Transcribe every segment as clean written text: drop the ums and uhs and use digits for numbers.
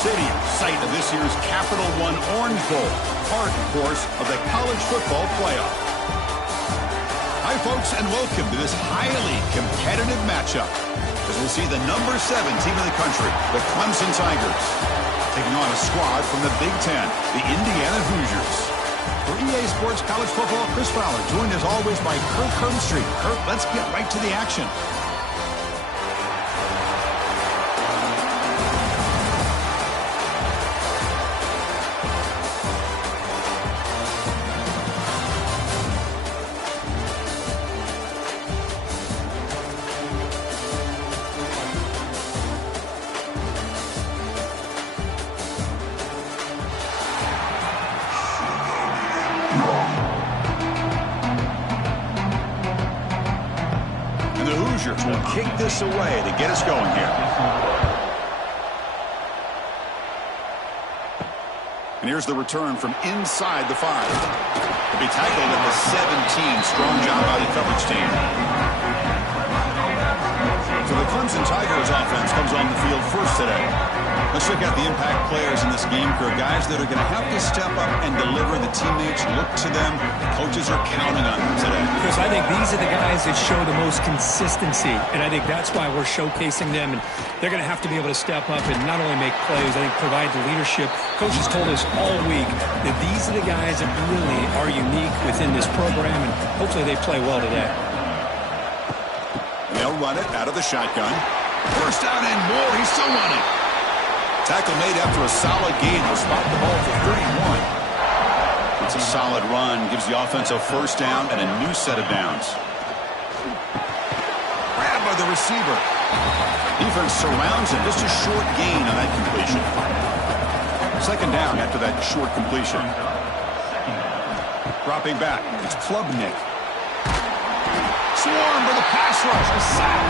Stadium, site of this year's Capital One Orange Bowl, part, of course, of the college football playoff. Hi, folks, and welcome to this highly competitive matchup as we'll see the number 7 team in the country, the Clemson Tigers, taking on a squad from the Big Ten, the Indiana Hoosiers. For EA Sports College Football, Chris Fowler, joined as always by Kirk Herbstreit. Kirk, let's get right to the action. Will kick this away to get us going here. And here's the return from inside the 5. To be tackled at the 17. Strong job by the coverage team. So the Clemson Tigers offense comes on the field first today. Let's check out the impact players in this game, for guys that are going to have to step up and deliver. The teammates look to them. Coaches are counting on them today. Because I think these are the guys that show the most consistency, and I think that's why we're showcasing them. And they're going to have to be able to step up and not only make plays, I think provide the leadership. Coaches told us all week that these are the guys that really are unique within this program, and hopefully they play well today. And they'll run it out of the shotgun. First down and more. He's still running. Tackle made after a solid gain. They'll spot the ball for 31. It's a solid run. Gives the offense a first down and a new set of downs. Grabbed by the receiver. Defense surrounds him. Just a short gain on that completion. Second down after that short completion. Dropping back. It's Klubnik. Swarmed by the pass rush. A sack.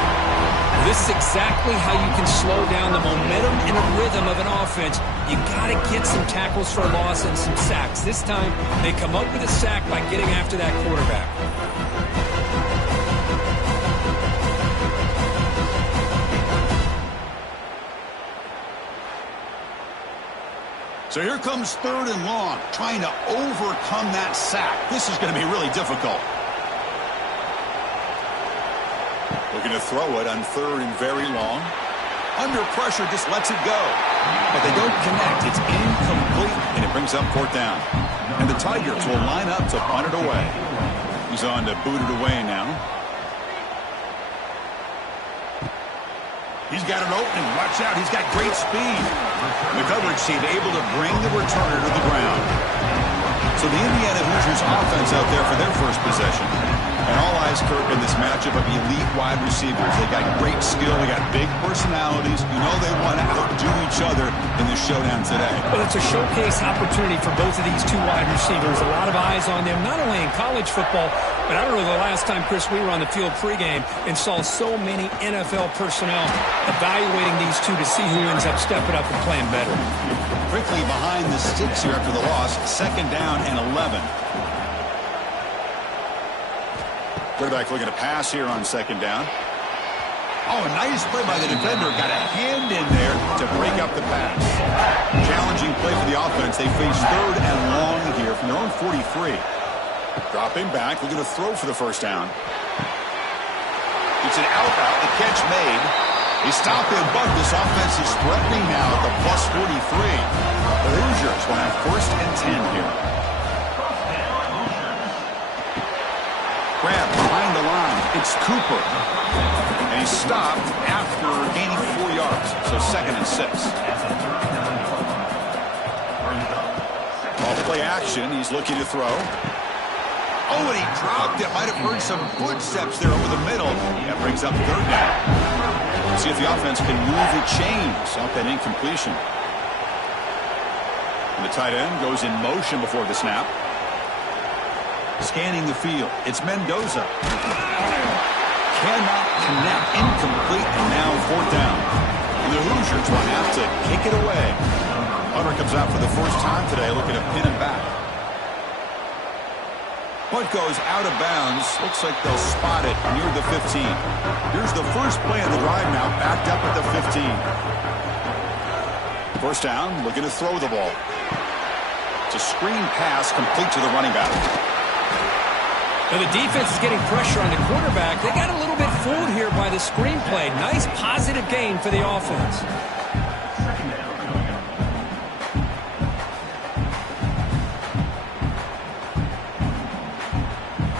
This is exactly how you can slow down the momentum and the rhythm of an offense. You got to get some tackles for loss and some sacks. This time, they come up with a sack by getting after that quarterback. So here comes 3rd and long, trying to overcome that sack. This is going to be really difficult. Looking to throw it on 3rd and very long. Under pressure, just lets it go. But they don't connect. It's incomplete, and it brings up 4th down. And the Tigers will line up to punt it away. He's on to boot it away now. He's got an opening. Watch out. He's got great speed. The coverage team able to bring the returner to the ground. So the Indiana Hoosiers offense out there for their first possession. And all eyes, Kirk, in this matchup of elite wide receivers. They got great skill. They got big personalities. You know they want to outdo each other in this showdown today. Well, it's a showcase opportunity for both of these 2 wide receivers. A lot of eyes on them, not only in college football, but I don't know the last time, Chris, we were on the field pregame and saw so many NFL personnel evaluating these 2 to see who ends up stepping up and playing better. Quickly behind the sticks here after the loss. 2nd down and 11. Quarterback looking to pass here on 2nd down. Oh, a nice play by the defender. Got a hand in there to break up the pass. Challenging play for the offense. They face 3rd and long here from their own 43. Dropping back. Looking to throw for the first down. It's an out route. The catch made. They stop him, but this offense is threatening now at the plus 43. The Hoosiers will have 1st and 10 here. Grab behind the line. It's Cooper. And he's stopped after gaining 4 yards. So 2nd and 6. Off play action. He's looking to throw. Oh, and he dropped it. Might have heard some footsteps there over the middle. That brings up 3rd down. See if the offense can move the chains off that incompletion. And the tight end goes in motion before the snap. Scanning the field. It's Mendoza. Cannot connect. Incomplete. And now 4th down. And the Hoosiers will have to kick it away. Hunter comes out for the first time today, looking to pin him back. Punt goes out of bounds. Looks like they'll spot it near the 15. Here's the first play of the drive now, backed up at the 15. First down, looking to throw the ball. It's a screen pass complete to the running back. Now the defense is getting pressure on the quarterback. They got a little bit fooled here by the screenplay. Nice positive gain for the offense.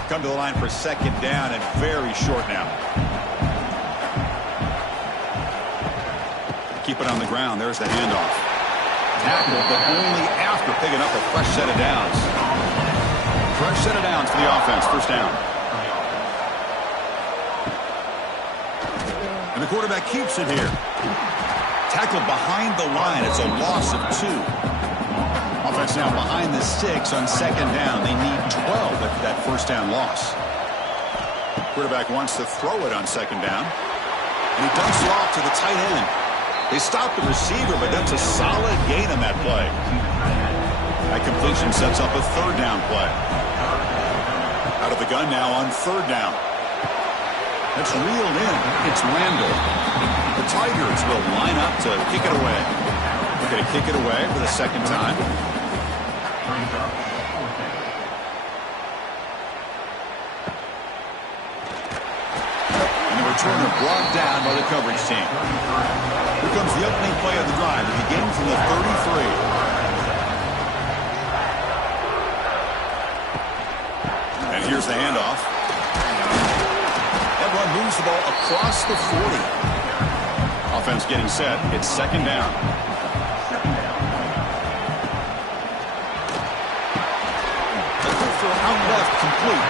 Come to the line for second down and very short now. Keep it on the ground. There's the handoff. Tackled, but only after picking up a fresh set of downs. Fresh set of downs for the offense. First down. And the quarterback keeps it here. Tackled behind the line. It's a loss of 2. Offense now behind the 6 on second down. They need 12 after that first down loss. Quarterback wants to throw it on second down. And he dumps it off to the tight end. They stopped the receiver, but that's a solid gain on that play. That completion sets up a third down play. Out of the gun now on third down. That's reeled in. It's Randall. The Tigers will line up to kick it away. They're going to kick it away for the second time. And the returner brought down by the coverage team. Here comes the opening play of the drive. It begins from the 33. And here's the handoff. That run moves the ball across the 40. Offense getting set. It's second down. The quick throw out left complete.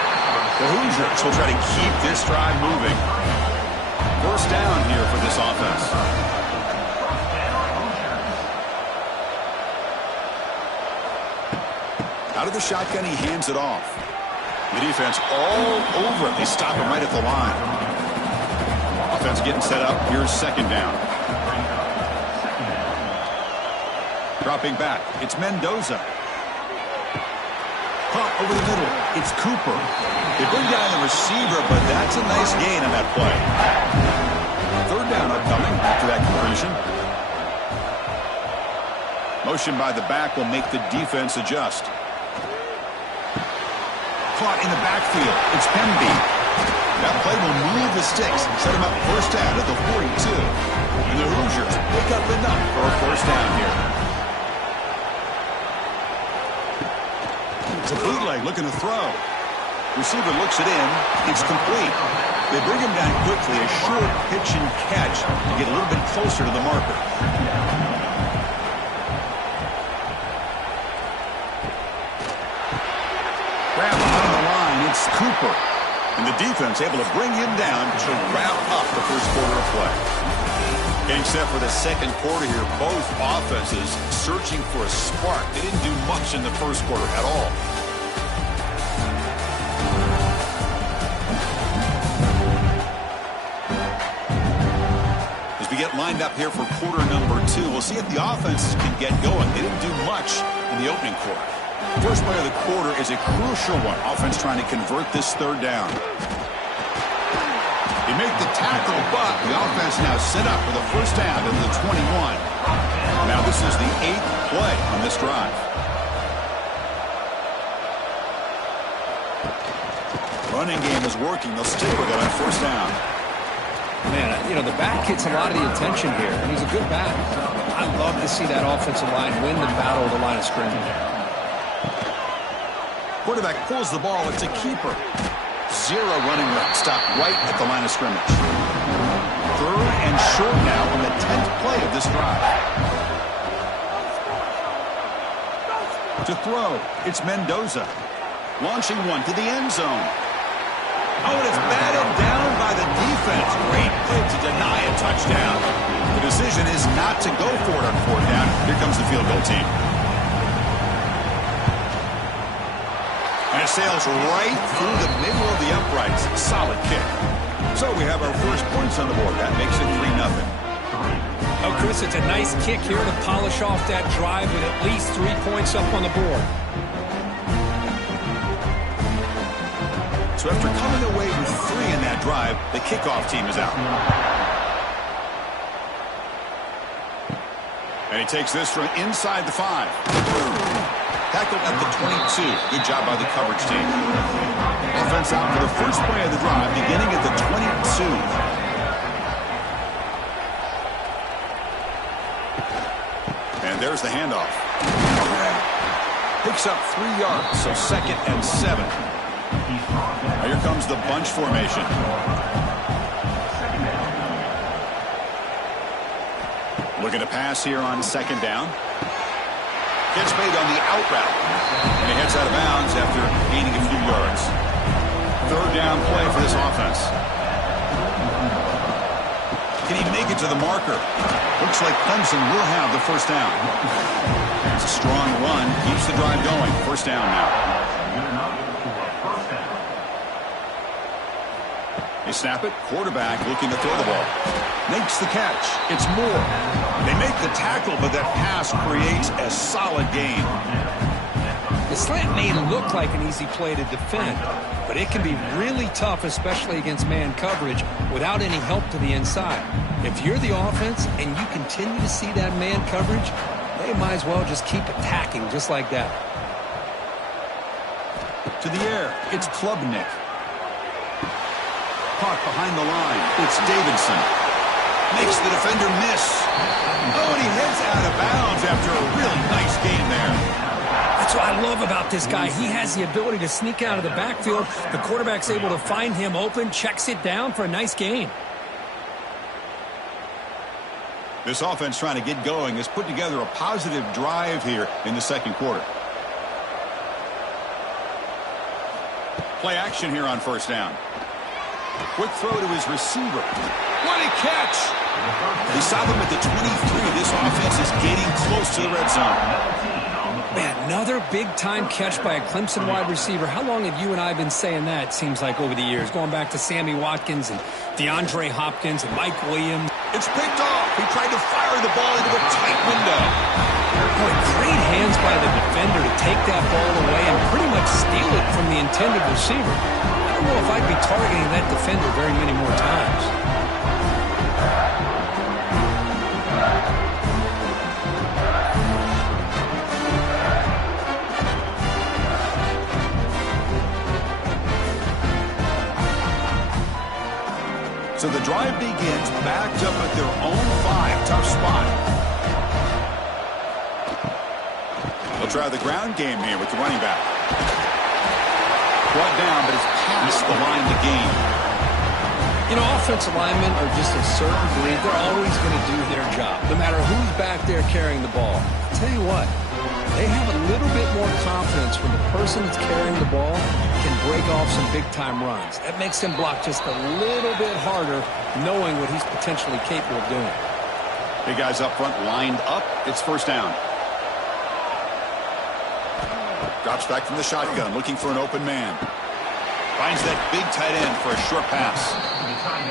The Hoosiers will try to keep this drive moving. First down here for this offense. Out of the shotgun, he hands it off. The defense all over it. They stop him right at the line. Offense getting set up. Here's second down. Dropping back. It's Mendoza. Caught over the middle. It's Cooper. They bring down the receiver, but that's a nice gain on that play. Third down upcoming after that completion. Motion by the back will make the defense adjust. Caught in the backfield. It's Pemby. That play will move the sticks. Set him up first down at the 42. And the Hoosiers pick up enough for a first down here. It's a bootleg looking to throw. Receiver looks it in. It's complete. They bring him down quickly. A short pitch and catch to get a little bit closer to the marker. Grab on the line. It's Cooper. And the defense able to bring him down to wrap up the first quarter of play. Getting set for the second quarter here. Both offenses searching for a spark. They didn't do much in the first quarter at all. As we get lined up here for quarter number 2, we'll see if the offenses can get going. They didn't do much in the opening quarter. First play of the quarter is a crucial one. Offense trying to convert this third down. They make the tackle, but the offense now set up for the first down to the 21. Now this is the 8th play on this drive. Running game is working. They'll stick with it on first down. Man, you know, the back gets a lot of the attention here, and he's a good back. I love to see that offensive line win the battle of the line of scrimmage. Quarterback pulls the ball. It's a keeper. 0 running left. Stop right at the line of scrimmage. Third and short now on the 10th play of this drive. To throw, it's Mendoza. Launching one to the end zone. Oh, and it's batted down by the defense. Great play to deny a touchdown. The decision is not to go for it on fourth down. Here comes the field goal team. And it sails right through the middle of the uprights. Solid kick. So we have our first points on the board. That makes it 3-0. Oh, Chris, it's a nice kick here to polish off that drive with at least 3 points up on the board. So after coming away with 3 in that drive, the kickoff team is out. And he takes this from inside the 5. Tackled at the 22. Good job by the coverage team. Offense out for the first play of the drive, beginning at the 22. And there's the handoff. Picks up 3 yards, so 2nd and 7. Now here comes the bunch formation. Looking to pass here on 2nd down. Gets made on the out route. And he heads out of bounds after gaining a few yards. 3rd down play for this offense. Can he make it to the marker? Looks like Clemson will have the first down. It's a strong run. Keeps the drive going. First down now. They snap it. Quarterback looking to throw the ball. Makes the catch. It's Moore. They make the tackle, but that pass creates a solid gain. The slant may look like an easy play to defend, but it can be really tough, especially against man coverage, without any help to the inside. If you're the offense and you continue to see that man coverage, they might as well just keep attacking just like that. To the air, it's Klubnik. Caught behind the line, it's Davidson. Makes the defender miss. Oh, and he heads out of bounds after a really nice game there. That's what I love about this guy. He has the ability to sneak out of the backfield. The quarterback's able to find him open, checks it down for a nice gain. This offense trying to get going has put together a positive drive here in the 2nd quarter. Play action here on 1st down. Quick throw to his receiver. What a catch! They saw them at the 23. This offense is getting close to the red zone. Man, another big-time catch by a Clemson wide receiver. How long have you and I been saying that, seems like, over the years? Going back to Sammy Watkins and DeAndre Hopkins and Mike Williams. It's picked off. He tried to fire the ball into a tight window. Boy, great hands by the defender to take that ball away and pretty much steal it from the intended receiver. I don't know if I'd be targeting that defender very many more times. So the drive begins backed up at their own 5. Tough spot. They'll try the ground game here with the running back. Brought down, but it's past the line to gain. You know, offensive linemen are just a certain breed. They're always going to do their job, no matter who's back there carrying the ball. I'll tell you what, they have a little bit more confidence when the person that's carrying the ball can break off some big-time runs. That makes him block just a little bit harder, knowing what he's potentially capable of doing. Big guys up front lined up. It's 1st down. Drops back from the shotgun, looking for an open man. Finds that big tight end for a short pass.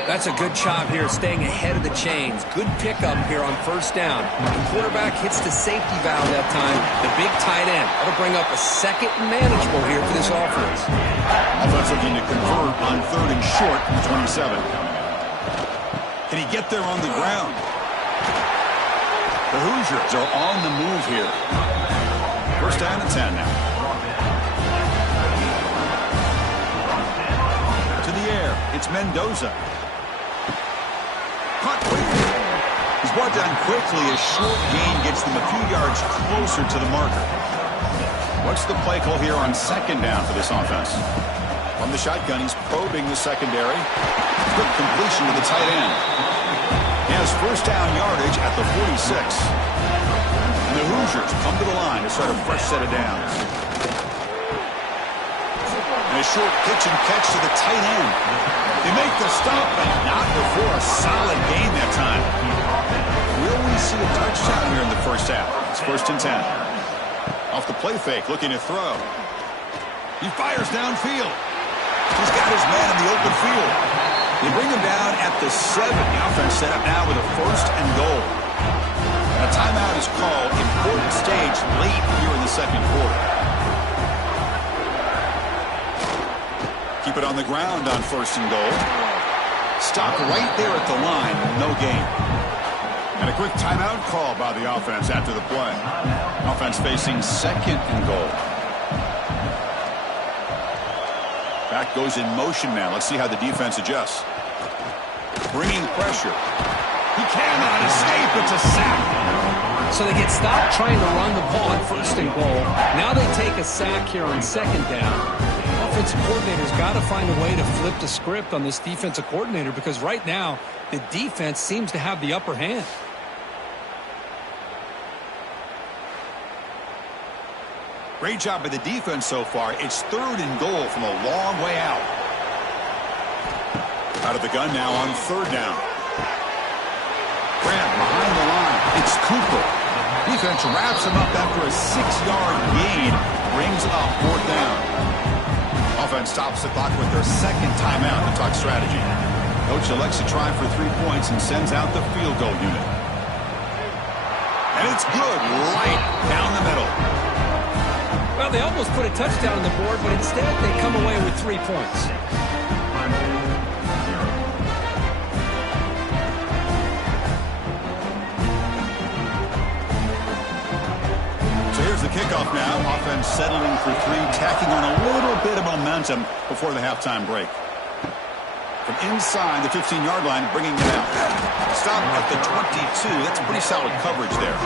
That's a good job here, staying ahead of the chains. Good pickup here on 1st down. The quarterback hits the safety valve that time. The big tight end. That'll bring up a 2nd and manageable here for this offense. Offense looking to convert on 3rd and short from the 27. Can he get there on the ground? The Hoosiers are on the move here. 1st down and 10 now. It's Mendoza. Caught quickly. He's brought down quickly. A short gain gets them a few yards closer to the marker. What's the play call here on 2nd down for this offense? From the shotgun, he's probing the secondary. Quick completion to the tight end. He has 1st down yardage at the 46. And the Hoosiers come to the line to start a fresh set of downs. And a short pitch and catch to the tight end. They make the stop, but not before a solid gain that time. Will we see a touchdown here in the 1st half? It's 1st and 10. Off the play fake, looking to throw. He fires downfield. He's got his man in the open field. They bring him down at the 7. The offense set up now with a 1st and goal. And a timeout is called. Important stage late here in the 2nd quarter. Keep it on the ground on 1st and goal. Stop right there at the line. No gain. And a quick timeout call by the offense after the play. Offense facing 2nd and goal. Back goes in motion now. Let's see how the defense adjusts. Bringing pressure. He cannot escape. It's a sack. So they get stopped trying to run the ball on 1st and goal. Now they take a sack here on 2nd down. Offensive coordinator's got to find a way to flip the script on this defensive coordinator, because right now the defense seems to have the upper hand. Great job by the defense so far. It's 3rd and goal from a long way out. Out of the gun now on 3rd down. Grant behind the line. It's Cooper. Defense wraps him up after a 6-yard gain. Brings up 4th down. Offense stops the clock with their 2nd timeout to talk strategy. Coach elects to try for 3 points and sends out the field goal unit. And it's good right down the middle. Well, they almost put a touchdown on the board, but instead they come away with 3 points. The kickoff now. Offense settling for 3, tacking on a little bit of momentum before the halftime break. From inside the 15-yard line, bringing it out. Stop at the 22. That's pretty solid coverage there.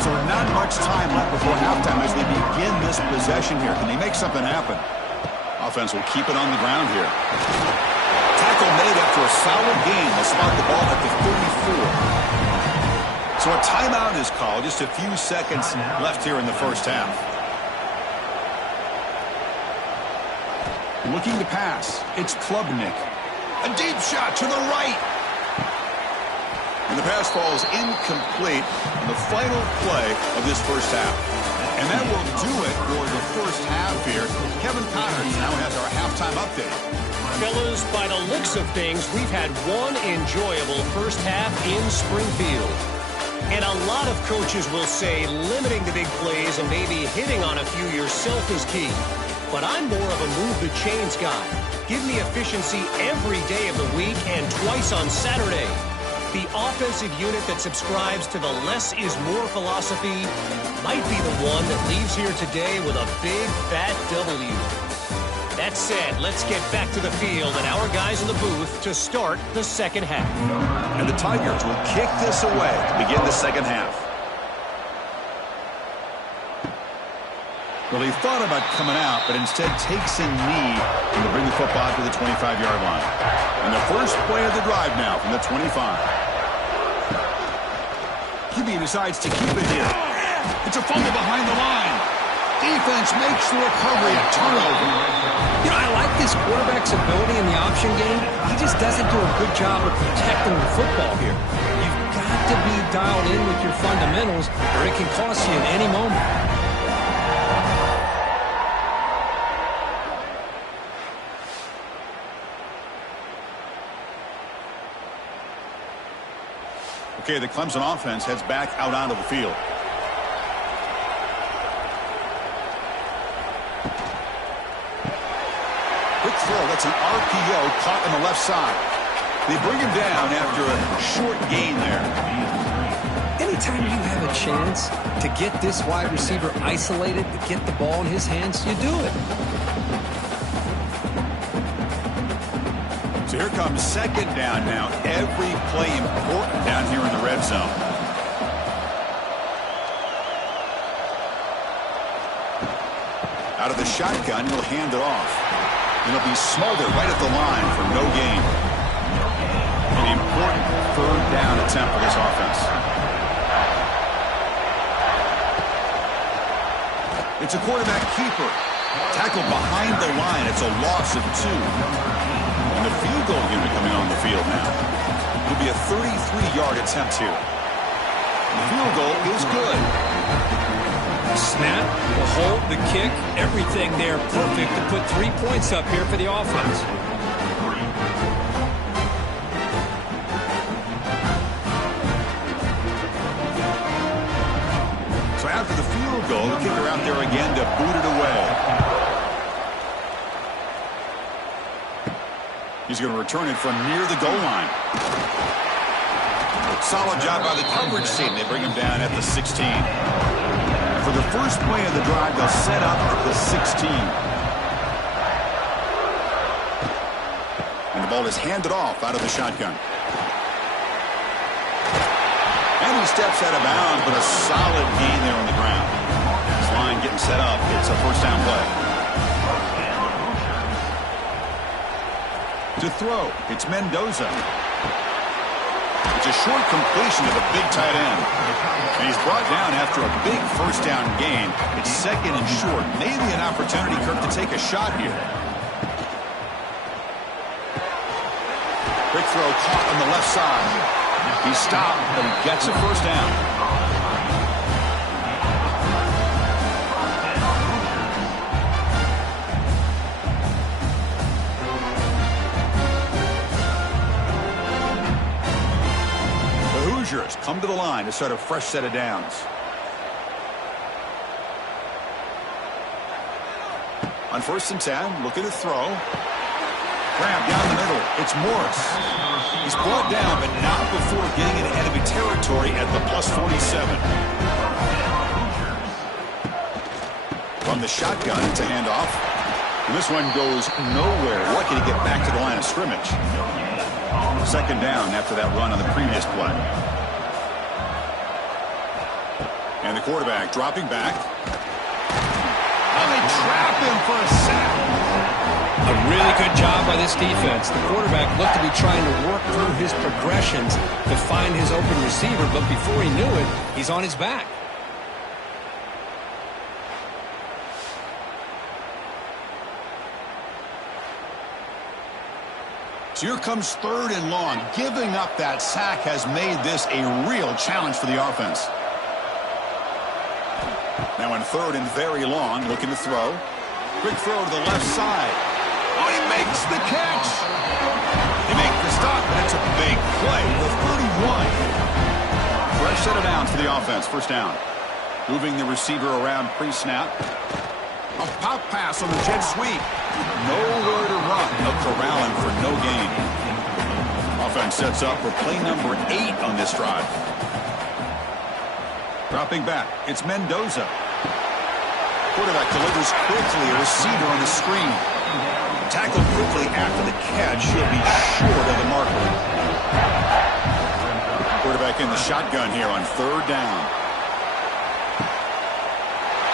So not much time left before halftime as they begin this possession here. Can they make something happen? Offense will keep it on the ground here. Tackle made after a solid gain. They'll spot the ball at the 34. So a timeout is called. Just a few seconds left here in the first half. Looking to pass. It's Klubnik. A deep shot to the right. And the pass falls incomplete on the final play of this first half. And that will do it for the first half here. Kevin Connors now has our halftime update. Fellas, by the looks of things, we've had one enjoyable first half in Springfield. And a lot of coaches will say limiting the big plays and maybe hitting on a few yourself is key. But I'm more of a move the chains guy. Give me efficiency every day of the week and twice on Saturday. The offensive unit that subscribes to the less is more philosophy might be the one that leaves here today with a big fat W. That said, let's get back to the field and our guys in the booth to start the second half. And the Tigers will kick this away to begin the second half. Well, he thought about coming out, but instead takes a knee and to bring the football to the 25-yard line. And the first play of the drive now from the 25. QB decides to keep it here. It's a fumble behind the line. Defense makes the recovery, a turnover. You know, I like this quarterback's ability in the option game. He just doesn't do a good job of protecting the football here. You've got to be dialed in with your fundamentals, or it can cost you at any moment. Okay, the Clemson offense heads back out onto the field. Quick throw, that's an RPO caught on the left side. They bring him down after a short gain there. Anytime you have a chance to get this wide receiver isolated, to get the ball in his hands, you do it. So here comes second down now. Every play important down here in the red zone. Out of the shotgun, he'll hand it off. And he'll be smothered right at the line for no gain. An important third down attempt for this offense. It's a quarterback keeper. Tackled behind the line. It's a loss of 2. And the field goal unit coming on the field now. It'll be a 33-yard attempt here. The field goal is good. Snap, the hold, the kick, everything there perfect to put 3 points up here for the offense. So after the field goal, the kicker out there again to boot it away. He's going to return it from near the goal line. Solid job by the coverage team. They bring him down at the 16. For the first play of the drive, they'll set up at the 16. And the ball is handed off out of the shotgun. And he steps out of bounds, but a solid gain there on the ground. This line getting set up. It's a first down play. To throw, it's Mendoza. It's a short completion to the big tight end. And he's brought down after a big first down gain. It's second and short. Maybe an opportunity, Kirk, to take a shot here. Quick throw caught on the left side. He stopped, but he gets a first down. Come to the line to start a fresh set of downs. On 1st and 10, looking to throw. Grab down the middle. It's Morris. He's brought down, but not before getting into enemy territory at the +47. From the shotgun to handoff. And this one goes nowhere. Lucky to get back to the line of scrimmage. Second down after that run on the previous play. And the quarterback dropping back. And they trap him for a sack. A really good job by this defense. The quarterback looked to be trying to work through his progressions to find his open receiver, but before he knew it, he's on his back. So here comes 3rd and long. Giving up that sack has made this a real challenge for the offense. Now in 3rd and very long, looking to throw. Quick throw to the left side. Oh, he makes the catch. He makes the stop, and it's a big play. The 31. Fresh set of downs for the offense. First down. Moving the receiver around pre-snap. A pop pass on the jet sweep. Nowhere to run. No corralling for no gain. Offense sets up for play number 8 on this drive. Dropping back, it's Mendoza. Quarterback delivers quickly, a receiver on the screen. Tackled quickly after the catch. He'll be short of the marker. Quarterback in the shotgun here on 3rd down.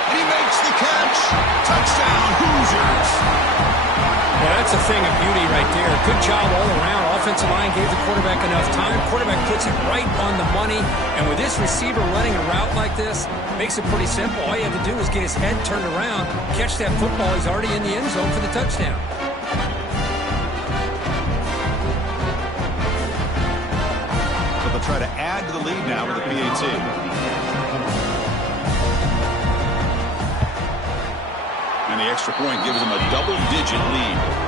And he makes the catch. Touchdown, Hoosiers. Yeah, that's a thing of beauty right there. Good job all around. Offensive line gave the quarterback enough time. Quarterback puts it right on the money. And with this receiver running a route like this, makes it pretty simple. All you have to do is get his head turned around, catch that football. He's already in the end zone for the touchdown. So they'll try to add to the lead now with the PAT. And the extra point gives them a double-digit lead.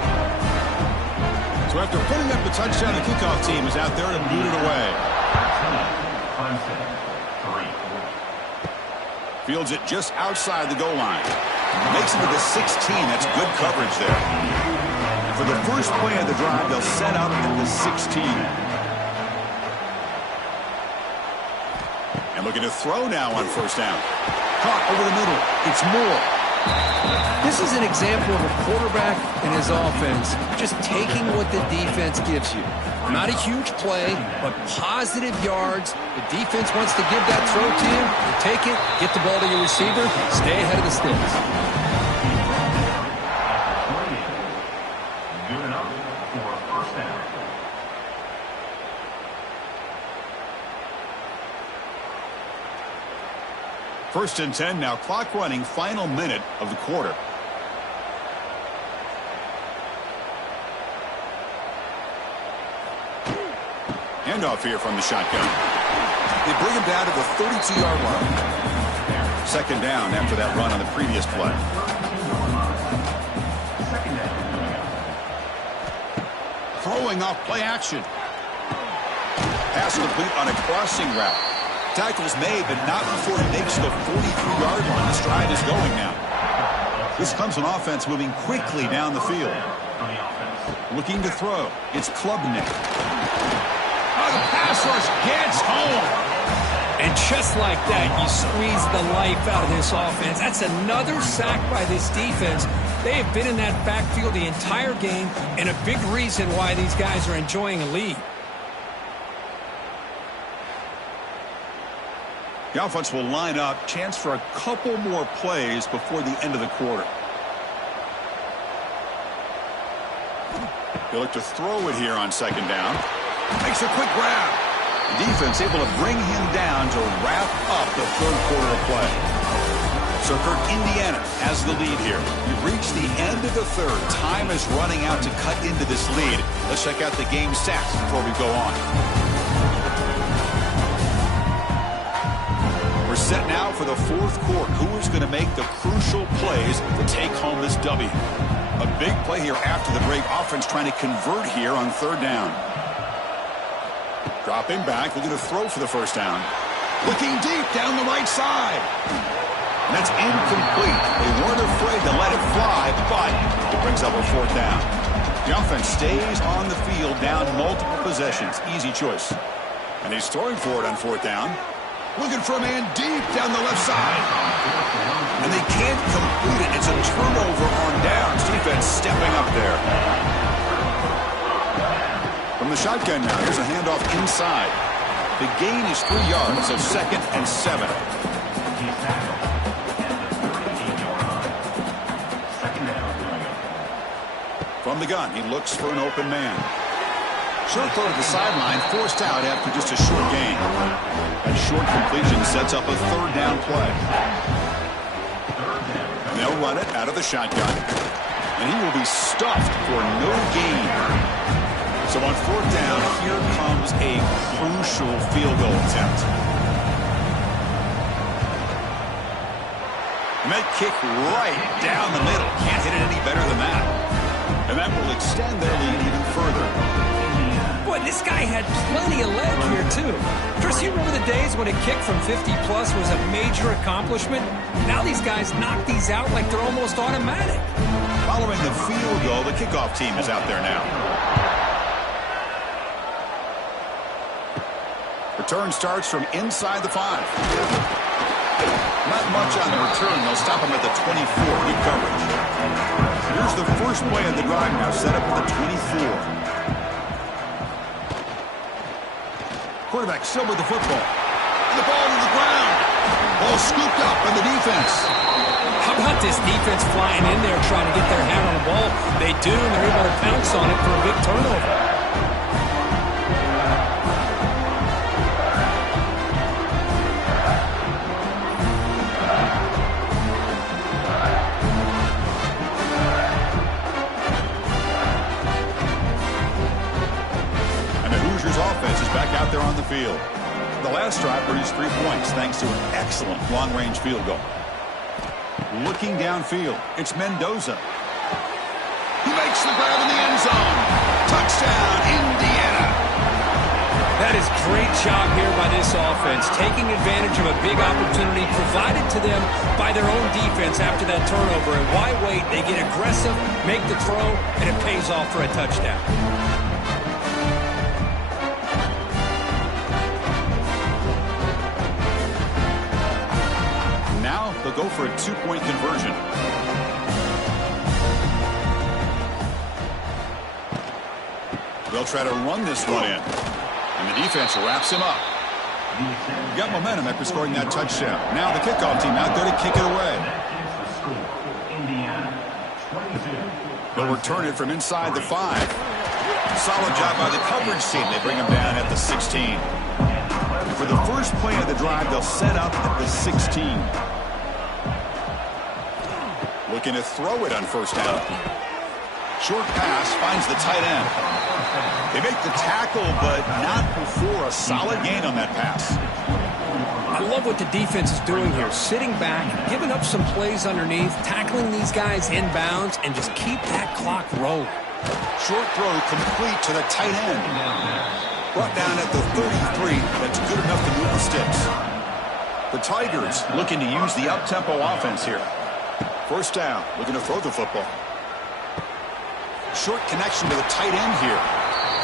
So after putting up the touchdown, the kickoff team is out there to boot it away. Fields it just outside the goal line. Makes it to the 16. That's good coverage there. And for the first play of the drive, they'll set up at the 16. And looking to throw now on 1st down. Caught over the middle. It's Moore. This is an example of a quarterback and his offense just taking what the defense gives you. Not a huge play, but positive yards. The defense wants to give that throw to you. You take it, get the ball to your receiver, stay ahead of the sticks. Good enough for a first down. First and 10 now. Clock running. Final minute of the quarter. Handoff here from the shotgun. They bring him down to the 32-yard line. Second down after that run on the previous play. Throwing off play action. Pass complete on a crossing route. Tackle's made, but not before he makes the 43-yard line. This drive is going now. This comes on offense moving quickly down the field. Looking to throw. It's Klubnik. Oh, the pass rush gets home. And just like that, you squeeze the life out of this offense. That's another sack by this defense. They have been in that backfield the entire game, and a big reason why these guys are enjoying a lead. The offense will line up. Chance for a couple more plays before the end of the quarter. He'll look to throw it here on second down. Makes a quick grab. The defense able to bring him down to wrap up the third quarter of play. So, Kirk, Indiana has the lead here. We've reached the end of the third. Time is running out to cut into this lead. Let's check out the game stats before we go on. We're set now for the fourth quarter. Who is going to make the crucial plays to take home this W? A big play here after the break. Offense trying to convert here on third down. Dropping back, looking to throw for the first down. Looking deep down the right side. And that's incomplete. They weren't afraid to let it fly, but it brings up a fourth down. The offense stays on the field down multiple possessions. Easy choice. And he's throwing for it on fourth down. Looking for a man deep down the left side. And they can't complete it. It's a turnover on downs. Defense stepping up there. From the shotgun now, here's a handoff inside. The gain is 3 yards, so 2nd and 7. From the gun, he looks for an open man. Short throw to the sideline, forced out after just a short gain. That short completion sets up a third down play. And they'll run it out of the shotgun. And he will be stuffed for no gain. So on fourth down, here comes a crucial field goal attempt. And that kick right down the middle. Can't hit it any better than that. And that will extend their lead even further. Boy, this guy had plenty of leg here, too. Chris, you remember the days when a kick from 50-plus was a major accomplishment? Now these guys knock these out like they're almost automatic. Following the field goal, the kickoff team is out there now. Return starts from inside the 5. Not much on the return. They'll stop him at the 24. Good coverage. Here's the first play of the drive now, set up at the 24. Quarterback still with the football. And the ball to the ground. Ball scooped up by the defense. How about this defense flying in there trying to get their hand on the ball? They do, and they're able to pounce on it for a big turnover. Offense is back out there on the field. The last drive produced 3 points thanks to an excellent long-range field goal. Looking downfield, it's Mendoza. He makes the grab in the end zone. Touchdown, Indiana. That is great job here by this offense, taking advantage of a big opportunity provided to them by their own defense after that turnover. And why wait? They get aggressive, make the throw, and it pays off for a touchdown. They'll go for a 2-point conversion. They'll try to run this one in. And the defense wraps him up. Got momentum after scoring that touchdown. Now the kickoff team out there to kick it away. They'll return it from inside the 5. Solid job by the coverage team. They bring him down at the 16. For the first play of the drive, they'll set up at the 16. Looking to throw it on first down. Short pass finds the tight end. They make the tackle, but not before a solid gain on that pass. I love what the defense is doing here. Sitting back, giving up some plays underneath, tackling these guys inbounds, and just keep that clock rolling. Short throw complete to the tight end. Brought down at the 33. That's good enough to move the sticks. The Tigers looking to use the up-tempo offense here. First down, looking to throw the football. Short connection to the tight end here.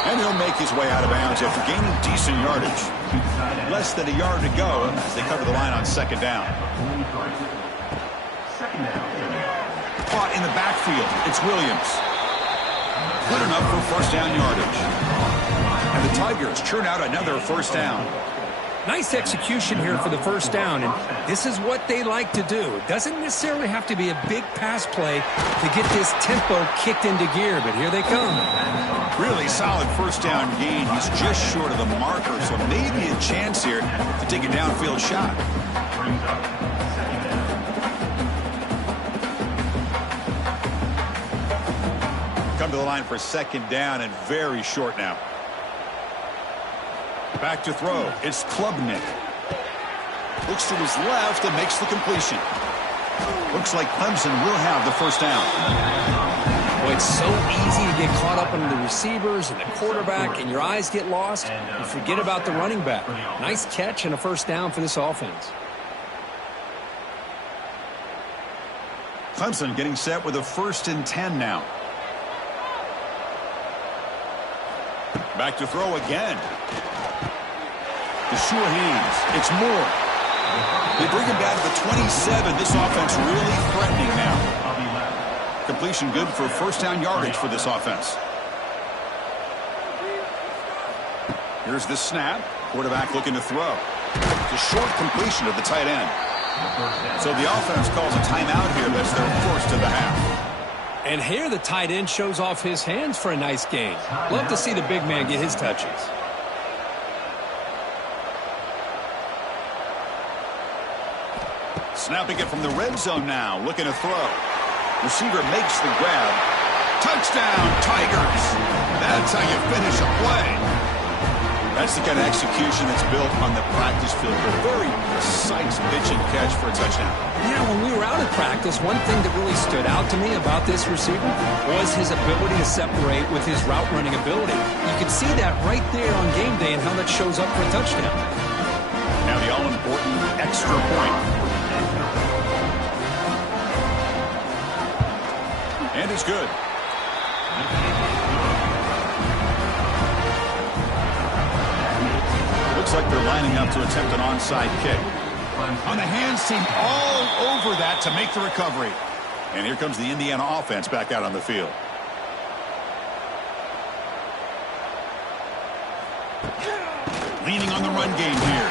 And he'll make his way out of bounds after gaining decent yardage. Less than a yard to go as they cover the line on second down. Caught in the backfield. It's Williams. Good enough for first down yardage. And the Tigers churn out another first down. Nice execution here for the first down, and this is what they like to do. It doesn't necessarily have to be a big pass play to get this tempo kicked into gear, but here they come. Really solid first down gain. He's just short of the marker, so maybe a chance here to take a downfield shot. Come to the line for second down and very short now. Back to throw. It's Klubnik. Looks to his left and makes the completion. Looks like Clemson will have the first down. Boy, it's so easy to get caught up in the receivers and the quarterback, and your eyes get lost. You forget about the running back. Nice catch and a first down for this offense. Clemson getting set with a 1st and 10 now. Back to throw again. Deshaun Haynes. It's Moore. They bring him down to the 27. This offense really threatening now. Completion good for first down yardage for this offense. Here's the snap. Quarterback looking to throw. It's a short completion to the tight end. So the offense calls a timeout here. That's their first of the half. And here the tight end shows off his hands for a nice gain. Love to see the big man get his touches. Snapping it from the red zone now. Looking to throw. Receiver makes the grab. Touchdown, Tigers. That's how you finish a play. That's the kind of execution that's built on the practice field. A very precise pitch and catch for a touchdown. Yeah, when we were out at practice, one thing that really stood out to me about this receiver was his ability to separate with his route running ability. You can see that right there on game day and how that shows up for a touchdown. Now the all-important extra point. And it's good. Looks like they're lining up to attempt an onside kick. On the hands team all over that to make the recovery. And here comes the Indiana offense back out on the field. Leaning on the run game here.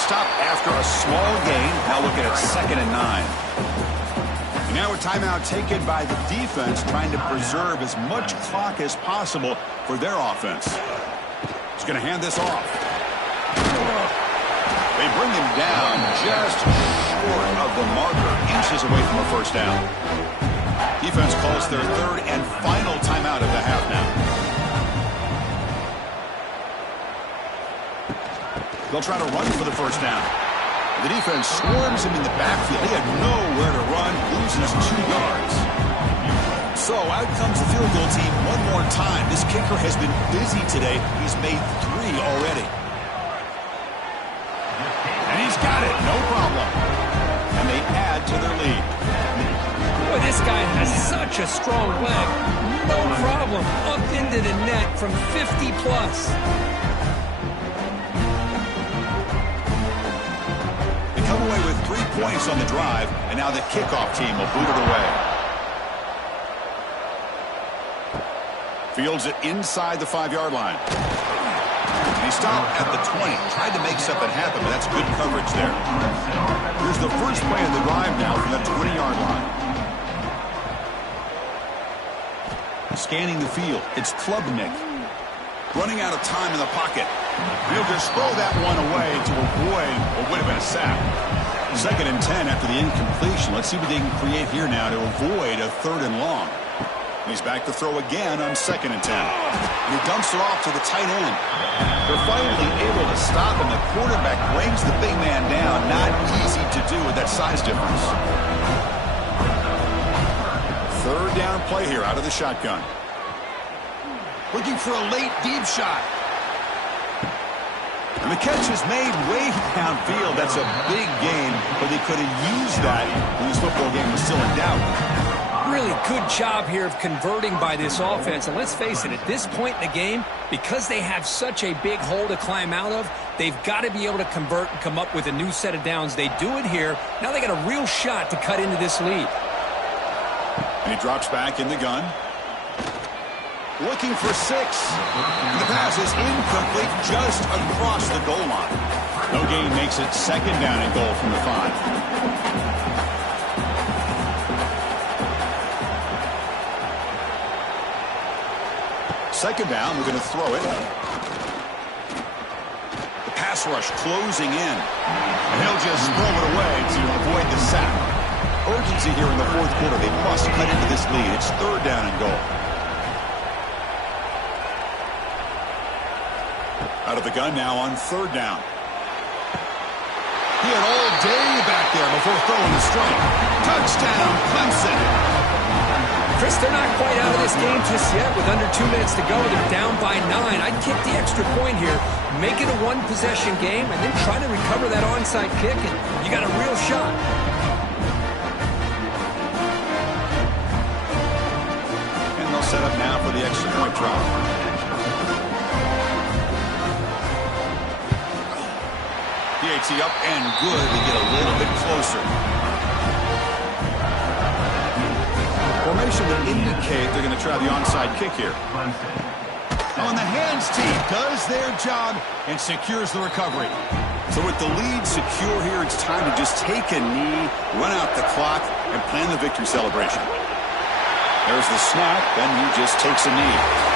Stop after a small gain. Now looking at 2nd and 9. And now a timeout taken by the defense, trying to preserve as much clock as possible for their offense. He's going to hand this off. They bring him down just short of the marker, inches away from a first down. Defense calls their 3rd and final timeout of the half now. They'll try to run for the first down. The defense swarms him in the backfield. He had nowhere to run, loses 2 yards. So out comes the field goal team one more time. This kicker has been busy today. He's made 3 already. And he's got it, no problem. And they add to their lead. Boy, this guy has such a strong leg. No problem. Up into the net from 50 plus. Come away with 3 points on the drive, and now the kickoff team will boot it away. Fields it inside the 5-yard line. And he stopped at the 20. Tried to make something happen, but that's good coverage there. Here's the first play of the drive now from the 20-yard line. Scanning the field, it's Klubnik. Running out of time in the pocket. He'll just throw that one away to avoid what would have been a sack. 2nd and 10 after the incompletion. Let's see what they can create here now to avoid a 3rd and long. He's back to throw again on 2nd and 10. And he dumps it off to the tight end. They're finally able to stop him. The quarterback brings the big man down. Not easy to do with that size difference. 3rd down play here out of the shotgun. Looking for a late deep shot. And the catch is made way downfield. That's a big gain, but they could have used that when this football game was still in doubt. really good job here of converting by this offense. And let's face it, at this point in the game, because they have such a big hole to climb out of, they've got to be able to convert and come up with a new set of downs. They do it here. Now they got a real shot to cut into this lead. And he drops back in the gun. Looking for 6. The pass is incomplete, just across the goal line. No gain makes it 2nd down and goal from the 5. Second down, we're going to throw it. The pass rush closing in. And he'll just throw it away to avoid the sack. Urgency here in the 4th quarter. They must cut into this lead. It's 3rd down and goal. Out of the gun now on 3rd down. He had all day back there before throwing the strike. Touchdown, Clemson. Chris, they're not quite out of this game just yet. With under 2 minutes to go, they're down by 9. I'd kick the extra point here, make it a one-possession game, and then try to recover that onside kick, and you got a real shot. And they'll set up now for the extra point drop. PAT up and good to get a little bit closer. Formation would indicate they're going to try the onside kick here. On the hands team does their job and secures the recovery. So with the lead secure here, it's time to just take a knee, run out the clock, and plan the victory celebration. There's the snap, and he just takes a knee.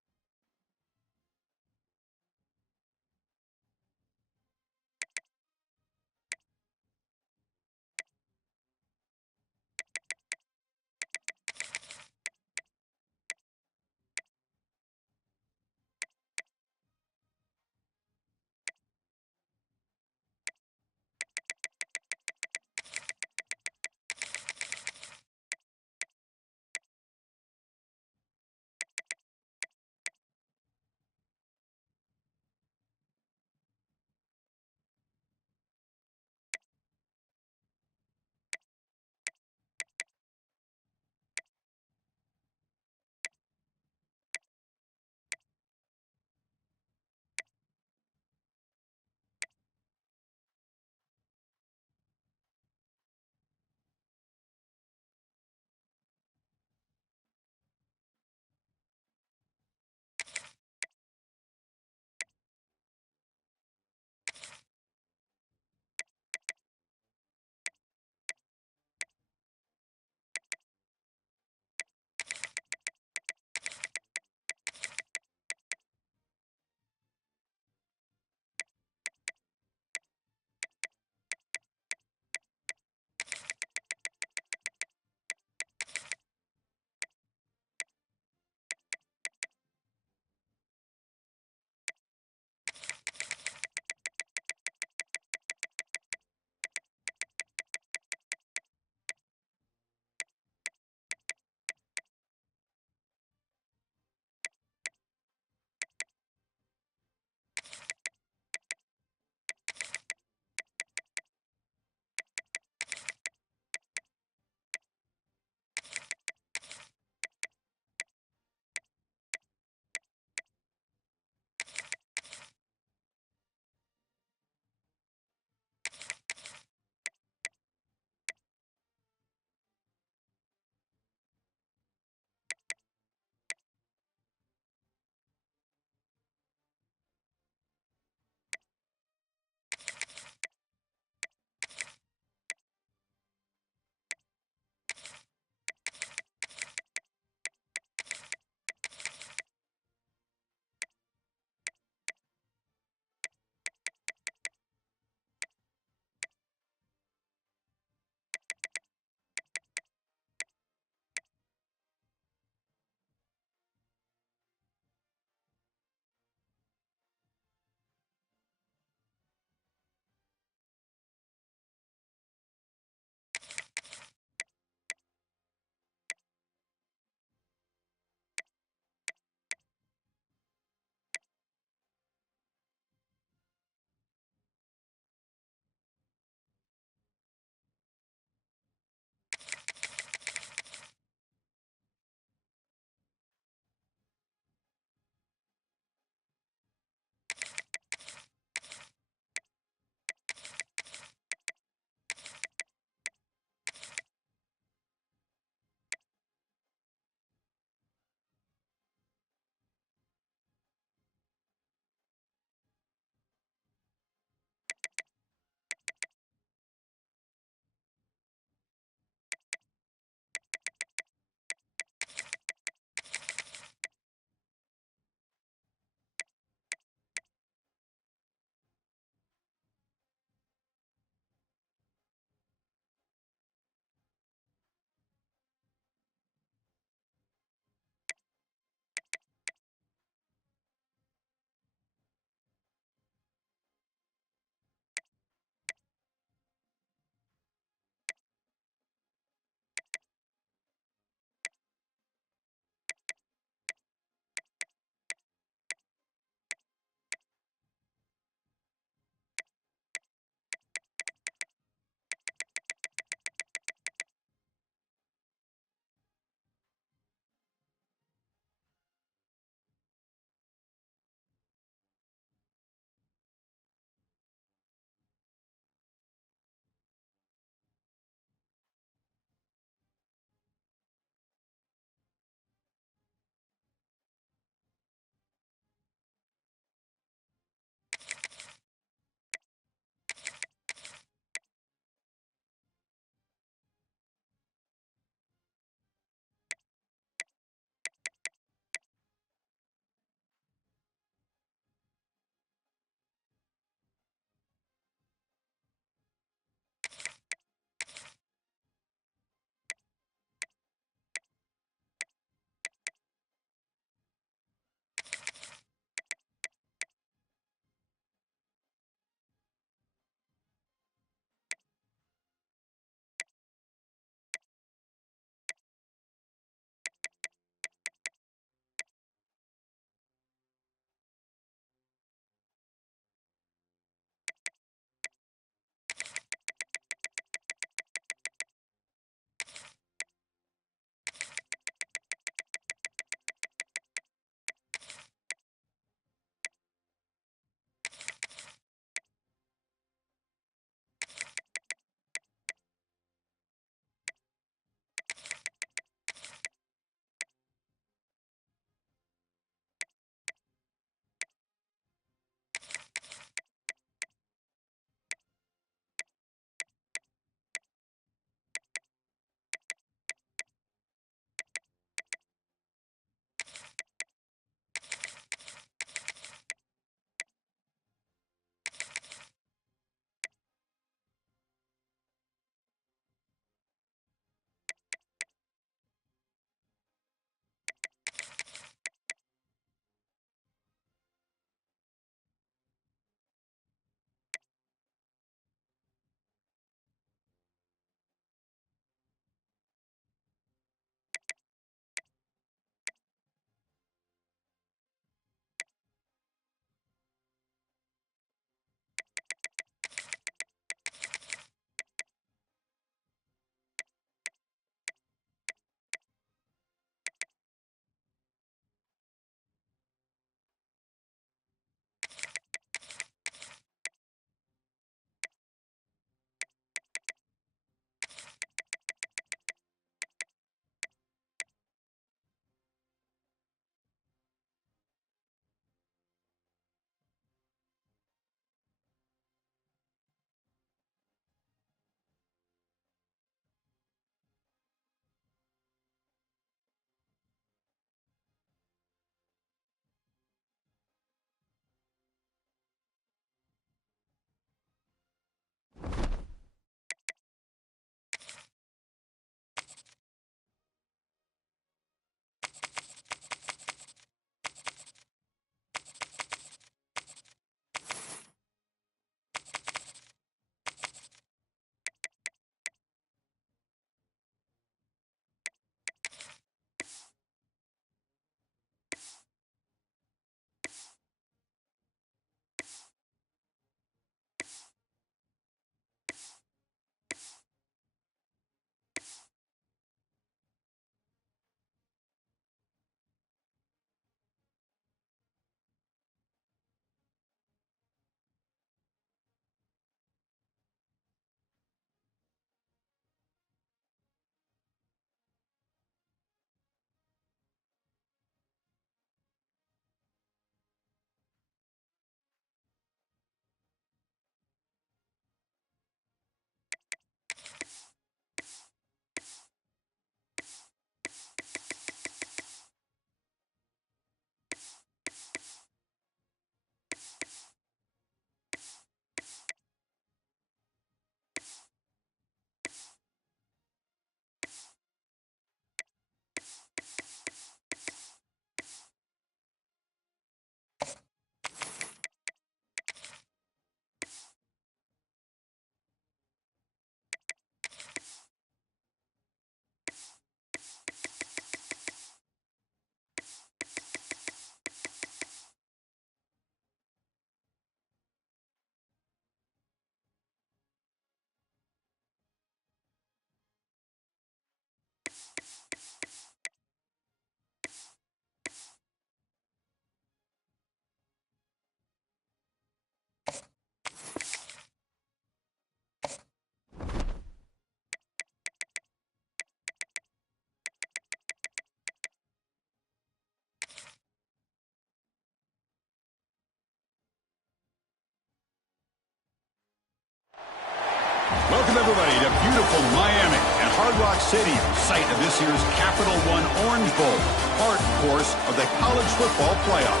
Welcome, everybody, to beautiful Miami and Hard Rock Stadium, site of this year's Capital One Orange Bowl, part, of course, of the college football playoff.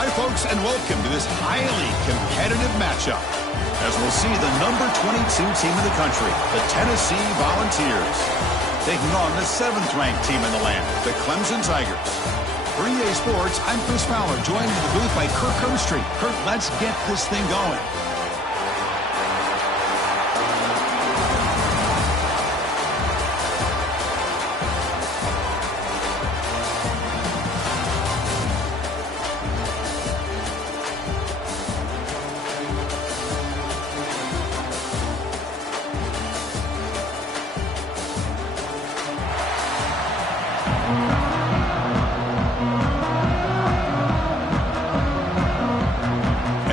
Hi, folks, and welcome to this highly competitive matchup, as we'll see the number 22 team in the country, the Tennessee Volunteers, taking on the 7th-ranked team in the land, the Clemson Tigers. For EA Sports, I'm Chris Fowler, joined in the booth by Kirk Herbstreit. Kirk, let's get this thing going.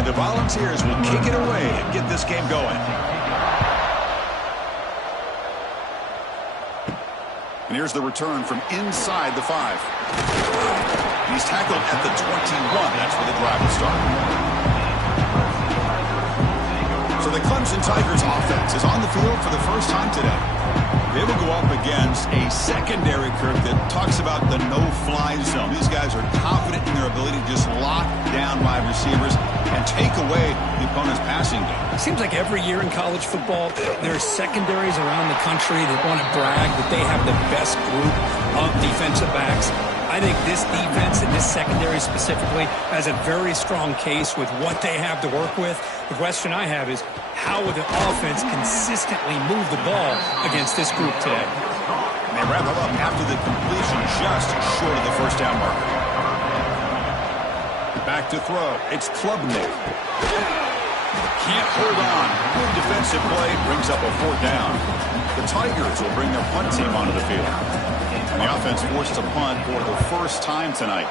Volunteers will kick it away and get this game going. And here's the return from inside the 5. He's tackled at the 21. That's where the drive will start. So the Clemson Tigers offense is on the field for the first time today. They will go up against a secondary, Kirk, that talks about the no-fly zone. These guys are confident in their ability to just lock down wide receivers and take away the opponent's passing game. Seems like every year in college football, there's secondaries around the country that want to brag that they have the best group of defensive backs. I think this defense and this secondary specifically has a very strong case with what they have to work with. The question I have is, how will the offense consistently move the ball against this group today? They wrap it up after the completion, just short of the first down marker. Back to throw. It's Klubnik. Can't hold on. Good defensive play brings up a 4th down. The Tigers will bring their punt team onto the field. And the offense forced to punt for the first time tonight.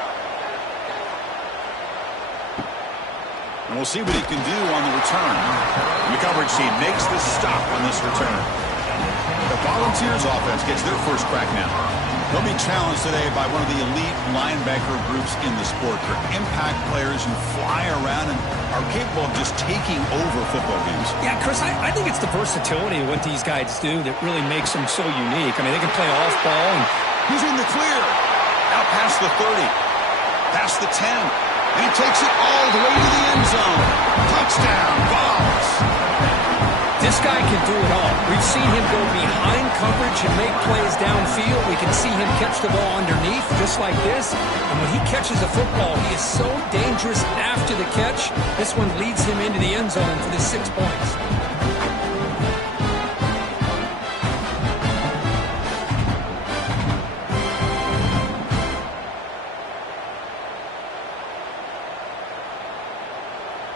And we'll see what he can do on the return. And the coverage team makes the stop on this return. The Volunteers offense gets their first crack now. They'll be challenged today by one of the elite linebacker groups in the sport. They're impact players who fly around and are capable of just taking over football games. Yeah, Chris, I think it's the versatility of what these guys do that really makes them so unique. I mean, they can play off ball. And he's in the clear. Now past the 30, past the 10, and he takes it all the way to the end zone. Touchdown, Vols. This guy can do it all. We've seen him go behind coverage and make plays downfield. We can see him catch the ball underneath just like this. And when he catches a football, he is so dangerous after the catch. This one leads him into the end zone for the 6 points.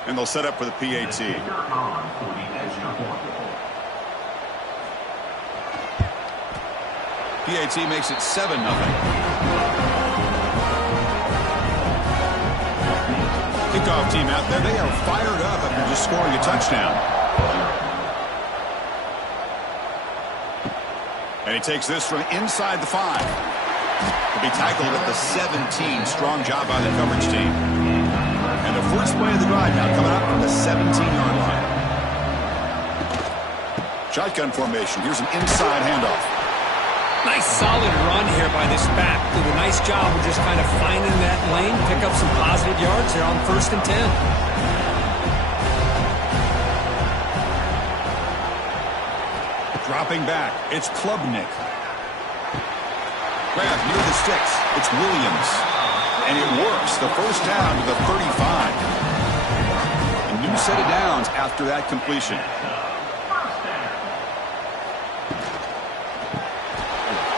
And they'll set up for the PAT. PAT makes it 7-0. Kickoff team out there. They are fired up after just scoring a touchdown. And he takes this from inside the 5. He'll be tackled at the 17. Strong job by the coverage team. And the first play of the drive now coming up from the 17-yard line. Shotgun formation. Here's an inside handoff. Nice solid run here by this back. Did a nice job of just kind of finding that lane, pick up some positive yards here on 1st and 10. Dropping back. It's Klubnik. Grab near the sticks. It's Williams. And it works. The first down to the 35. A new set of downs after that completion.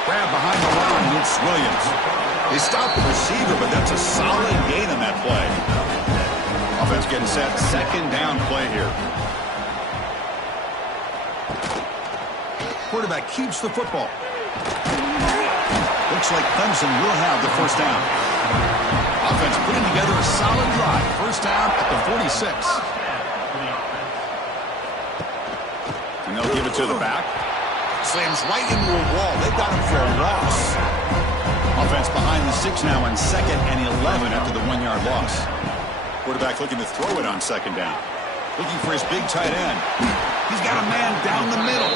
Grab behind the line. It's Williams. They stopped the receiver, but that's a solid gain on that play. Offense getting set. 2nd down play here. Quarterback keeps the football. Looks like Clemson will have the first down. Offense putting together a solid drive. First down at the 46. And they'll give it to the back. Slams right into a wall. They've got him for a loss. Offense behind the 6 now on 2nd and 11 after the 1-yard loss. Quarterback looking to throw it on 2nd down. Looking for his big tight end. He's got a man down the middle.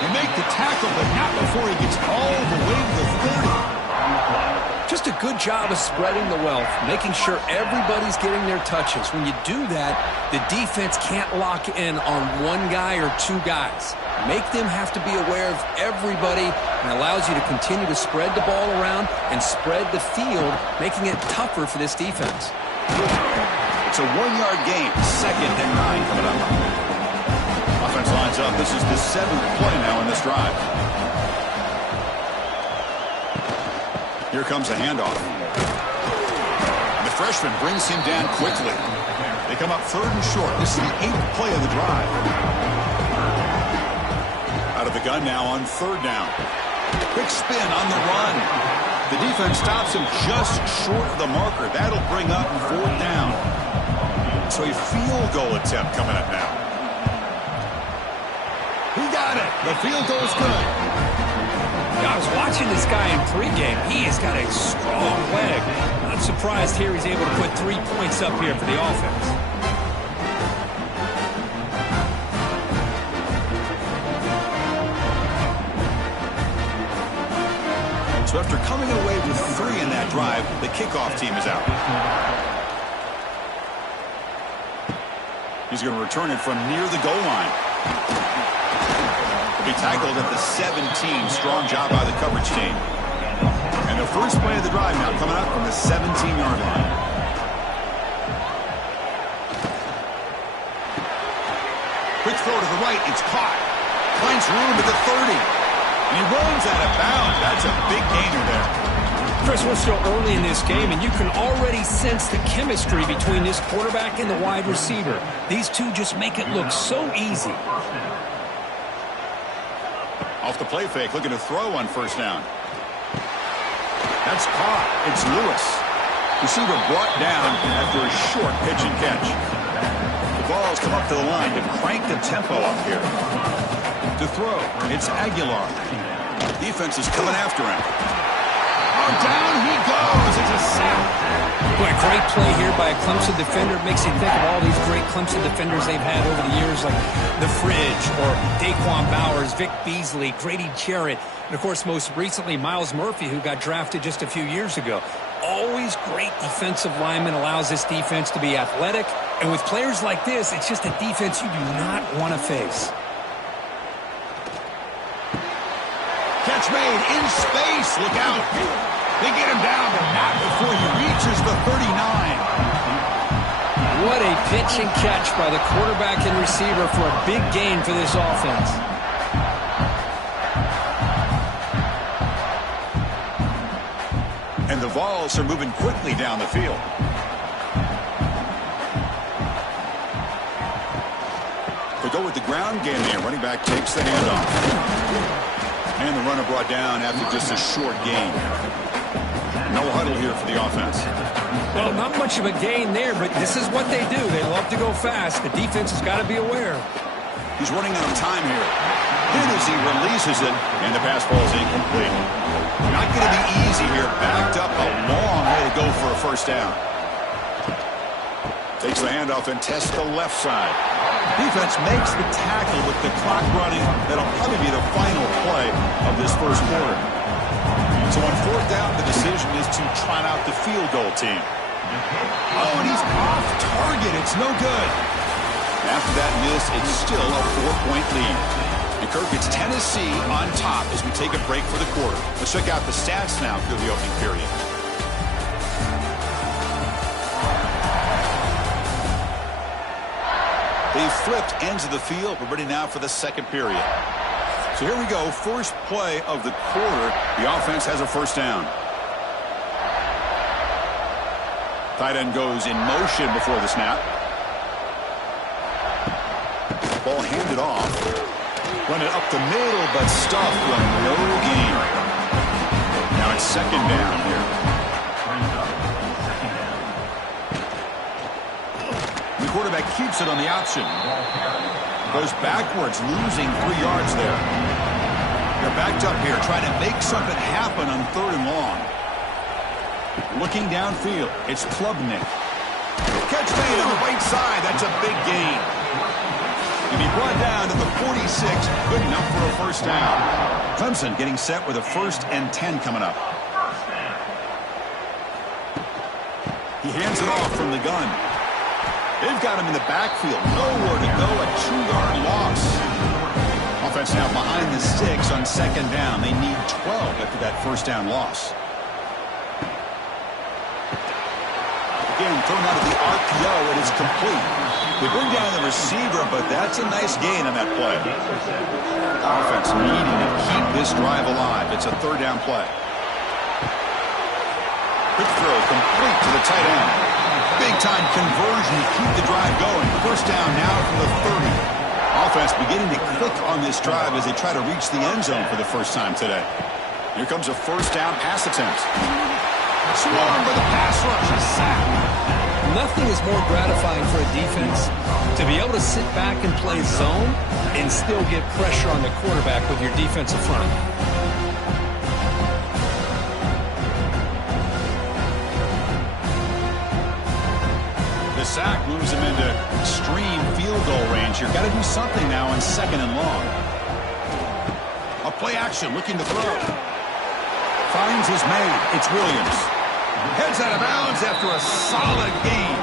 They make the tackle, but not before he gets all the way to the 30. Just a good job of spreading the wealth, making sure everybody's getting their touches. When you do that, the defense can't lock in on one guy or two guys. Make them have to be aware of everybody, and allows you to continue to spread the ball around and spread the field, making it tougher for this defense. It's a 1-yard gain, 2nd and 9 coming up. Offense lines up. This is the 7th play now in this drive. Here comes a handoff. And the freshman brings him down quickly. They come up 3rd and short. This is the 8th play of the drive. Out of the gun now on 3rd down. Quick spin on the run. The defense stops him just short of the marker. That'll bring up 4th down. So a field goal attempt coming up now. He got it. The field goal is good. I was watching this guy in pregame. He has got a strong leg. Not surprised here he's able to put 3 points up here for the offense. So after coming away with 3 in that drive, the kickoff team is out. He's going to return it from near the goal line. He'll be tackled at the 17. Strong job by the coverage team. And the first play of the drive now coming up from the 17-yard line. Quick throw to the right. It's caught. Finds room at the 30. And he runs out of bounds. That's a big gainer there. Chris, we're still early in this game, and you can already sense the chemistry between this quarterback and the wide receiver. These two just make it look so easy. Off the play fake, looking to throw on 1st down. That's caught. It's Lewis. Receiver brought down after a short pitch and catch. The balls come up to the line to crank the tempo up here. To throw, it's Aguilar. Defense is coming after him. Oh, down he goes. It's a sack. Boy, great play here by a Clemson defender. It makes you think of all these great Clemson defenders they've had over the years, like The Fridge or Daquan Bowers, Vic Beasley, Grady Jarrett, and, of course, most recently, Myles Murphy, who got drafted just a few years ago. Always great defensive lineman, allows this defense to be athletic. And with players like this, it's just a defense you do not want to face. Catch made in space. Look out. They get him down, but not before he reaches the 39. What a pitch and catch by the quarterback and receiver for a big gain for this offense. And the Vols are moving quickly down the field. They go with the ground game there. Running back takes the handoff. And the runner brought down after just a short gain. No huddle here for the offense. Well, not much of a gain there, but this is what they do. They love to go fast. The defense has got to be aware. He's running out of time here. Hit as he releases it, and the pass ball is incomplete. Not going to be easy here. Backed up a long way to go for a 1st down. Takes the handoff and tests the left side. Defense makes the tackle with the clock running. That'll probably be the final play of this 1st quarter. So on 4th down, the decision is to trot out the field goal team. Oh, and he's off target. It's no good. After that miss, it's still a 4-point lead. And Kirk, it's Tennessee on top as we take a break for the quarter. Let's check out the stats now through the opening period. They've flipped ends of the field. We're ready now for the 2nd period. So here we go. First play of the quarter. The offense has a 1st down. Tight end goes in motion before the snap. Ball handed off. Run it up the middle, but stuffed for no gain. Now it's 2nd down here. The quarterback keeps it on the option. Goes backwards, losing 3 yards there. They're backed up here, trying to make something happen on 3rd and long. Looking downfield, it's Klubnik. Catch made on the right side. That's a big gain. He'll be brought down to the 46. Good enough for a first down. Clemson getting set with a 1st and 10 coming up. He hands it off from the gun. They've got him in the backfield. Nowhere to go. A 2-yard loss. Offense now behind the 6 on 2nd down. They need 12 after that first down loss. Again, thrown out of the RPO. It is complete. They bring down the receiver, but that's a nice gain on that play. Offense needing to keep this drive alive. It's a 3rd down play. Quick throw complete to the tight end. Big-time conversion to keep the drive going. First down now from the 30. Offense beginning to click on this drive as they try to reach the end zone for the first time today. Here comes a first down pass attempt. Swarmed by the pass rush. A sack. Nothing is more gratifying for a defense to be able to sit back and play zone and still get pressure on the quarterback with your defensive front. The sack moves him into extreme field goal range here. Got to do something now on 2nd and long. A play action looking to throw. Finds his man. It's Williams. Heads out of bounds after a solid game.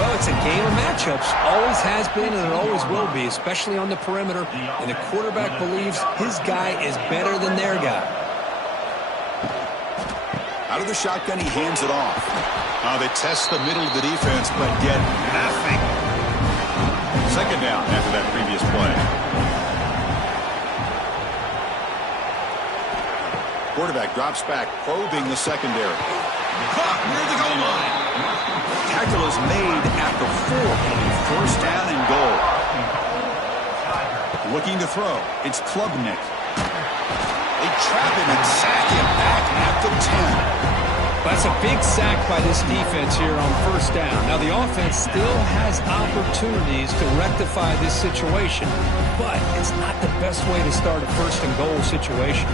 Well, it's a game of matchups. Always has been and it always will be, especially on the perimeter. And the quarterback believes his guy is better than their guy. Out of the shotgun, he hands it off. They test the middle of the defense, but get nothing. 2nd down after that previous play. Quarterback drops back, probing the secondary. Caught near the goal line. Tackle is made at the 4. First down and goal. Looking to throw. It's Klubnik. They trap him and sack him back at the 10. That's a big sack by this defense here on first down. Now, the offense still has opportunities to rectify this situation, but it's not the best way to start a 1st and goal situation.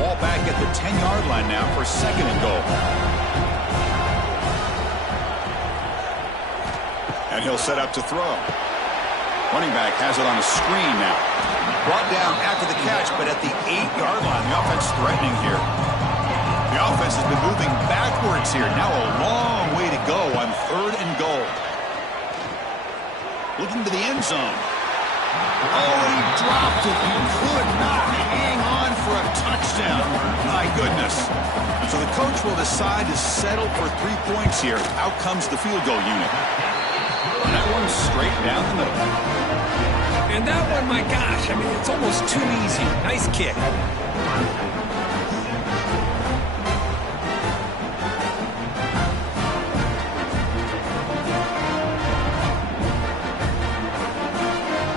Ball back at the 10-yard line now for 2nd and goal. And he'll set up to throw. Running back has it on a screen now. Brought down after the catch, but at the 8-yard line, the offense threatening here. The offense has been moving backwards here. Now a long way to go on 3rd and goal. Looking to the end zone. Oh, and he dropped it. He could not hang on for a touchdown. My goodness. So the coach will decide to settle for 3 points here. Out comes the field goal unit. And that one's straight down the middle. And that one, my gosh, I mean, it's almost too easy. Nice kick.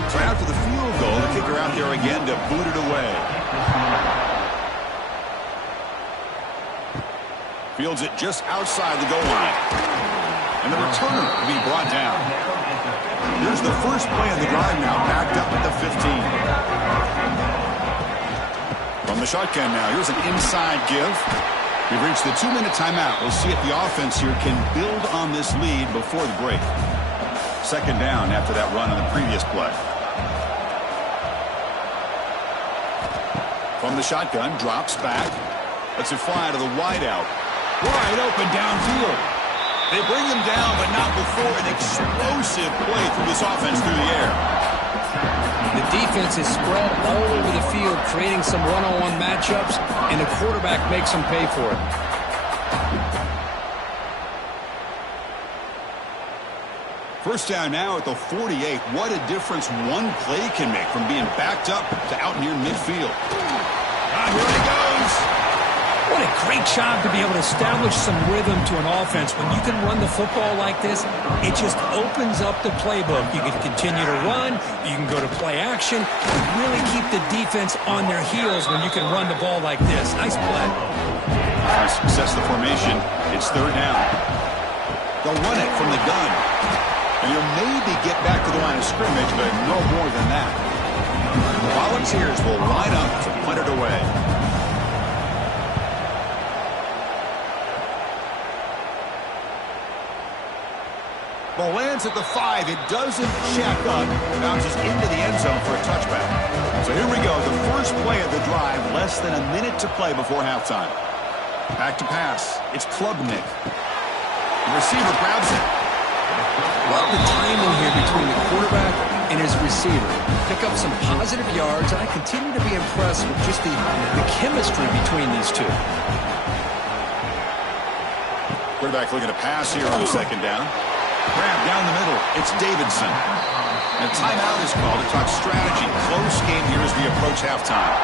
So after the field goal, the kicker out there again to boot it away. Fields it just outside the goal line. And the returner will be brought down. Here's the first play of the drive now, backed up at the 15. From the shotgun now, here's an inside give. We've reached the 2-minute timeout. We'll see if the offense here can build on this lead before the break. 2nd down after that run on the previous play. From the shotgun, drops back. Lets it fly to the wideout. Wide open downfield. They bring him down, but not before an explosive play through this offense through the air. The defense is spread all over the field, creating some one-on-one matchups, and the quarterback makes them pay for it. First down now at the 48. What a difference one play can make from being backed up to out near midfield. Here he goes. What a great job to be able to establish some rhythm to an offense. When you can run the football like this, it just opens up the playbook. You can continue to run. You can go to play action. Really keep the defense on their heels when you can run the ball like this. Nice play. Sets the formation. It's 3rd down. They'll run it from the gun. And you'll maybe get back to the line of scrimmage, but no more than that. The Volunteers will line up to punt it away. Lands at the 5. It doesn't check up. Bounces into the end zone for a touchback. So here we go. The first play of the drive. Less than a minute to play before halftime. Back to pass. It's Klubnik. The receiver grabs it. Well, the timing here between the quarterback and his receiver. Pick up some positive yards, and I continue to be impressed with just the chemistry between these two. Quarterback looking to pass here on second down. Grab down the middle. It's Davidson. And a timeout is called to talk strategy. Close game here as we approach halftime.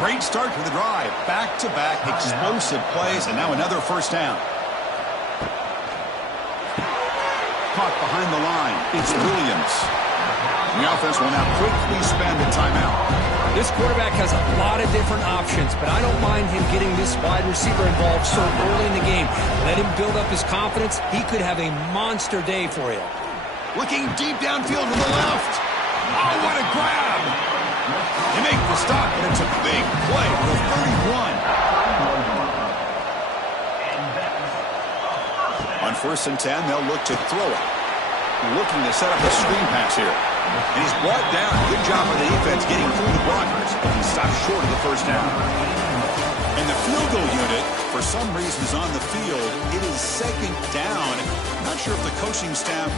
Great start to the drive. Back-to-back explosive plays, and now another first down. Caught behind the line. It's Williams. The offense will now quickly spend a timeout. This quarterback has a lot of different options, but I don't mind him getting this wide receiver involved so early in the game. Let him build up his confidence. He could have a monster day for you. Looking deep downfield to the left. Oh, what a grab! They make the stop, but it's a big play for the 31. On 1st and 10, they'll look to throw it. Looking to set up a screen pass here. And he's brought down. Good job by the defense getting through the blockers. But he stopped short of the first down. And the field goal unit, for some reason, is on the field. It is second down. Not sure if the coaching staff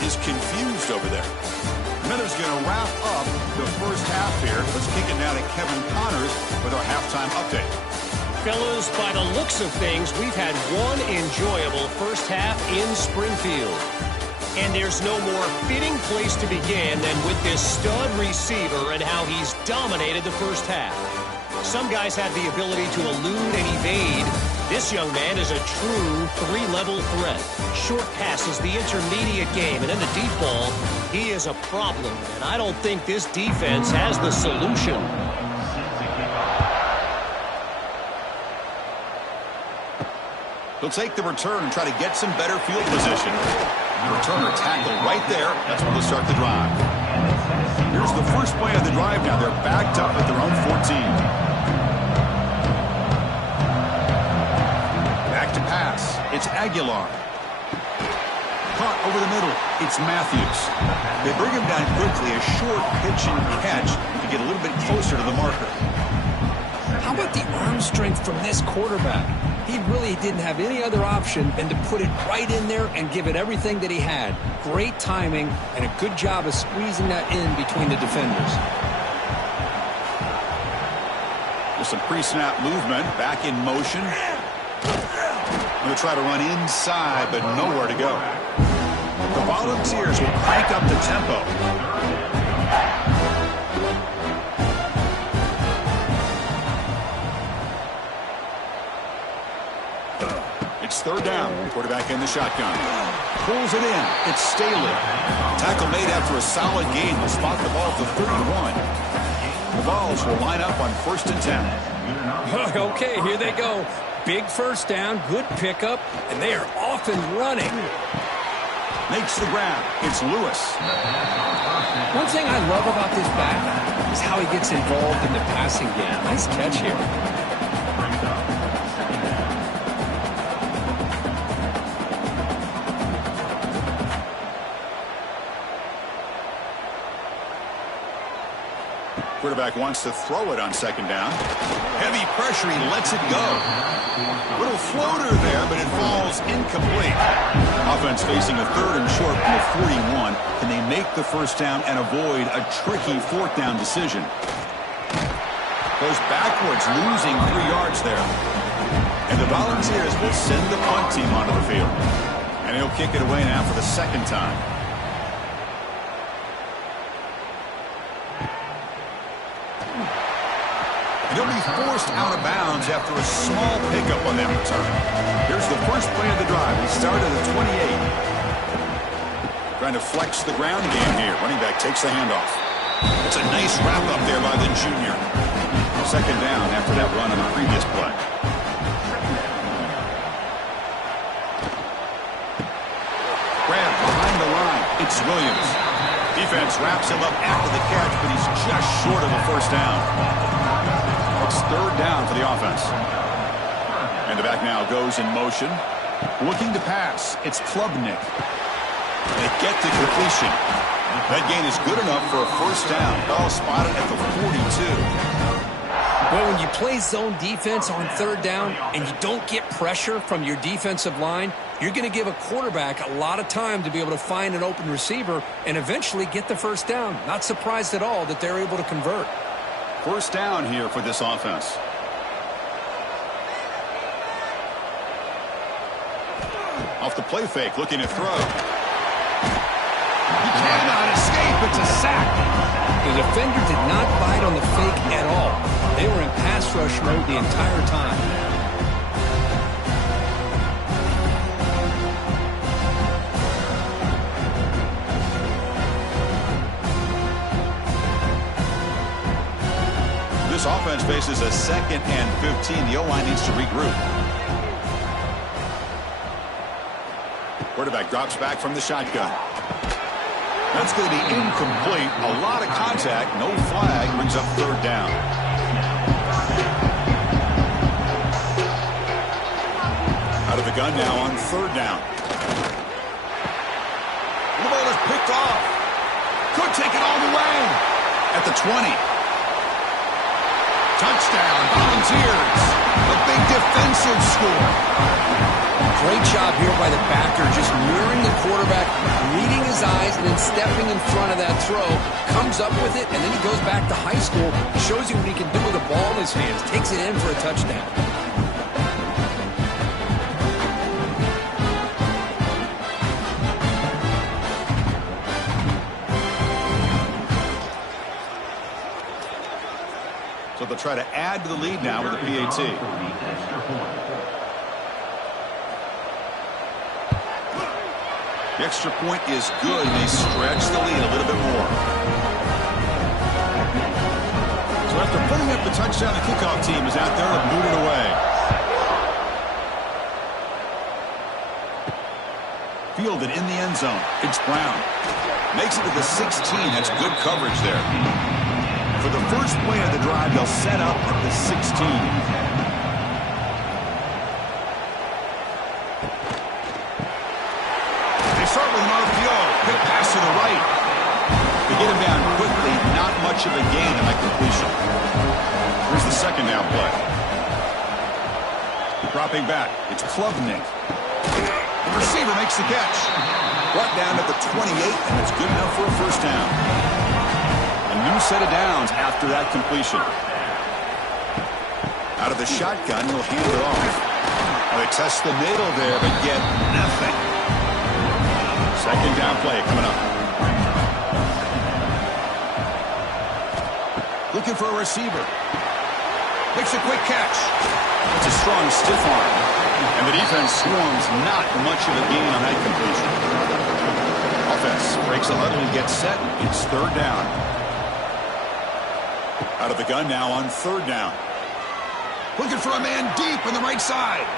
is confused over there. Miller's going to wrap up the first half here. Let's kick it now to Kevin Connors with our halftime update. Fellas, by the looks of things, we've had one enjoyable first half in Springfield. And there's no more fitting place to begin than with this stud receiver and how he's dominated the first half. Some guys have the ability to elude and evade. This young man is a true three-level threat. Short passes, the intermediate game, and then the deep ball. He is a problem, and I don't think this defense has the solution. He'll take the return and try to get some better field position. The returner tackle right there. That's when they'll start the drive. Here's the first play of the drive now. They're backed up at their own 14. Back to pass. It's Aguilar. Caught over the middle. It's Matthews. They bring him down quickly. A short pitch and catch to get a little bit closer to the marker. How about the arm strength from this quarterback? He really didn't have any other option than to put it right in there and give it everything that he had. Great timing and a good job of squeezing that in between the defenders. There's some pre-snap movement. Back in motion. Going to try to run inside, but nowhere to go. The Volunteers will crank up the tempo. It's third down. Quarterback in the shotgun. Pulls it in. It's Staley. Tackle made after a solid gain. Will spot the ball at the 31. The Vols will line up on 1st and 10. Okay, here they go. Big first down, good pickup, and they are off and running. Makes the grab. It's Lewis. One thing I love about this back is how he gets involved in the passing game. Nice catch here. Quarterback wants to throw it on second down. Heavy pressure, he lets it go. Little floater there, but it falls incomplete. Offense facing a third and short from the 41. Can they make the first down and avoid a tricky fourth down decision? Goes backwards, losing 3 yards there. And the Volunteers will send the punt team onto the field. And he'll kick it away now for the second time. They'll be forced out of bounds after a small pickup on that return. Here's the first play of the drive. He started at 28. Trying to flex the ground game here. Running back takes the handoff. It's a nice wrap-up there by the junior. Second down after that run on the previous play. Grab behind the line. It's Williams. Defense wraps him up after the catch, but he's just short of a first down. It's third down for the offense. And the back now goes in motion. Looking to pass. It's Klubnik. They get the completion. That gain is good enough for a first down. Ball spotted at the 42. Well, when you play zone defense on third down and you don't get pressure from your defensive line, you're going to give a quarterback a lot of time to be able to find an open receiver and eventually get the first down. Not surprised at all that they're able to convert. First down here for this offense. Off the play fake, looking to throw. He cannot escape. It's a sack. The defender did not bite on the fake at all. They were in pass rush mode the entire time. This offense faces a 2nd and 15. The O-line needs to regroup. Quarterback drops back from the shotgun. That's going to be incomplete. A lot of contact. No flag. Brings up third down. Out of the gun now on third down. The ball is picked off. Could take it all the way. At the 20. Touchdown. Volunteers. A big defensive score. Great job here by the backer, just mirroring the quarterback, reading his eyes, and then stepping in front of that throw. Comes up with it, and then he goes back to high school. Shows you what he can do with a ball in his hands. Takes it in for a touchdown. So they'll try to add to the lead now with a PAT. The extra point is good, and they stretch the lead a little bit more. So after putting up the touchdown, the kickoff team is out there to boot it away. Fielded in the end zone. It's Brown. Makes it to the 16. That's good coverage there. For the first play of the drive, they'll set up at the 16. Start with an RPO. Quick pass to the right. They get him down quickly. Not much of a gain on that completion. Here's the second down play. Dropping back. It's Klubnik. The receiver makes the catch. Brought down at the 28, and it's good enough for a first down. A new set of downs after that completion. Out of the shotgun, he'll hand it off. Well, they test the middle there, but get nothing. Second down play coming up. Looking for a receiver. Makes a quick catch. It's a strong stiff arm. And the defense swarms not much of a gain on that completion. Offense breaks a huddle and gets set. It's third down. Out of the gun now on third down. Looking for a man deep on the right side.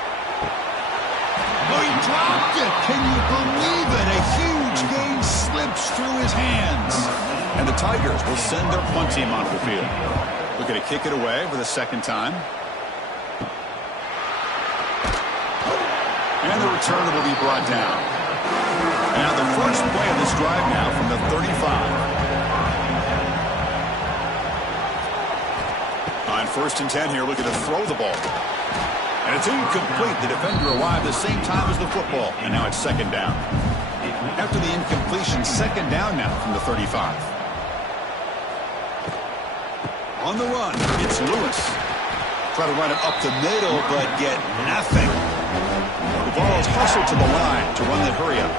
Oh, he dropped it. Can you believe it? A huge gain slips through his hands. And the Tigers will send their punt team onto the field. Looking to kick it away for the second time. And the returner will be brought down. And now the first play of this drive now from the 35. On 1st and 10 here, looking to throw the ball. And it's incomplete. The defender arrived the same time as the football. And now it's second down. After the incompletion, second down now from the 35. On the run, it's Lewis. Try to run it up the middle, but get nothing. The ball is hustled to the line to run the hurry up.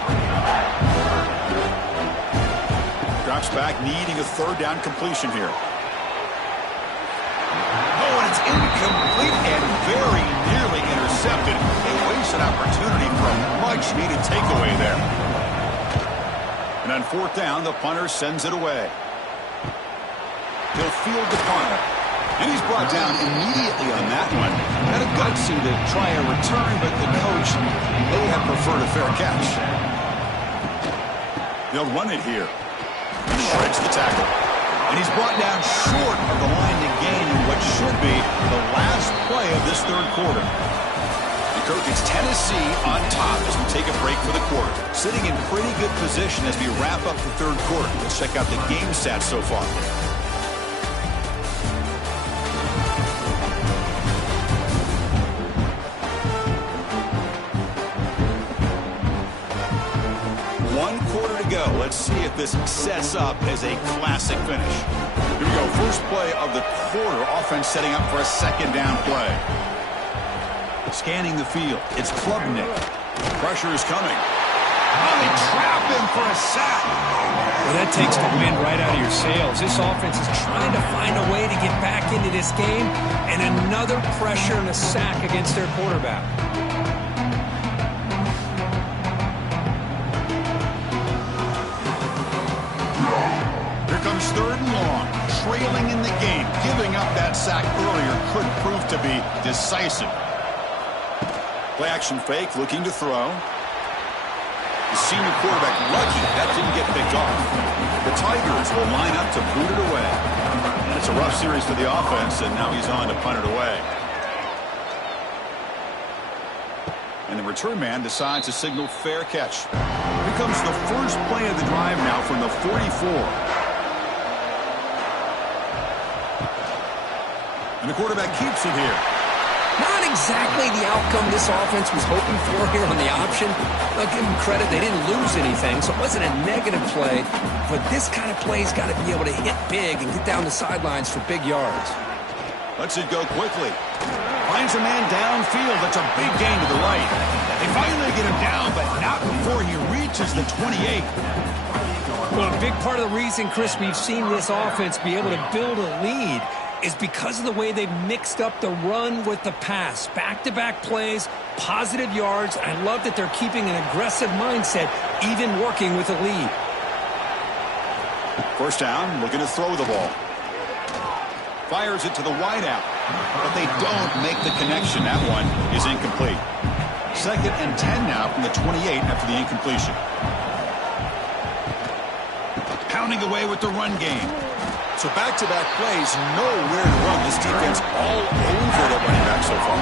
Drops back, needing a third down completion here. It's incomplete and very nearly intercepted. A wasted opportunity for a much-needed takeaway there. And on fourth down, the punter sends it away. He'll field the punt. And he's brought down immediately on that one. Had a gutsy to try a return, but the coach may have preferred a fair catch. They'll run it here. He shreds the tackle. And he's brought down short of the line to gain what should be the last play of this third quarter. The Coach, it's Tennessee on top as we take a break for the quarter. Sitting in pretty good position as we wrap up the third quarter. Let's check out the game stats so far. One quarter to go. Let's see if this sets up as a classic finish. Here we go. First play of the quarter. Offense setting up for a second down play. Scanning the field. It's Klubnik. Pressure is coming. Oh, they trap him for a sack. Well, that takes the wind right out of your sails. This offense is trying to find a way to get back into this game, and another pressure and a sack against their quarterback. Here comes third and long. Trailing in the game. Giving up that sack earlier could prove to be decisive. Play action fake, looking to throw. The senior quarterback lucky that didn't get picked off. The Tigers will line up to boot it away. And it's a rough series for the offense, and now he's on to punt it away. And the return man decides to signal fair catch. Here comes the first play of the drive now from the 44. And the quarterback keeps it here. Not exactly the outcome this offense was hoping for here on the option. I'll give them credit. They didn't lose anything, so it wasn't a negative play. But this kind of play's got to be able to hit big and get down the sidelines for big yards. Lets it go quickly. Finds a man downfield. That's a big gain to the right. They finally get him down, but not before he reaches the 28. Well, a big part of the reason, Chris, we've seen this offense be able to build a lead is because of the way they've mixed up the run with the pass. Back-to-back plays, positive yards. I love that they're keeping an aggressive mindset, even working with a lead. First down, looking to throw the ball. Fires it to the wideout, but they don't make the connection. That one is incomplete. Second and 10 now from the 28 after the incompletion. Pounding away with the run game. So back-to-back plays, nowhere to run. This defense all over the running back so far.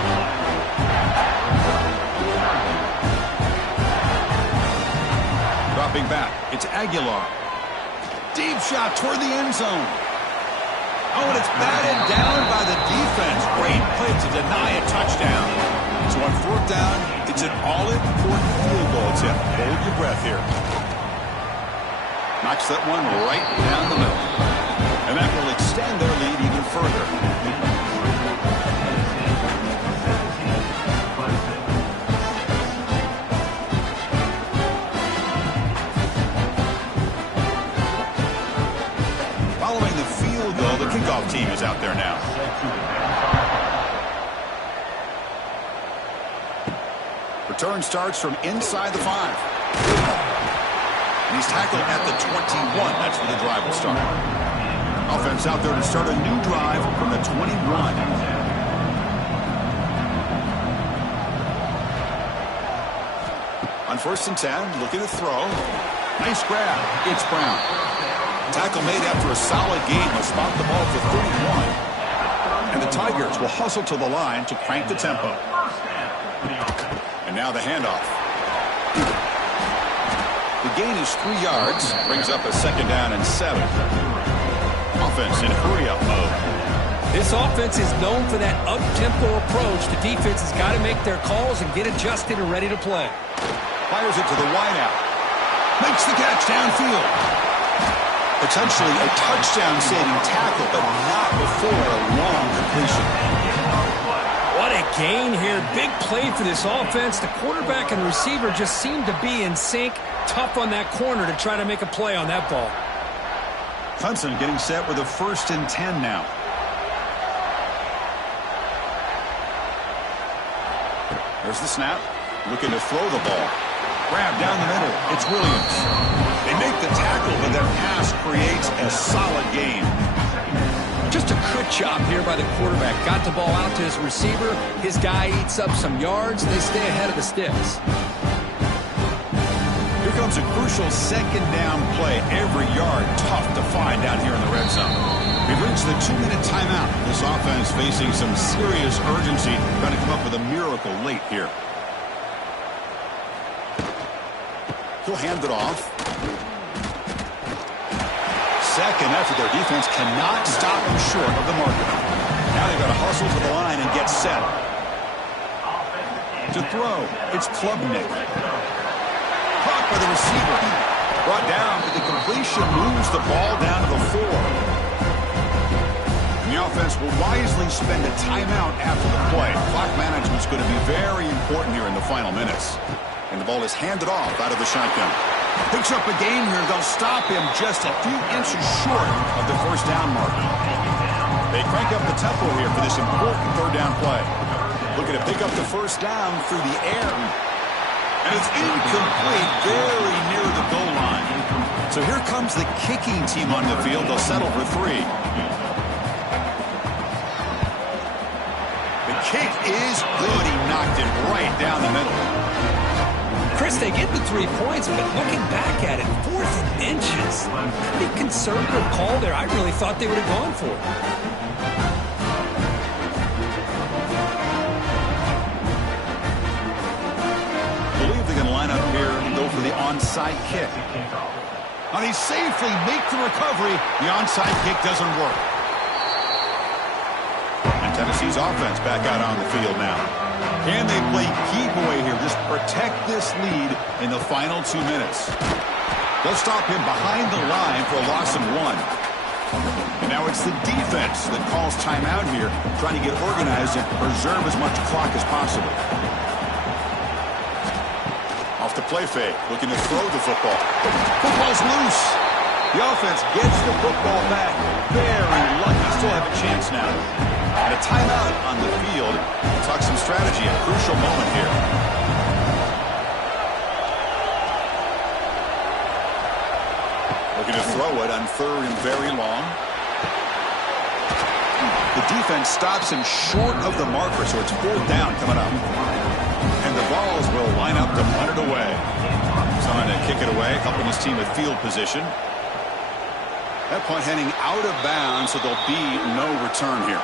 Dropping back, it's Aguilar. Deep shot toward the end zone. Oh, and it's batted down by the defense. Great play to deny a touchdown. So on fourth down, it's an all-important field goal attempt. Hold your breath here. Knocks that one right down the middle. And that will extend their lead even further. Following the field goal, the kickoff team is out there now. Return starts from inside the 5. And he's tackled at the 21. That's where the drive will start. Offense out there to start a new drive from the 21. On first and 10, looking to throw. Nice grab. It's Brown. Tackle made after a solid game. Will spot the ball for 31. And the Tigers will hustle to the line to crank the tempo. And now the handoff. The gain is 3 yards. Brings up a second down and 7. Offense in hurry-up mode. This offense is known for that up-tempo approach. The defense has got to make their calls and get adjusted and ready to play. Fires it to the wideout. Makes the catch downfield. Potentially a touchdown-saving tackle, but not before a long completion. What a gain here. Big play for this offense. The quarterback and receiver just seem to be in sync. Tough on that corner to try to make a play on that ball. Clemson getting set with a first and 10 now. There's the snap. Looking to throw the ball. Grab down the middle. It's Williams. They make the tackle, but their pass creates a solid gain. Just a good job here by the quarterback. Got the ball out to his receiver. His guy eats up some yards. They stay ahead of the sticks. Here comes a crucial second down play. Every yard tough to find down here in the red zone. We've reached the 2-minute timeout. This offense facing some serious urgency, trying to come up with a miracle late here. He'll hand it off. Second effort. Their defense cannot stop him short of the marker. Now they've got to hustle to the line and get set. To throw, it's Klubnik. Caught by the receiver. Brought down, but the completion moves the ball down to the 4. And the offense will wisely spend a timeout after the play. Clock management is going to be very important here in the final minutes. And the ball is handed off out of the shotgun. Picks up a gain here. They'll stop him just a few inches short of the first down mark. They crank up the tempo here for this important third down play. Looking to pick up the first down through the air. And it's incomplete, very near the goal line. So here comes the kicking team on the field. They'll settle for 3. The kick is good. He knocked it right down the middle. Chris, they get the 3 points, but looking back at it, 4th and inches. Pretty conservative call there. I really thought they would have gone for it. Line up here and go for the onside kick. Now they safely make the recovery. The onside kick doesn't work. And Tennessee's offense back out on the field now. Can they play keep away here? Just protect this lead in the final 2 minutes. They'll stop him behind the line for a loss of 1. And now it's the defense that calls timeout here, trying to get organized and preserve as much clock as possible. The play fake, looking to throw the football. Football's loose. The offense gets the football back. Very lucky. Still have a chance now. And a timeout on the field. We'll talk some strategy at a crucial moment here. Looking to throw it on 3rd and very long. The defense stops him short of the marker, so it's 4th down coming up. And the Vols will line up to punt it away. Trying to kick it away, helping his team with field position. That punt heading out of bounds, so there'll be no return here.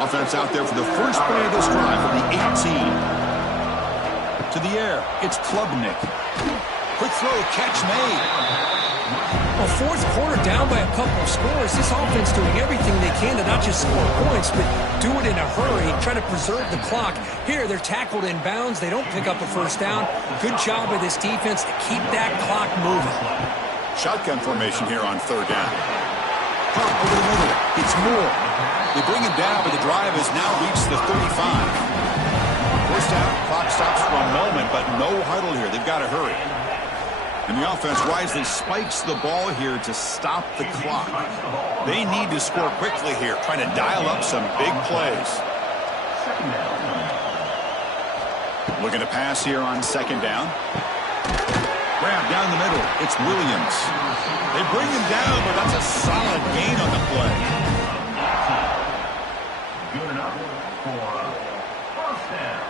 Offense out there for the first play of this drive from the 18. To the air, it's Klubnik. Quick throw, catch made. Well, 4th quarter down by a couple of scores. This offense doing everything they can to not just score points, but do it in a hurry, try to preserve the clock. Here, they're tackled in bounds. They don't pick up a first down. Good job of this defense to keep that clock moving. Shotgun formation here on 3rd down. Pop over the middle. It's Moore. They bring him down, but the drive has now reached the 35. First down, clock stops for a moment, but no huddle here. They've got to hurry. And the offense wisely spikes the ball here to stop the clock. They need to score quickly here, trying to dial up some big plays. Looking to pass here on 2nd down. Grab down the middle. It's Williams. They bring him down, but that's a solid gain on the play. Good enough for 1st down.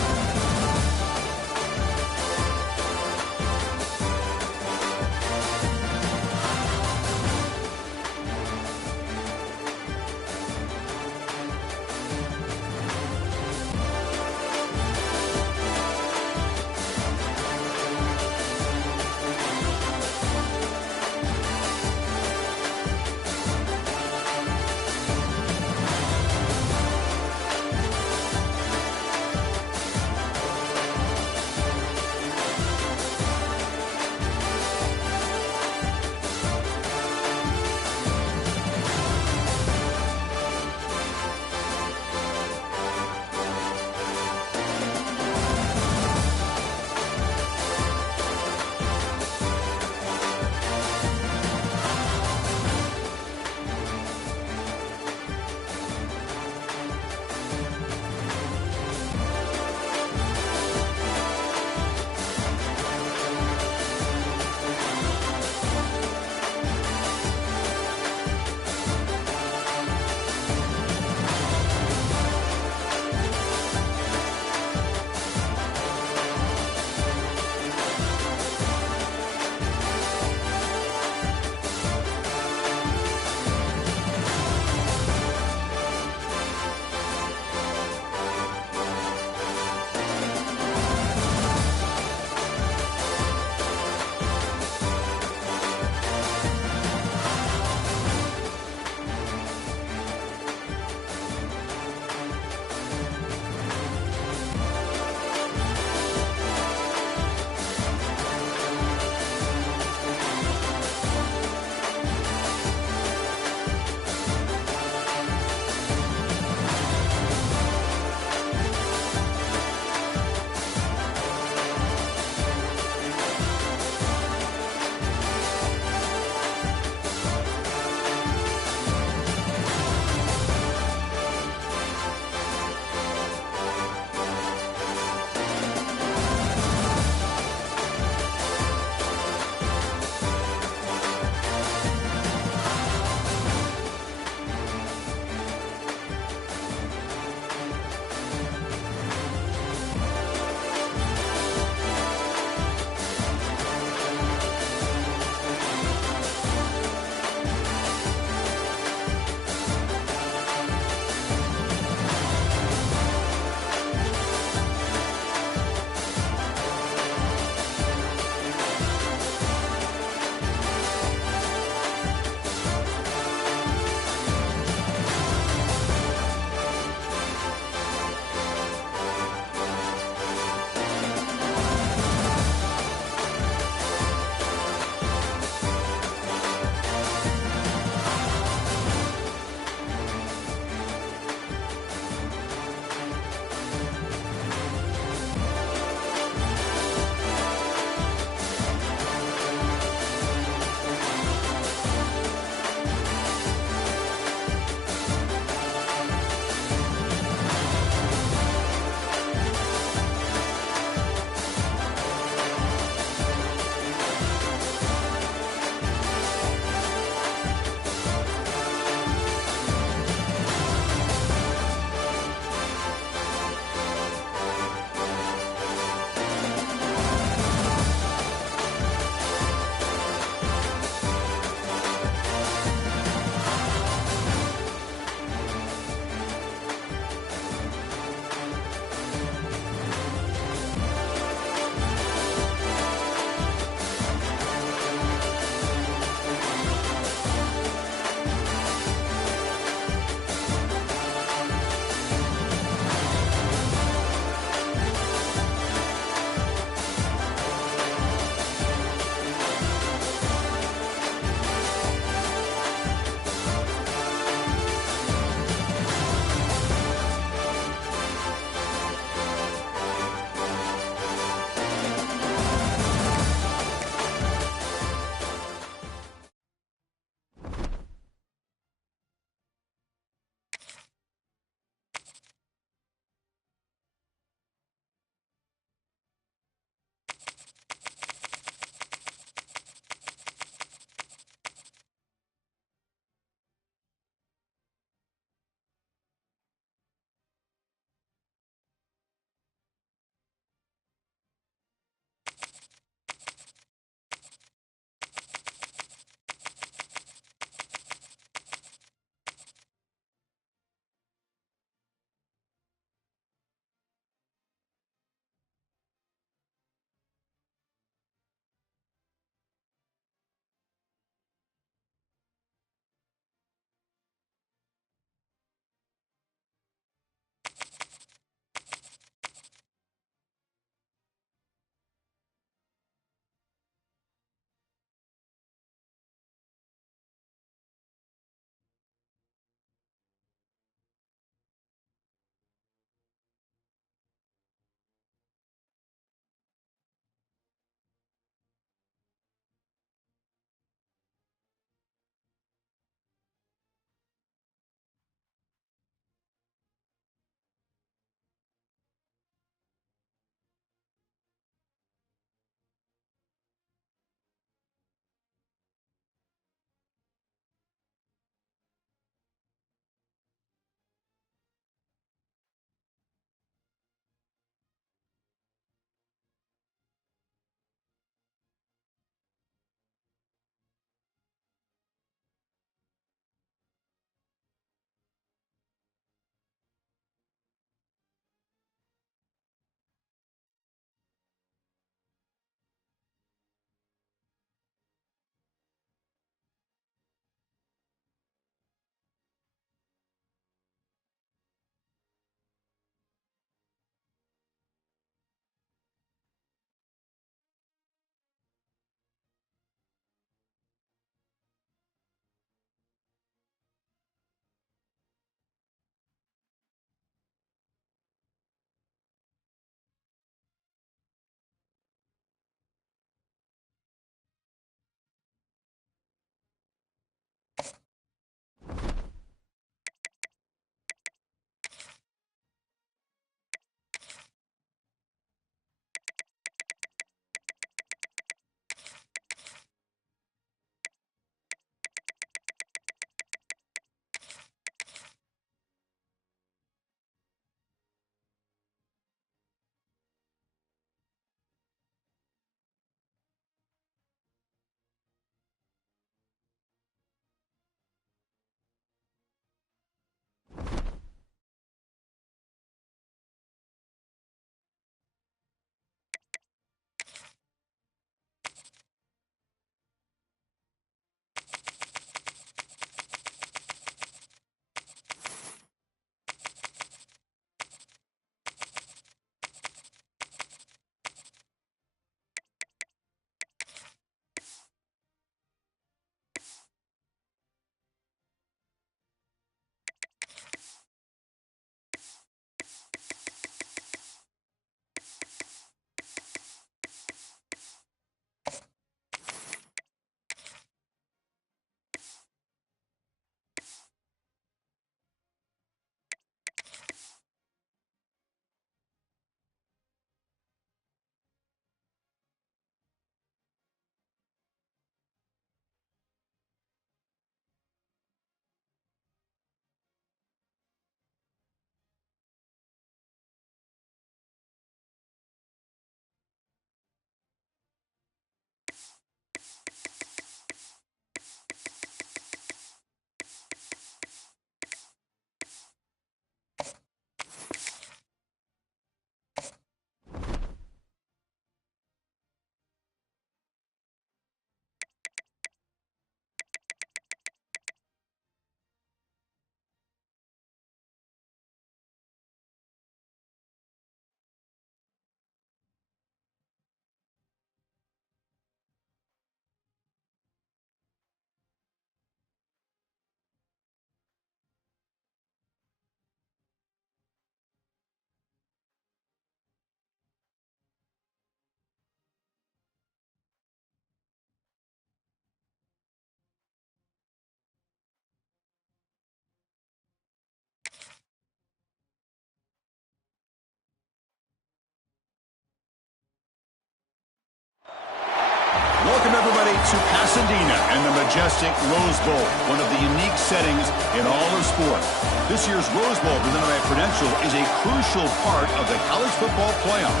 Welcome, everybody, to Pasadena and the majestic Rose Bowl, one of the unique settings in all of sport. This year's Rose Bowl, presented by Prudential, is a crucial part of the college football playoff.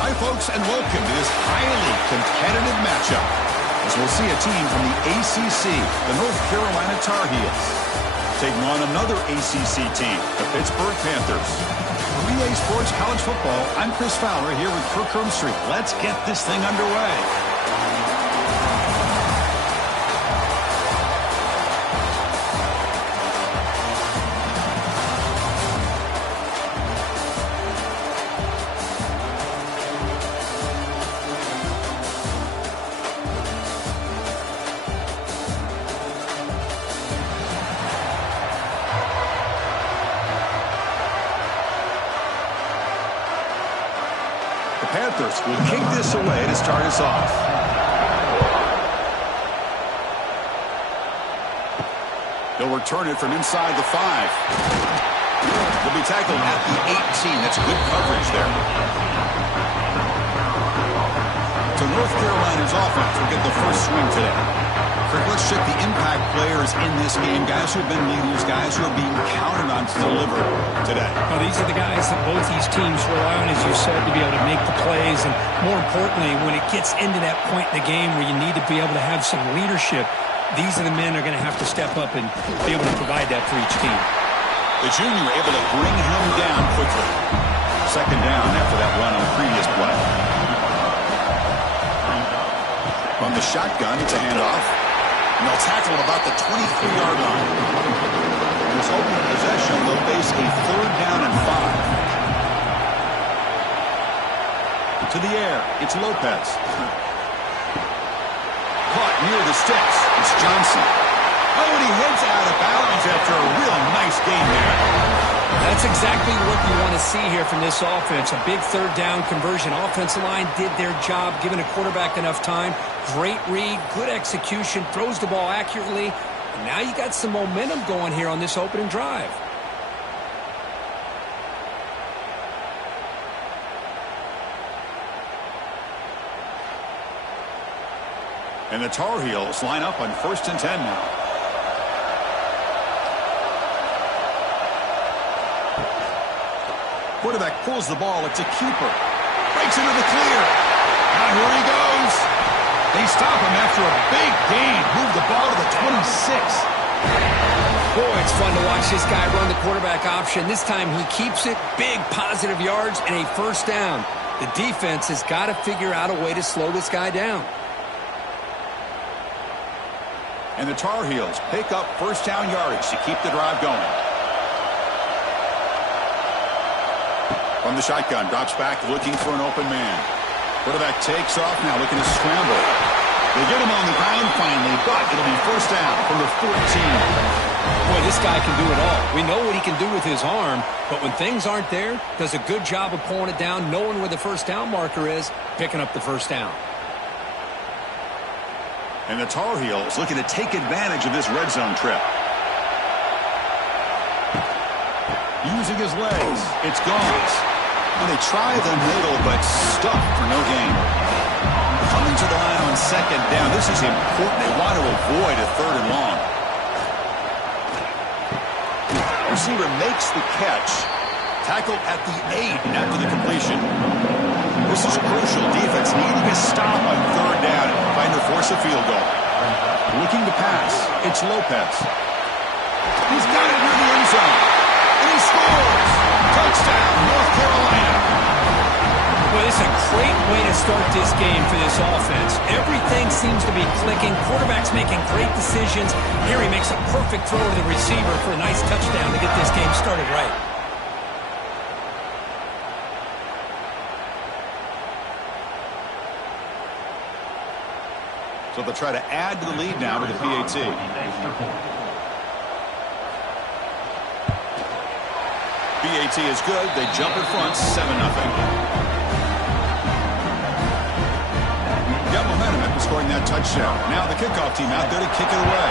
Hi, folks, and welcome to this highly competitive matchup, as we'll see a team from the ACC, the North Carolina Tar Heels, taking on another ACC team, the Pittsburgh Panthers. For EA Sports College Football, I'm Chris Fowler here with Kirk Herbstreit. Let's get this thing underway. Panthers will kick this away to start us off. They'll return it from inside the 5. They'll be tackled at the 18. That's good coverage there. So North Carolina's offense will get the first swing today. Kirk, let's check the impact players in this game. Guys who have been leaders, guys who are being counted on to deliver today. Well, these are the guys that both these teams rely on, as you said, to be able to make the plays. And more importantly, when it gets into that point in the game where you need to be able to have some leadership, these are the men who are going to have to step up and be able to provide that for each team. The junior able to bring him down quickly. Second down after that run on the previous play. From the shotgun, it's a handoff. And they'll tackle him about the 23-yard line. In this open possession, they'll face a 3rd down and 5. To the air, it's Lopez. Caught near the sticks, it's Johnson. Oh, and he heads out of bounds after a real nice game there. That's exactly what you want to see here from this offense. A big 3rd down conversion. Offensive line did their job, giving a quarterback enough time. Great read, good execution, throws the ball accurately. And now you got some momentum going here on this opening drive. And the Tar Heels line up on 1st and 10 now. Quarterback pulls the ball. It's a keeper. Breaks into the clear. Now here he goes. They stop him after a big gain. Move the ball to the 26. Boy, it's fun to watch this guy run the quarterback option. This time he keeps it. Big positive yards and a 1st down. The defense has got to figure out a way to slow this guy down. And the Tar Heels pick up 1st down yardage to keep the drive going. From the shotgun, drops back looking for an open man. Quarterback takes off now, looking to scramble. They get him on the ground finally, but it'll be 1st down from the 14. Boy, this guy can do it all. We know what he can do with his arm, but when things aren't there, does a good job of pulling it down, knowing where the 1st down marker is, picking up the 1st down. And the Tar Heels looking to take advantage of this red zone trip. Using his legs, it's Gomes. And they try the middle, but stuffed for no gain. Coming to the line on 2nd down. This is important. They want to avoid a 3rd and long. Receiver makes the catch. Tackled at the 8 after the completion. This is crucial. Defense needing a stop on 3rd down and trying to force a field goal. Looking to pass. It's Lopez. He's got it near the end zone. And he scores! Touchdown, North Carolina. Well, this is a great way to start this game for this offense. Everything seems to be clicking. Quarterback's making great decisions. Here he makes a perfect throw to the receiver for a nice touchdown to get this game started right. So they'll try to add to the lead now with the PAT. PAT is good. They jump in front, 7-0. Got momentum after scoring that touchdown. Now the kickoff team out there to kick it away.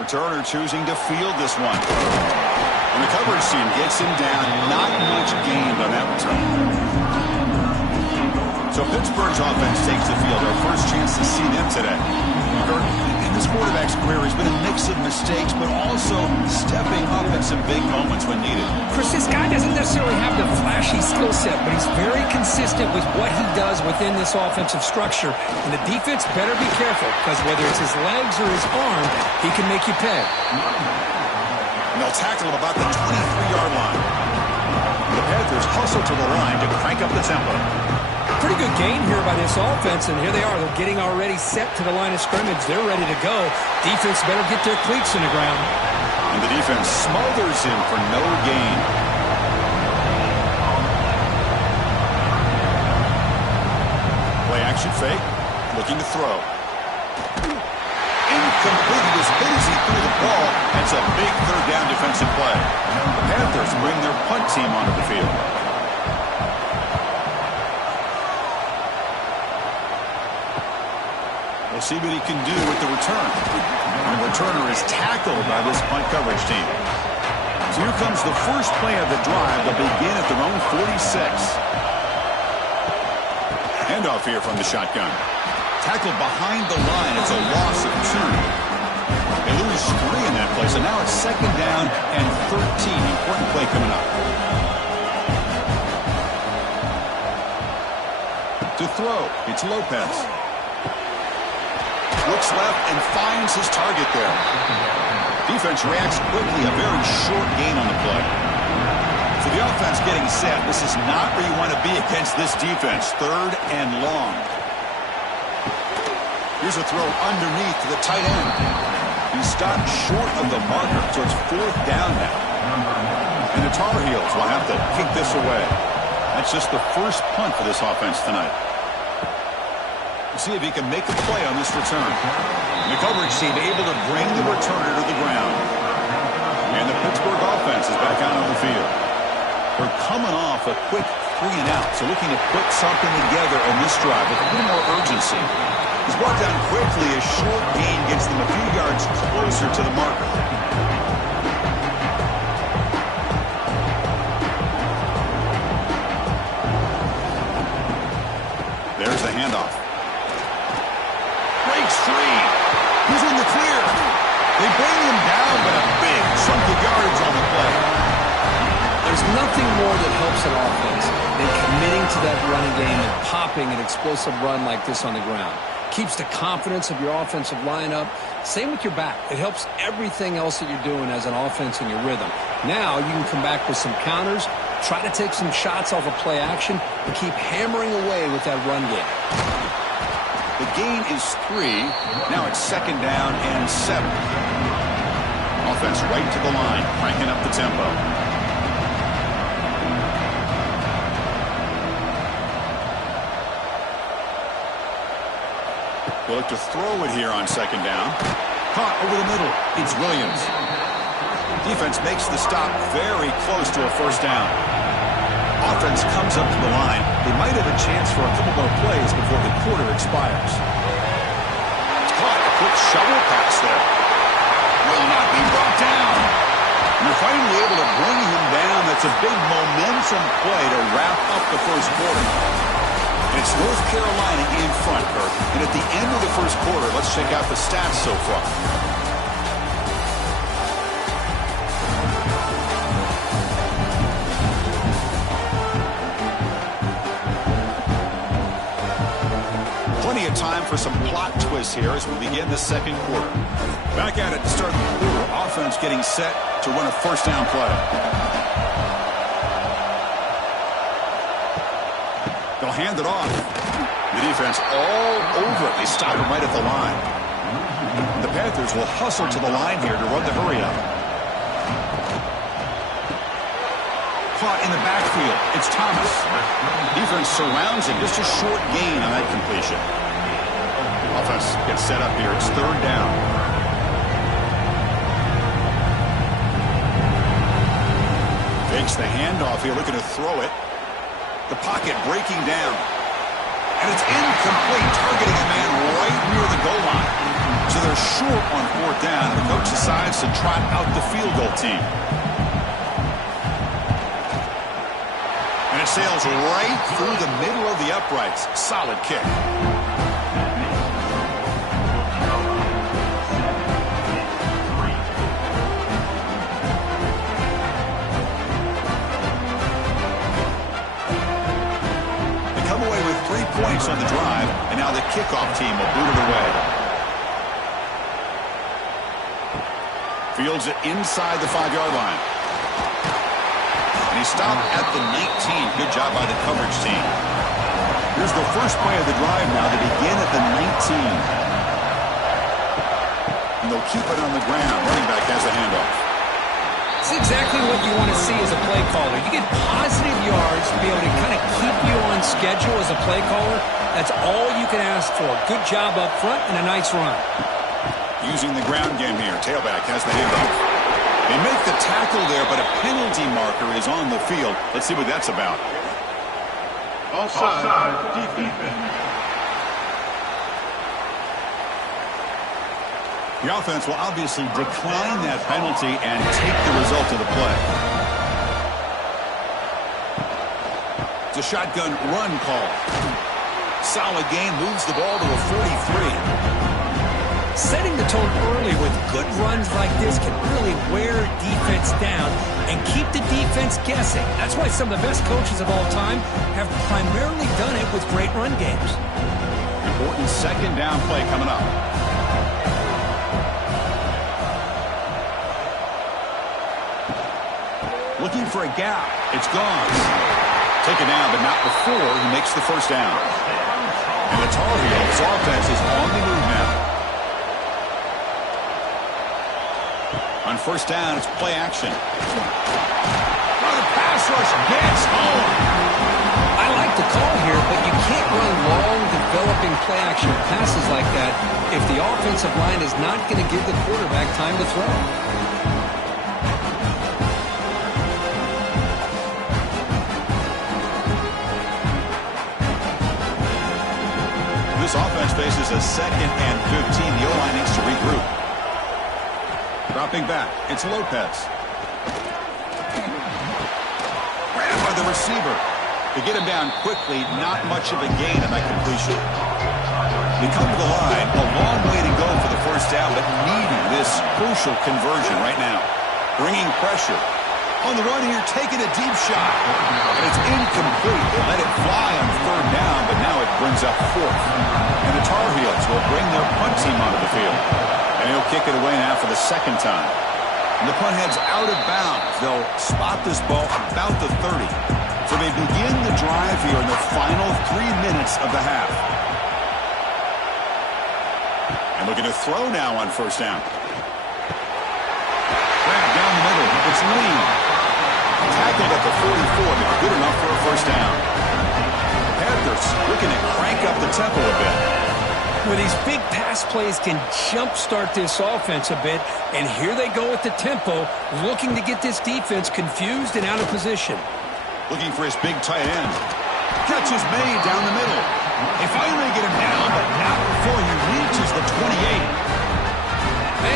Returner choosing to field this one. And the coverage team gets him down. Not much gained on that return. So Pittsburgh's offense takes the field. Our first chance to see them today. In this quarterback's career, he's been a mix of mistakes, but also stepping up in some big moments when needed. Chris, this guy doesn't necessarily have the flashy skill set, but he's very consistent with what he does within this offensive structure. And the defense better be careful, because whether it's his legs or his arm, he can make you pay. And they'll tackle him about the 23-yard line. The Panthers hustle to the line to crank up the tempo. Pretty good gain here by this offense, and here they are. They're getting already set to the line of scrimmage. They're ready to go. Defense better get their cleats in the ground. And the defense smothers him for no gain. Play action fake. Looking to throw. Incomplete. He was busy through the ball. That's a big third down defensive play. The Panthers bring their punt team onto the field. We'll see what he can do with the return. And the returner is tackled by this punt coverage team. So here comes the first play of the drive. They'll begin at their own 46. Handoff here from the shotgun. Tackled behind the line. It's a loss of 2. They lose 3 in that play. So now it's second down and 13. Important play coming up. To throw, it's Lopez. Looks left and finds his target there. Defense reacts quickly. A very short gain on the play. So the offense getting set. This is not where you want to be against this defense. Third and long. Here's a throw underneath to the tight end. He stopped short of the marker, so it's fourth down now. And the Tar Heels will have to kick this away. That's just the first punt for this offense tonight. See if he can make a play on this return. The coverage team able to bring the returner to the ground. And the Pittsburgh offense is back out on the field. They're coming off a quick 3-and-out, so looking to put something together on this drive with a little more urgency. He's brought down quickly. A short gain gets them a few yards closer to the marker. There's the handoff. Free. He's in the clear. They bring him down, but a big chunk of yards on the play. There's nothing more that helps an offense than committing to that running game and popping an explosive run like this on the ground. Keeps the confidence of your offensive lineup. Same with your back. It helps everything else that you're doing as an offense in your rhythm. Now you can come back with some counters, try to take some shots off of play action, and keep hammering away with that run game. The gain is 3. Now it's second down and 7. Offense right to the line, cranking up the tempo. We'll look to throw it here on second down. Caught over the middle. It's Williams. Defense makes the stop very close to a first down. Offense comes up to the line. They might have a chance for a couple more plays before the quarter expires. It's caught. A quick shovel pass there. Will not be brought down. You're finally able to bring him down. That's a big momentum play to wrap up the first quarter. It's North Carolina in front, Kirk. And at the end of the first quarter, let's check out the stats so far. Plenty of time for some plot twists here as we begin the second quarter. Back at it to start the quarter. Offense getting set to run a first down play. They'll hand it off. The defense all over it. They stop him right at the line. The Panthers will hustle to the line here to run the hurry up. Caught in the backfield. It's Thomas. Defense surrounds him. Just a short gain on that completion. Offense gets set up here. It's third down. Fakes the handoff here, looking to throw it. The pocket breaking down. And it's incomplete, targeting a man right near the goal line. So they're short on fourth down, and the coach decides to trot out the field goal team. And sails right through the middle of the uprights. Solid kick. They come away with 3 points on the drive, and now the kickoff team will boot it away. Fields it inside the 5-yard line. And he stopped at the 19. Good job by the coverage team. Here's the first play of the drive now. They begin at the 19. And they'll keep it on the ground. Running back has the handoff. It's exactly what you want to see as a play caller. You get positive yards to be able to kind of keep you on schedule as a play caller. That's all you can ask for. Good job up front and a nice run. Using the ground game here. Tailback has the handoff. They make the tackle there, but a penalty marker is on the field. Let's see what that's about. Offside defense. The offense will obviously decline that penalty and take the result of the play. It's a shotgun run call. Solid gain, moves the ball to a 43. Setting the tone early with good runs like this can really wear defense down and keep the defense guessing. That's why some of the best coaches of all time have primarily done it with great run games. Important second down play coming up. Looking for a gap. It's gone. Taken down, but not before he makes the first down. And the Tar Heels offense is on the move now. On first down, it's play action. Oh, the pass rush gets home. I like the call here, but you can't run long, developing play action passes like that if the offensive line is not going to give the quarterback time to throw. This offense faces a 2nd and 15. The O-line needs to regroup. Dropping back, it's Lopez. Grabbed by the receiver. To get him down quickly, not much of a gain on that completion. They come to the line, a long way to go for the first down, but needing this crucial conversion right now. Bringing pressure. On the run here, taking a deep shot. And it's incomplete. They let it fly on 3rd down, but now it brings up 4th. And the Tar Heels will bring their punt team onto the field. And he'll kick it away now for the 2nd time. And the punt heads out of bounds. They'll spot this ball about the 30. So they begin the drive here in the final 3 minutes of the half. And looking to throw now on first down. Grab down the middle. It's Lee. Tackled at the 44, but good enough for a first down. The Panthers looking to crank up the tempo a bit. Well, these big pass plays can jumpstart this offense a bit, and here they go at the tempo, looking to get this defense confused and out of position. Looking for his big tight end. Catch is made down the middle. They finally get him down, but not before he reaches the 28.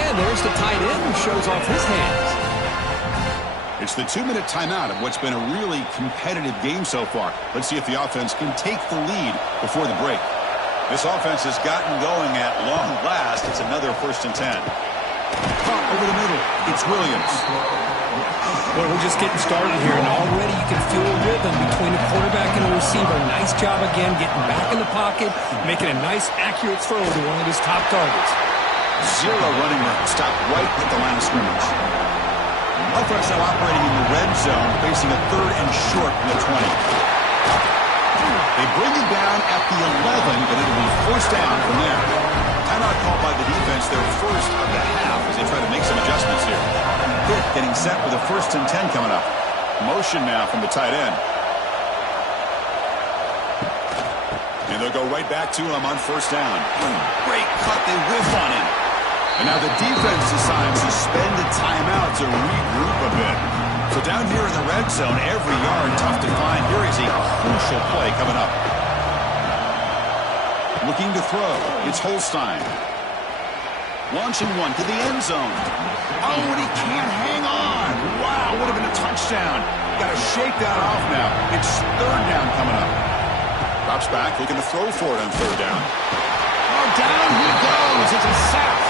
And there's the tight end who shows off his hands. It's the 2-minute timeout of what's been a really competitive game so far. Let's see if the offense can take the lead before the break. This offense has gotten going at long last. It's another 1st and 10. Caught over the middle. It's Williams. Well, we're just getting started here, and already you can feel a rhythm between a quarterback and a receiver. Nice job again, getting back in the pocket, making a nice, accurate throw to one of his top targets. 0 running room. Stop right at the line of scrimmage. Offense now operating in the red zone, facing a 3rd and short from the 20. They bring him down at the 11, but it'll be first down from there. Timeout called by the defense, their first of the half, as they try to make some adjustments here. Pitt getting set with a 1st and 10 coming up. Motion now from the tight end. And they'll go right back to him on first down. Great cut, they whiff on him. And now the defense decides to spend a timeout to regroup a bit. So down here in the red zone, every yard tough to find. Here is a crucial play coming up. Looking to throw. It's Holstein. Launching one to the end zone. Oh, and he can't hang on. Wow, would have been a touchdown got to shake that off now. It's third down coming up. Drops back, looking to throw for it on third down. Oh, down he goes. It's a sack.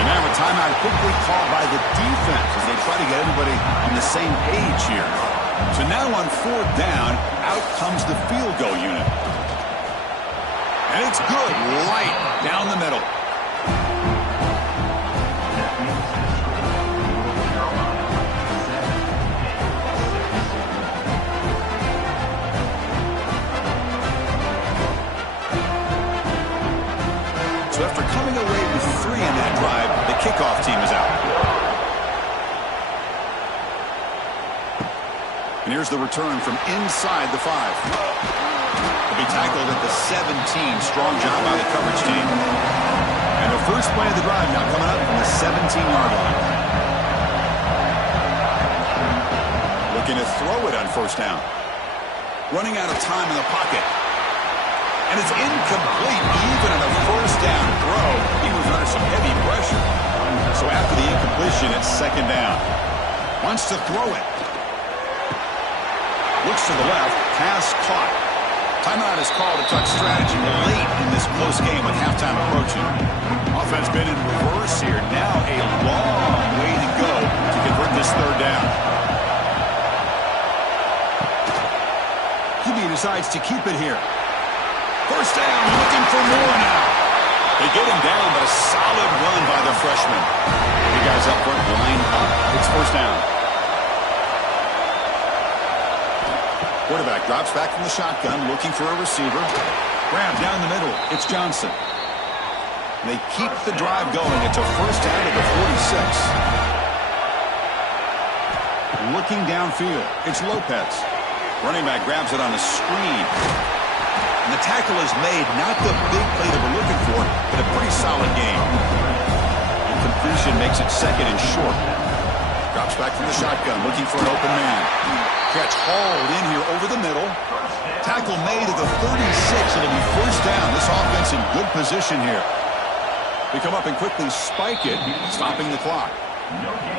And now a timeout quickly called by the defense as they try to get everybody on the same page here. So now on fourth down, out comes the field goal unit. And it's good, right down the middle. So after coming away with 3 in that drive, the kickoff team is out. And here's the return from inside the 5. He'll be tackled at the 17. Strong job by the coverage team. And the first play of the drive now coming up from the 17-yard line. Looking to throw it on first down. Running out of time in the pocket. And it's incomplete even in a first down throw. He was under some heavy pressure. So after the incompletion, it's second down. Wants to throw it. Looks to the left. Pass caught. Timeout is called to touch strategy late in this close game with halftime approaching. Offense been in reverse here. Now a long way to go to convert this third down. QB decides to keep it here. First down, looking for more now. They get him down, but a solid run by the freshman. The guys up front line up. It's first down. Quarterback drops back from the shotgun, looking for a receiver. Grab down the middle. It's Johnson. They keep the drive going. It's a first down to the 46. Looking downfield. It's Lopez. Running back grabs it on a screen. And the tackle is made, not the big play that we're looking for, but a pretty solid game. Incompletion makes it second and short. Drops back from the shotgun, looking for an open man. Catch hauled in here over the middle. Tackle made at the 36. It'll be first down. This offense in good position here. They come up and quickly spike it, stopping the clock.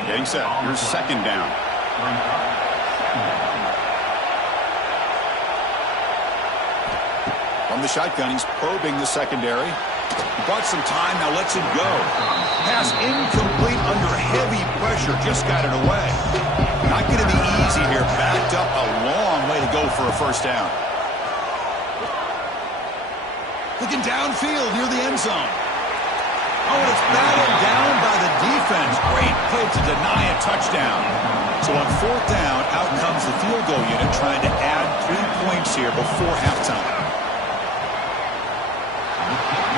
Getting set. Here's second down. From the shotgun, he's probing the secondary. Bought some time, now lets it go. Pass incomplete under heavy pressure, just got it away. Not going to be easy here, backed up a long way to go for a first down. Looking downfield near the end zone. Oh, and it's battled down by the defense. Great play to deny a touchdown. So on fourth down, out comes the field goal unit trying to add 3 points here before halftime.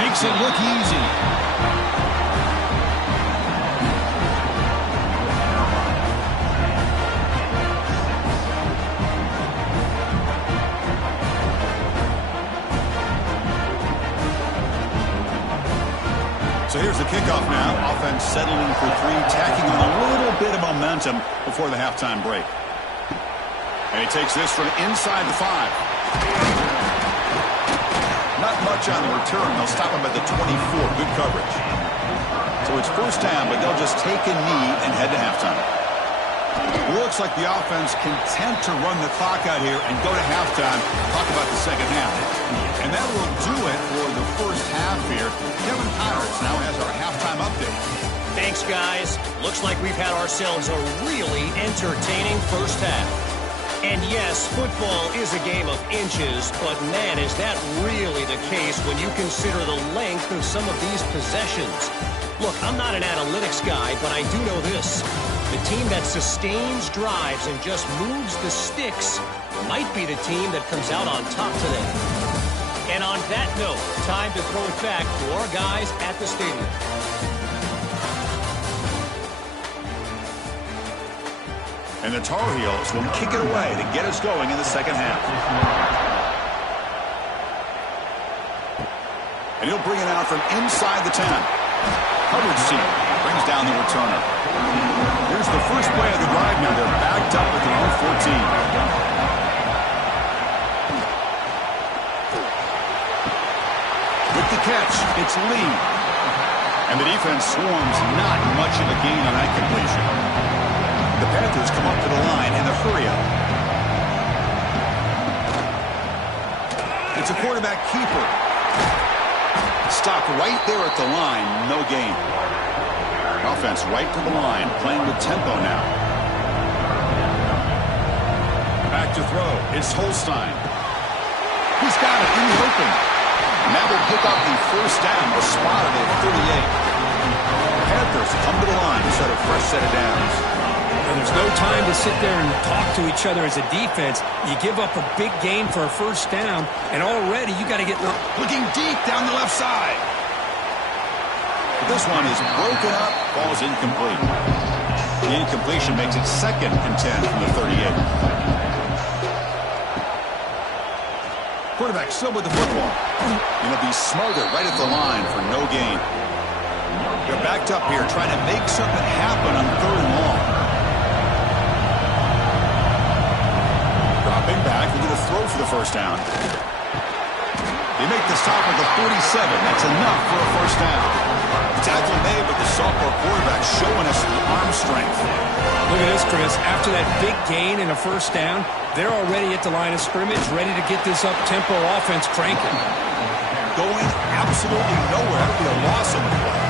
Makes it look easy. So here's the kickoff now. Offense settling for 3, tacking on a little bit of momentum before the halftime break. And he takes this from inside the 5. Not much on the return. They'll stop him at the 24. Good coverage. So it's first down, but they'll just take a knee and head to halftime. Looks like the offense content to run the clock out here and go to halftime. Talk about the second half. And that will do it for the first half here. Kevin Connors now has our halftime update. Thanks, guys. Looks like we've had ourselves a really entertaining first half. And yes, football is a game of inches, but man, is that really the case when you consider the length of some of these possessions. Look, I'm not an analytics guy, but I do know this. The team that sustains drives and just moves the sticks might be the team that comes out on top today. And on that note, time to throw it back to our guys at the stadium. And the Tar Heels will kick it away to get us going in the second half. And he'll bring it out from inside the 10. Coverage team brings down the returner. Here's the first play of the drive now. They're backed up at their own 14. With the catch, it's Lee. And the defense swarms, not much of a gain on that completion. The Panthers come up to the line in the hurry-up. quarterback keeper. Stopped right there at the line. No gain. Offense right to the line, playing with tempo now. Back to throw. It's Holstein. He's got it in the open. And that will pick up the first down. A spot at 38. Panthers come to the line to set a fresh set of downs. And there's no time to sit there and talk to each other as a defense. You give up a big gain for a first down, and already you got to get looking deep down the left side. But this one is broken up, falls incomplete. The incompletion makes it 2nd and 10 from the 38. Quarterback still with the football. And he'll be smothered right at the line for no gain. They're backed up here trying to make something happen on 3rd and long. Dropping back, they're going to throw for the first down. They make the stop at the 47. That's enough for a first down. Tackle made, but the sophomore quarterback showing us the arm strength. Look at this, Chris. After that big gain and a first down, they're already at the line of scrimmage, ready to get this up-tempo offense cranking. Going absolutely nowhere. That would be a loss on the play.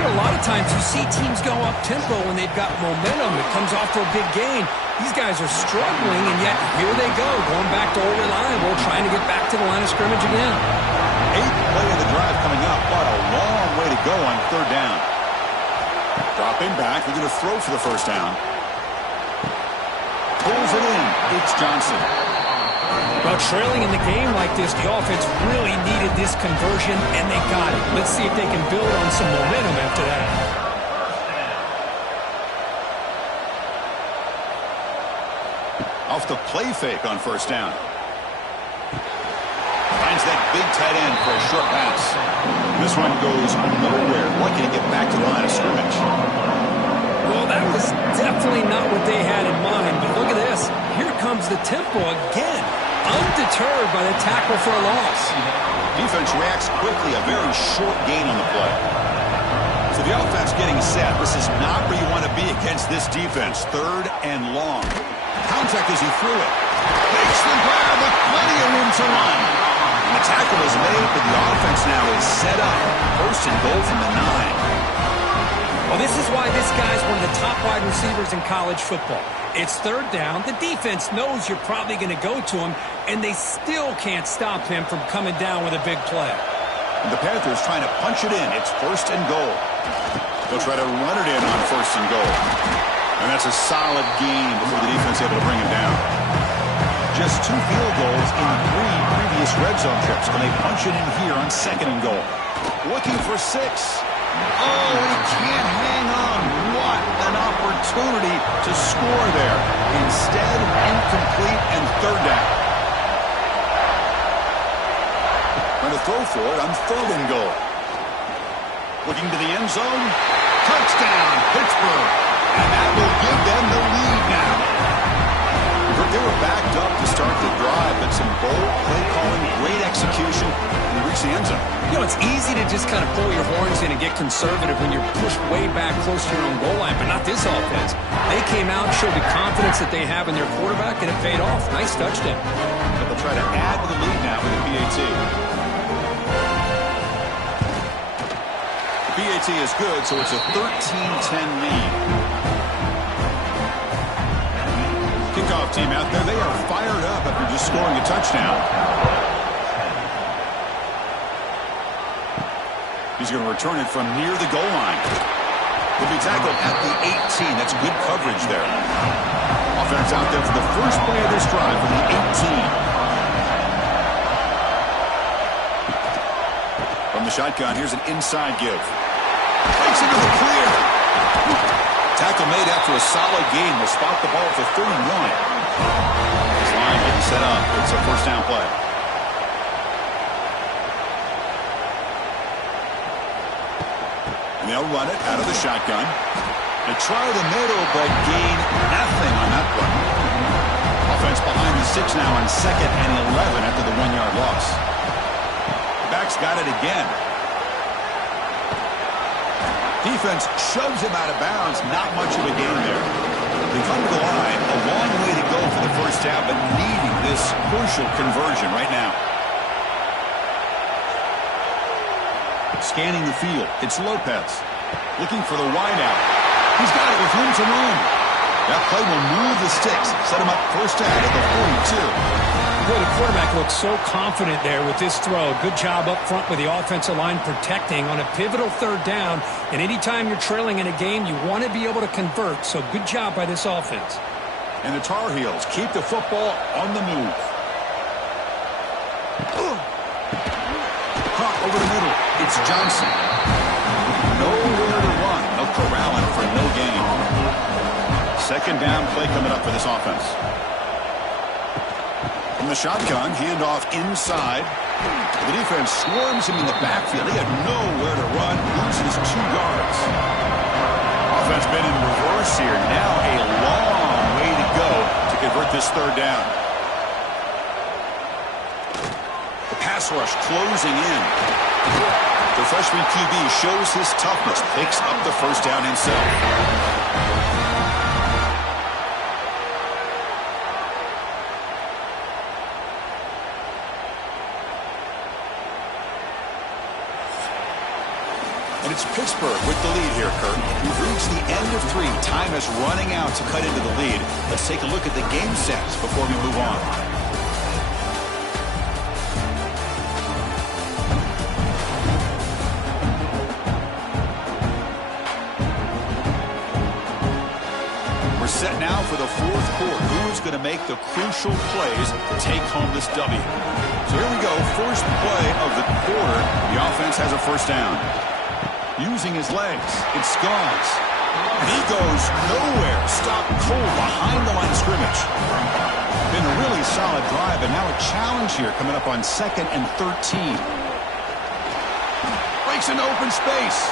A lot of times you see teams go up-tempo when they've got momentum. It comes off for a big gain. These guys are struggling, and yet here they go, going back to old reliable, trying to get back to the line of scrimmage again. 8th play of the drive coming up. What a long way to go on 3rd down. Dropping back. They're going to throw for the first down. Pulls it in. It's Johnson. Well, trailing in the game like this, the offense really needed this conversion, and they got it. Let's see if they can build on some momentum after that. Off the play fake on first down. Finds that big tight end for a short pass. This one goes nowhere. Lucky to get back to the line of scrimmage. Well, that was definitely not what they had in mind, but look at this. Here comes the tempo again. Undeterred by the tackle for a loss. Defense reacts quickly, a very short gain on the play. So the offense getting set. This is not where you want to be against this defense. 3rd and long. Contact as he threw it. Makes the grab with plenty of room to run. And the tackle is made, but the offense now is set up. 1st and goal from the 9. Well, this is why this guy's one of the top wide receivers in college football. It's 3rd down. The defense knows you're probably going to go to him, and they still can't stop him from coming down with a big play. And the Panthers trying to punch it in. It's 1st and goal. They'll try to run it in on 1st and goal. And that's a solid gain before the defense able to bring him down. Just 2 field goals in 3 previous red zone trips. Can they punch it in here on 2nd and goal? Looking for 6. Oh, he can't hang on. What an opportunity to score there. Instead, incomplete and 3rd down. Trying to throw for it on 3rd and goal. Looking to the end zone. Touchdown, Pittsburgh. And that will give them the lead now. They were backed up to start the drive, but some bold play calling, great execution, and they reached the end zone. You know, it's easy to just kind of pull your horns in and get conservative when you're pushed way back close to your own goal line, but not this offense. They came out, showed the confidence that they have in their quarterback, and it paid off. Nice touchdown. But they'll try to add to the lead now with the PAT. The PAT is good, so it's a 13-10 lead. Kickoff team out there, they are fired up after just scoring a touchdown. He's going to return it from near the goal line. He'll be tackled at the 18. That's good coverage there. Offense out there for the first play of this drive from the 18. From the shotgun, here's an inside give. Breaks into the clear. Tackle made after a solid gain. Will spot the ball for 31. This line getting set up. It's a first down play. And they'll run it out of the shotgun. They try the middle, but gain nothing on that play. Offense behind the 6 now on 2nd and 11 after the 1-yard loss. Back's got it again. Defense shoves him out of bounds. Not much of a gain there. They come to the line. A long way to go for the first down, but needing this crucial conversion right now. Scanning the field, it's Lopez. Looking for the wideout. He's got it with room to roam. That play will move the sticks. Set him up first down at the 42. Boy, the quarterback looks so confident there with this throw. Good job up front with the offensive line protecting on a pivotal third down. And anytime you're trailing in a game, you want to be able to convert. So good job by this offense. And the Tar Heels keep the football on the move. Caught over the middle. It's Johnson. Nowhere to run. They'll corral him for no gain. Second down play coming up for this offense. From the shotgun, handoff inside. The defense swarms him in the backfield. He had nowhere to run. Loses 2 yards. Offense been in reverse here. Now a long way to go to convert this third down. The pass rush closing in. The freshman QB shows his toughness. Picks up the first down himself. And it's Pittsburgh with the lead here, Kurt. We've reached the end of 3. Time is running out to cut into the lead. Let's take a look at the game sets before we move on. We're set now for the 4th quarter. Who's going to make the crucial plays to take home this W? So here we go. First play of the quarter. The offense has a first down. Using his legs, it's Scons. He goes nowhere. Stopped cold behind the line of scrimmage. Been a really solid drive, and now a challenge here coming up on 2nd and 13. Breaks into open space.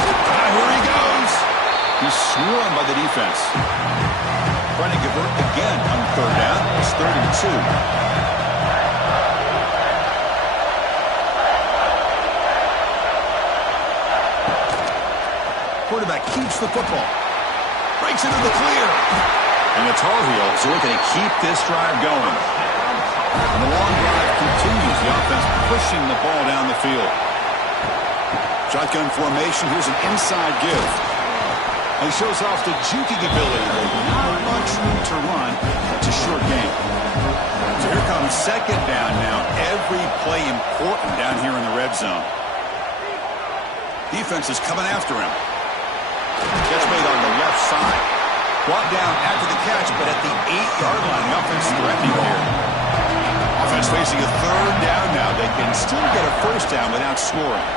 Here he goes. He's swarmed by the defense. Trying to convert again on 3rd down. It's 3rd and 2. Quarterback keeps the football. Breaks into the clear. And the Tar Heels are looking to keep this drive going. And the long drive continues. The offense pushing the ball down the field. Shotgun formation. Here's an inside give. And shows off the juking ability. Not much room to run. It's a short game. So here comes 2nd down now. Every play important down here in the red zone. Defense is coming after him. Catch made on the left side. Brought down after the catch, but at the 8-yard line, the offense threatening here. Offense facing a 3rd down now. They can still get a first down without scoring.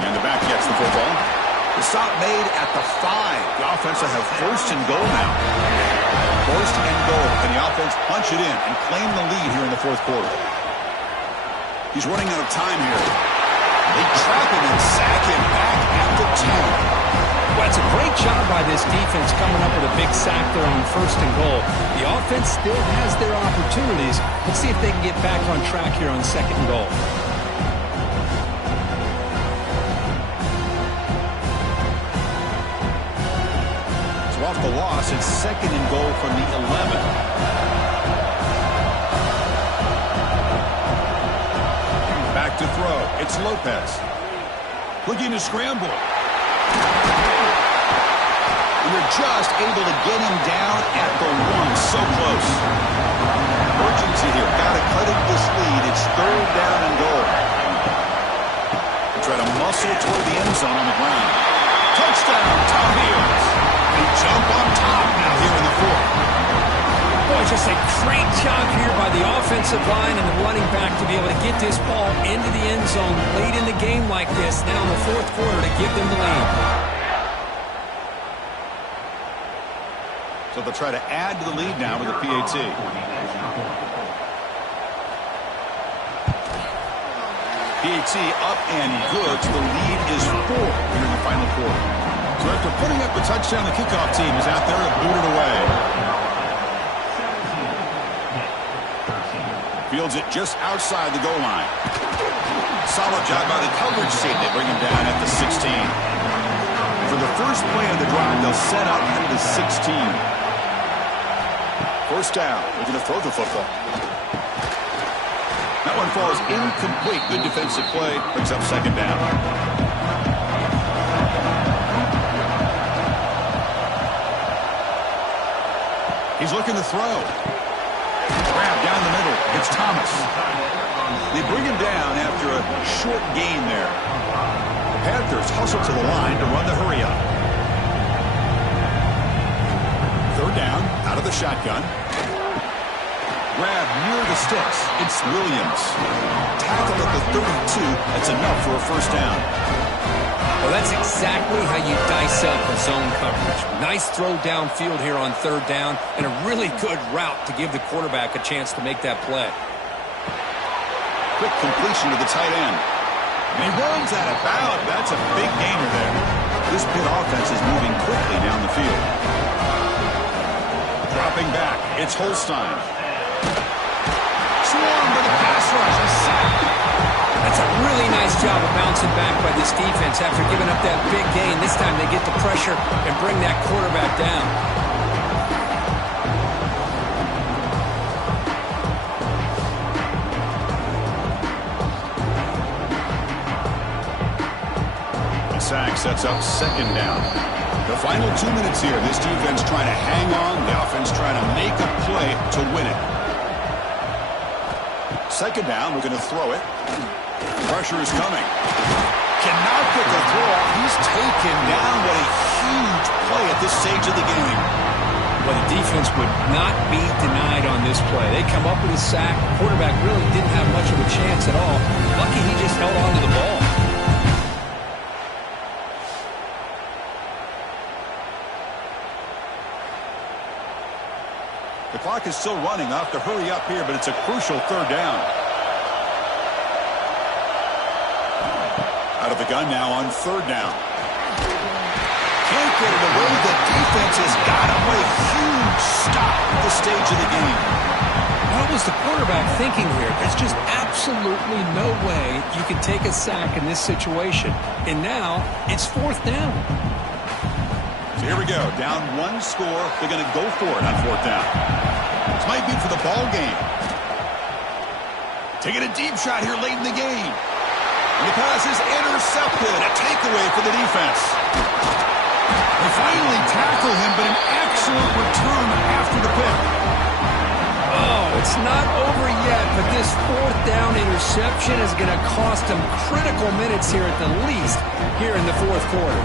And the back gets the football. The stop made at the 5. The offense will have 1st and goal now. 1st and goal. Can the offense punch it in and claim the lead here in the 4th quarter? He's running out of time here. They trap him and sack him back at the 10. Well, it's a great job by this defense coming up with a big sack there on 1st and goal. The offense still has their opportunities. Let's see if they can get back on track here on 2nd and goal. So off the loss, it's 2nd and goal from the 11. Back to throw. It's Lopez. Looking to scramble. You're just able to get him down at the 1. So close. Urgency here. Got to cut it this lead. It's 3rd down and goal. They try to muscle toward the end zone on the ground. Touchdown, Tar Heels. They jump on top now here in the 4th. Boy, just a great job here by the offensive line and the running back to be able to get this ball into the end zone late in the game like this, now in the 4th quarter, to give them the lead. So they'll try to add to the lead now with a PAT. PAT up and good. So the lead is 4 here in the final quarter. So after putting up the touchdown, the kickoff team is out there to boot it away. Fields it just outside the goal line. Solid job by the coverage team. They bring him down at the 16. For the first play of the drive, they'll set up at the 16. First down. They're going to throw the football. That one falls incomplete. Good defensive play. Brings up second down. He's looking to throw. Grab down the middle. It's Thomas. They bring him down after a short gain there. The Panthers hustle to the line to run the hurry up. Third down, out of the shotgun. Grab near the sticks. It's Williams. Tackle at the 32. That's enough for a first down. Well, that's exactly how you dice up a zone coverage. Nice throw downfield here on third down, and a really good route to give the quarterback a chance to make that play. Quick completion to the tight end. And he runs out of bounds. That's a big gainer there. This Pitt offense is moving quickly down the field. Dropping back, it's Holstein. Swarmed by the pass rush. A sack. That's a really nice job of bouncing back by this defense after giving up that big gain. This time they get the pressure and bring that quarterback down. The sack sets up second down. The final 2 minutes here. This defense trying to hang on. The offense trying to make a play to win it. Second down. We're going to throw it. Pressure is coming. Cannot get the throw off. He's taken down. What a huge play at this stage of the game. Well, the defense would not be denied on this play. They come up with a sack. The quarterback really didn't have much of a chance at all. Lucky he just held on to the ball. The clock is still running. I'll have to hurry up here, but it's a crucial third down. Out of the gun now on third down. Can't get it away. The defense has got him. What a huge stop at this stage of the game. What was the quarterback thinking here? There's just absolutely no way you can take a sack in this situation. And now it's fourth down. So here we go. Down one score. They're going to go for it on fourth down. This might be for the ball game. Taking a deep shot here late in the game. And the pass is intercepted. A takeaway for the defense. They finally tackle him, but an excellent return after the pick. Oh, it's not over yet, but this fourth down interception is going to cost them critical minutes here at the least here in the fourth quarter.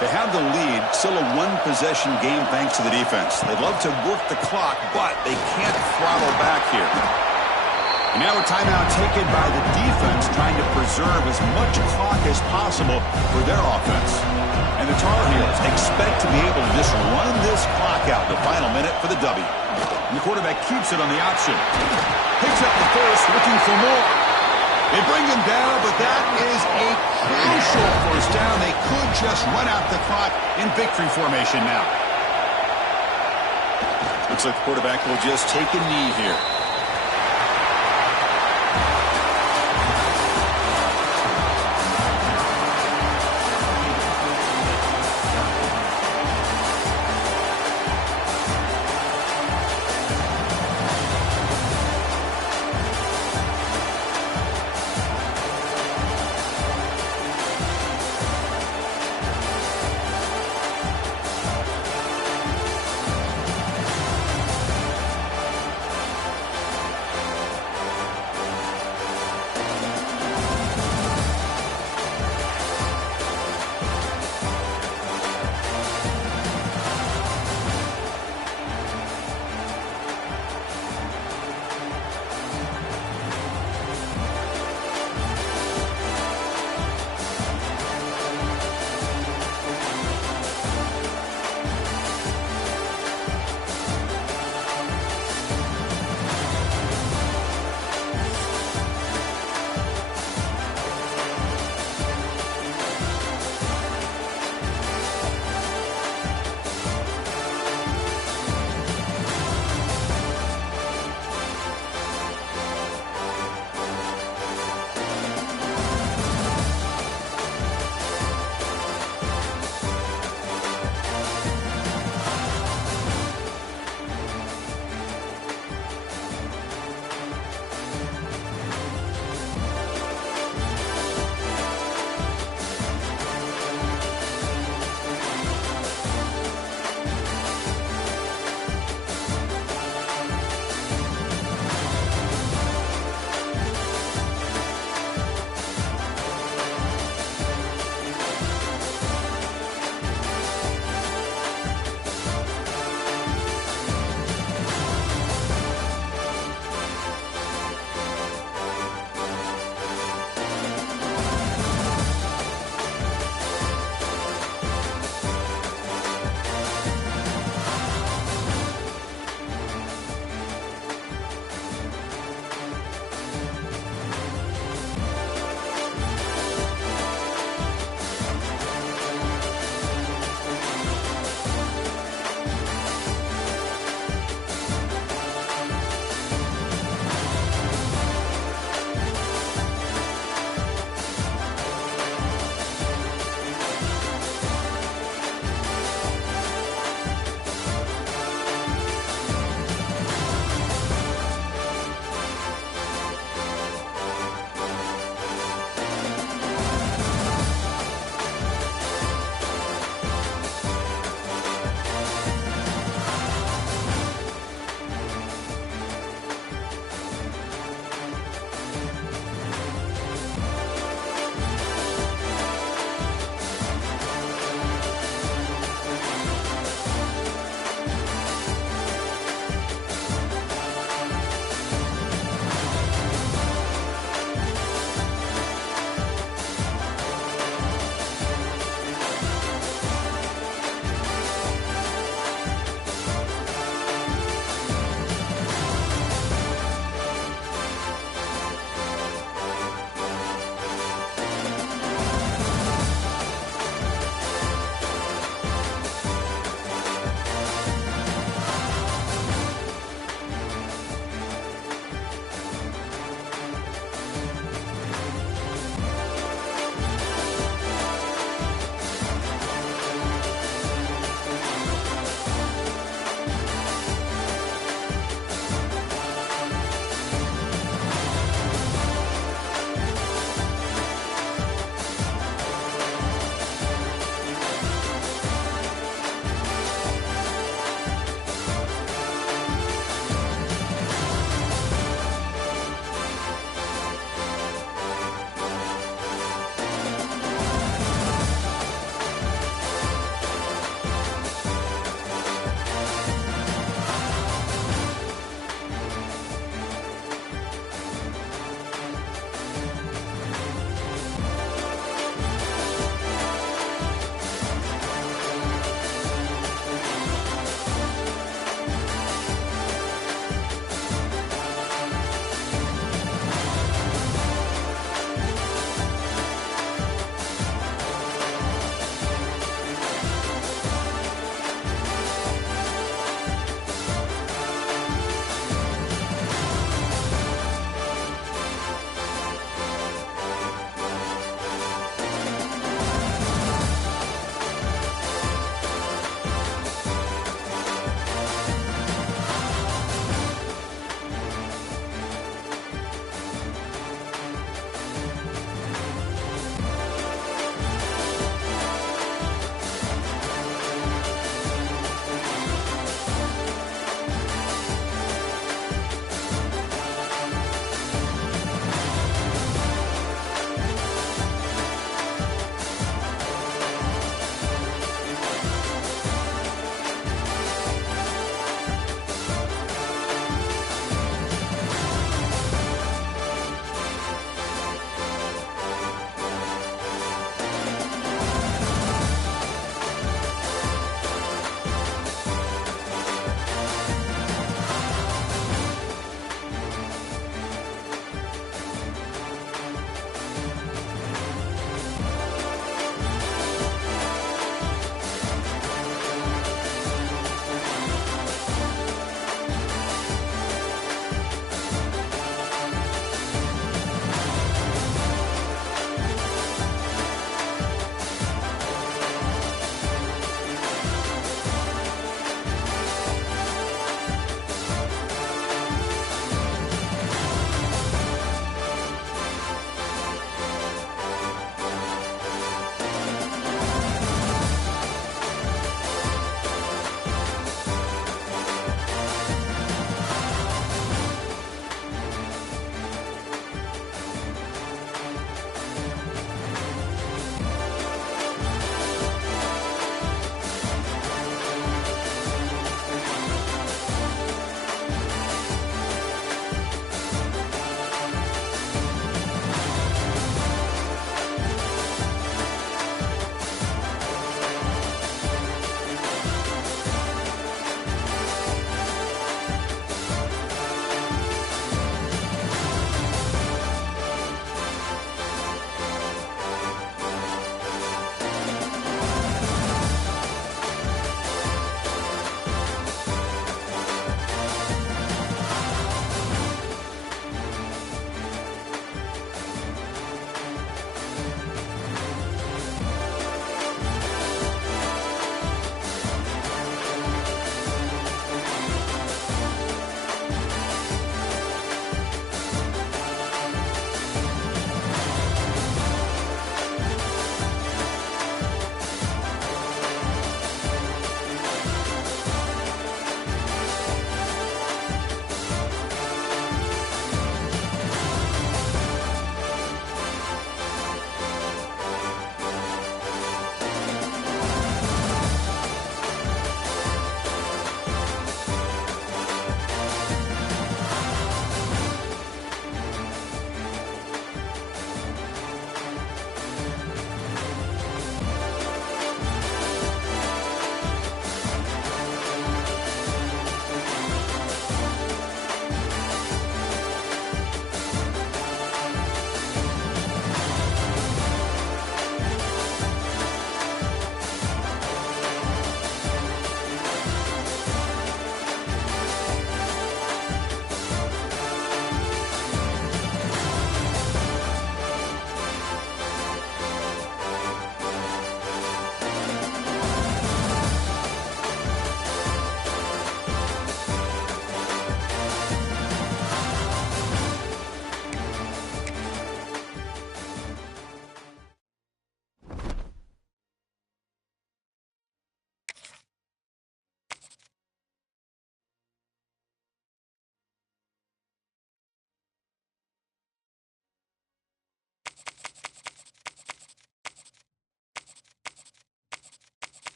They have the lead, still a one-possession game thanks to the defense. They'd love to work the clock, but they can't throttle back here. And now a timeout taken by the defense, trying to preserve as much clock as possible for their offense. And the Tar Heels expect to be able to just run this clock out the final minute for the W. And the quarterback keeps it on the option. Picks up the first, looking for more. They bring him down, but that is a crucial first down. They could just run out the clock in victory formation now. Looks like the quarterback will just take a knee here.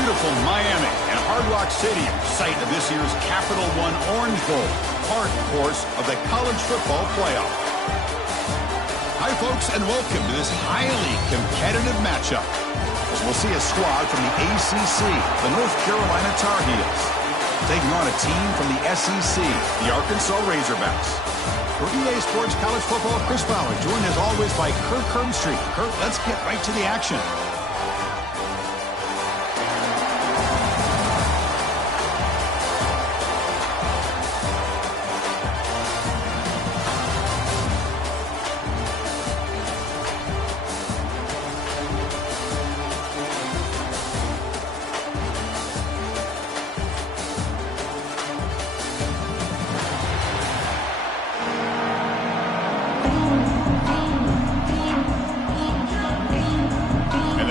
beautiful Miami and Hard Rock Stadium, site of this year's Capital One Orange Bowl, part, of course, of the college football playoff. Hi, folks, and welcome to this highly competitive matchup, as we'll see a squad from the ACC, the North Carolina Tar Heels, taking on a team from the SEC, the Arkansas Razorbacks. For EA Sports College Football, Chris Fowler, joined as always by Kirk Herbstreit. Kirk, let's get right to the action.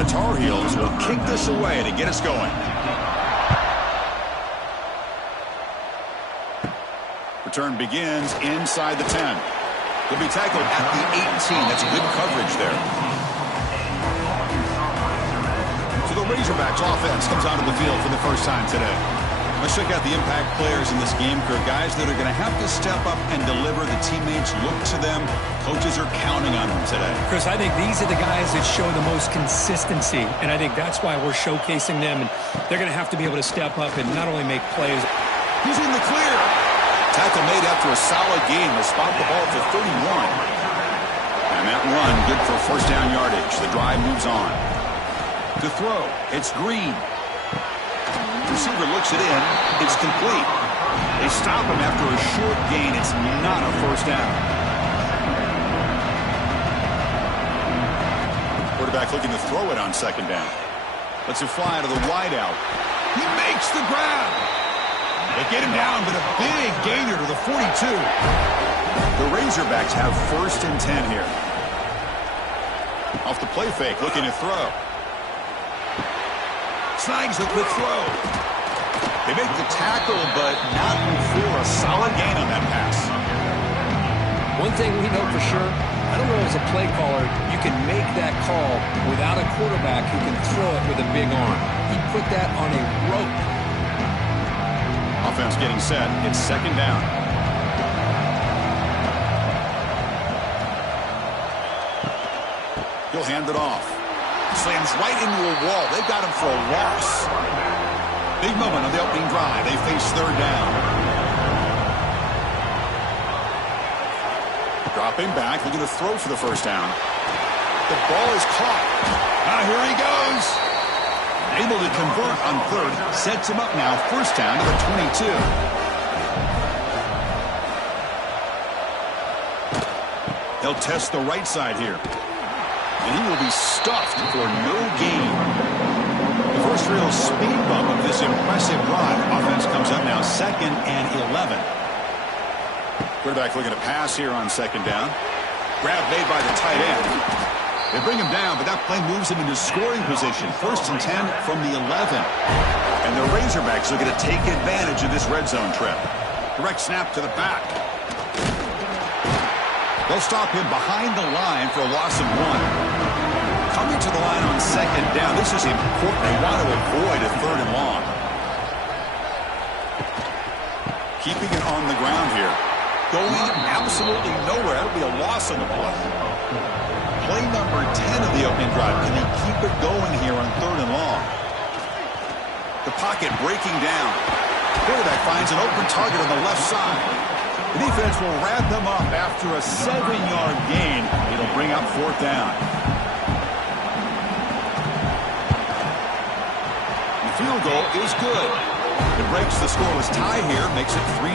Tar Heels will kick this away to get us going. Return begins inside the 10. He'll be tackled at the 18. That's good coverage there. So the Razorbacks offense comes onto the field for the first time today. Let's check out the impact players in this game, Kirk. Guys that are going to have to step up and deliver. The teammates look to them. Coaches are counting on them today. Chris, I think these are the guys that show the most consistency, and I think that's why we're showcasing them, and they're going to have to be able to step up and not only make plays. He's in the clear. Tackle made after a solid gain. They spot the ball to 31. And that run, good for first down yardage. The drive moves on. To throw, it's Green. Receiver looks it in. It's complete. They stop him after a short gain. It's not a first down. Quarterback looking to throw it on second down. Lets it fly to the wideout. He makes the grab. They get him down, but a big gainer to the 42. The Razorbacks have first and 10 here. Off the play fake, looking to throw. Snags the quick throw. They make the tackle, but not before a solid gain on that pass. One thing we know for sure, I don't know as a play caller, you can make that call without a quarterback who can throw it with a big arm. He put that on a rope. Offense getting set. It's second down. He'll hand it off. Slams right into a wall. They've got him for a loss. Big moment on the opening drive. They face third down. Dropping back, looking to throw for the first down. The ball is caught. Here he goes. Able to convert on third. Sets him up now. First down to the 22. They'll test the right side here. And he will be stuffed for no gain. The first real speed bump of this impressive drive. Offense comes up now, second and 11. Quarterback looking to pass here on second down. Grab made by the tight end. They bring him down, but that play moves him into scoring position. First and 10 from the 11. And the Razorbacks are going to take advantage of this red zone trip. Direct snap to the back. They'll stop him behind the line for a loss of 1. Coming to the line on second down. This is important. They want to avoid a third and long. Keeping it on the ground here. Going absolutely nowhere. That'll be a loss on the play. Play number 10 of the opening drive. Can he keep it going here on third and long? The pocket breaking down. Quarterback finds an open target on the left side. The defense will wrap him up after a 7-yard gain. It'll bring up fourth down. The field goal is good. It breaks the scoreless tie here, makes it 3-0.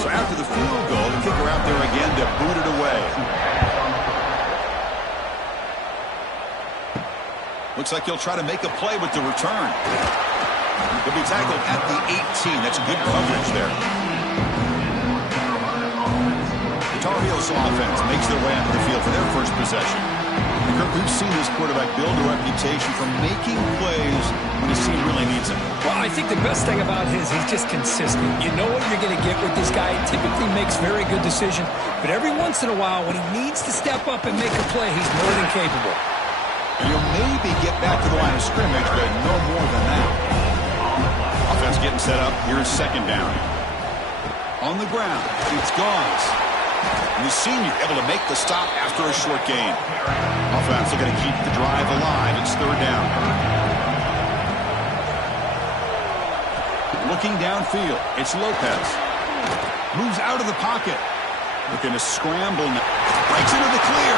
So after the field goal, the kicker out there again to boot it away. Looks like he'll try to make a play with the return. He'll be tackled at the 18. That's good coverage there. The Tar Heels offense makes their way onto the field for their first possession. We've seen this quarterback build a reputation for making plays when his team really needs him. Well, I I think the best thing about his, he's just consistent. You know what you're going to get with this guy. He typically makes very good decisions, but every once in a while, when he needs to step up and make a play, he's more than capable. And he'll maybe get back to the line of scrimmage, but no more than that. Offense getting set up. Here's second down. On the ground, it's Gauze. And the senior able to make the stop after a short gain. Offense looking to keep the drive alive. It's third down. Looking downfield, it's Lopez. Moves out of the pocket. Looking to scramble now. Breaks into the clear.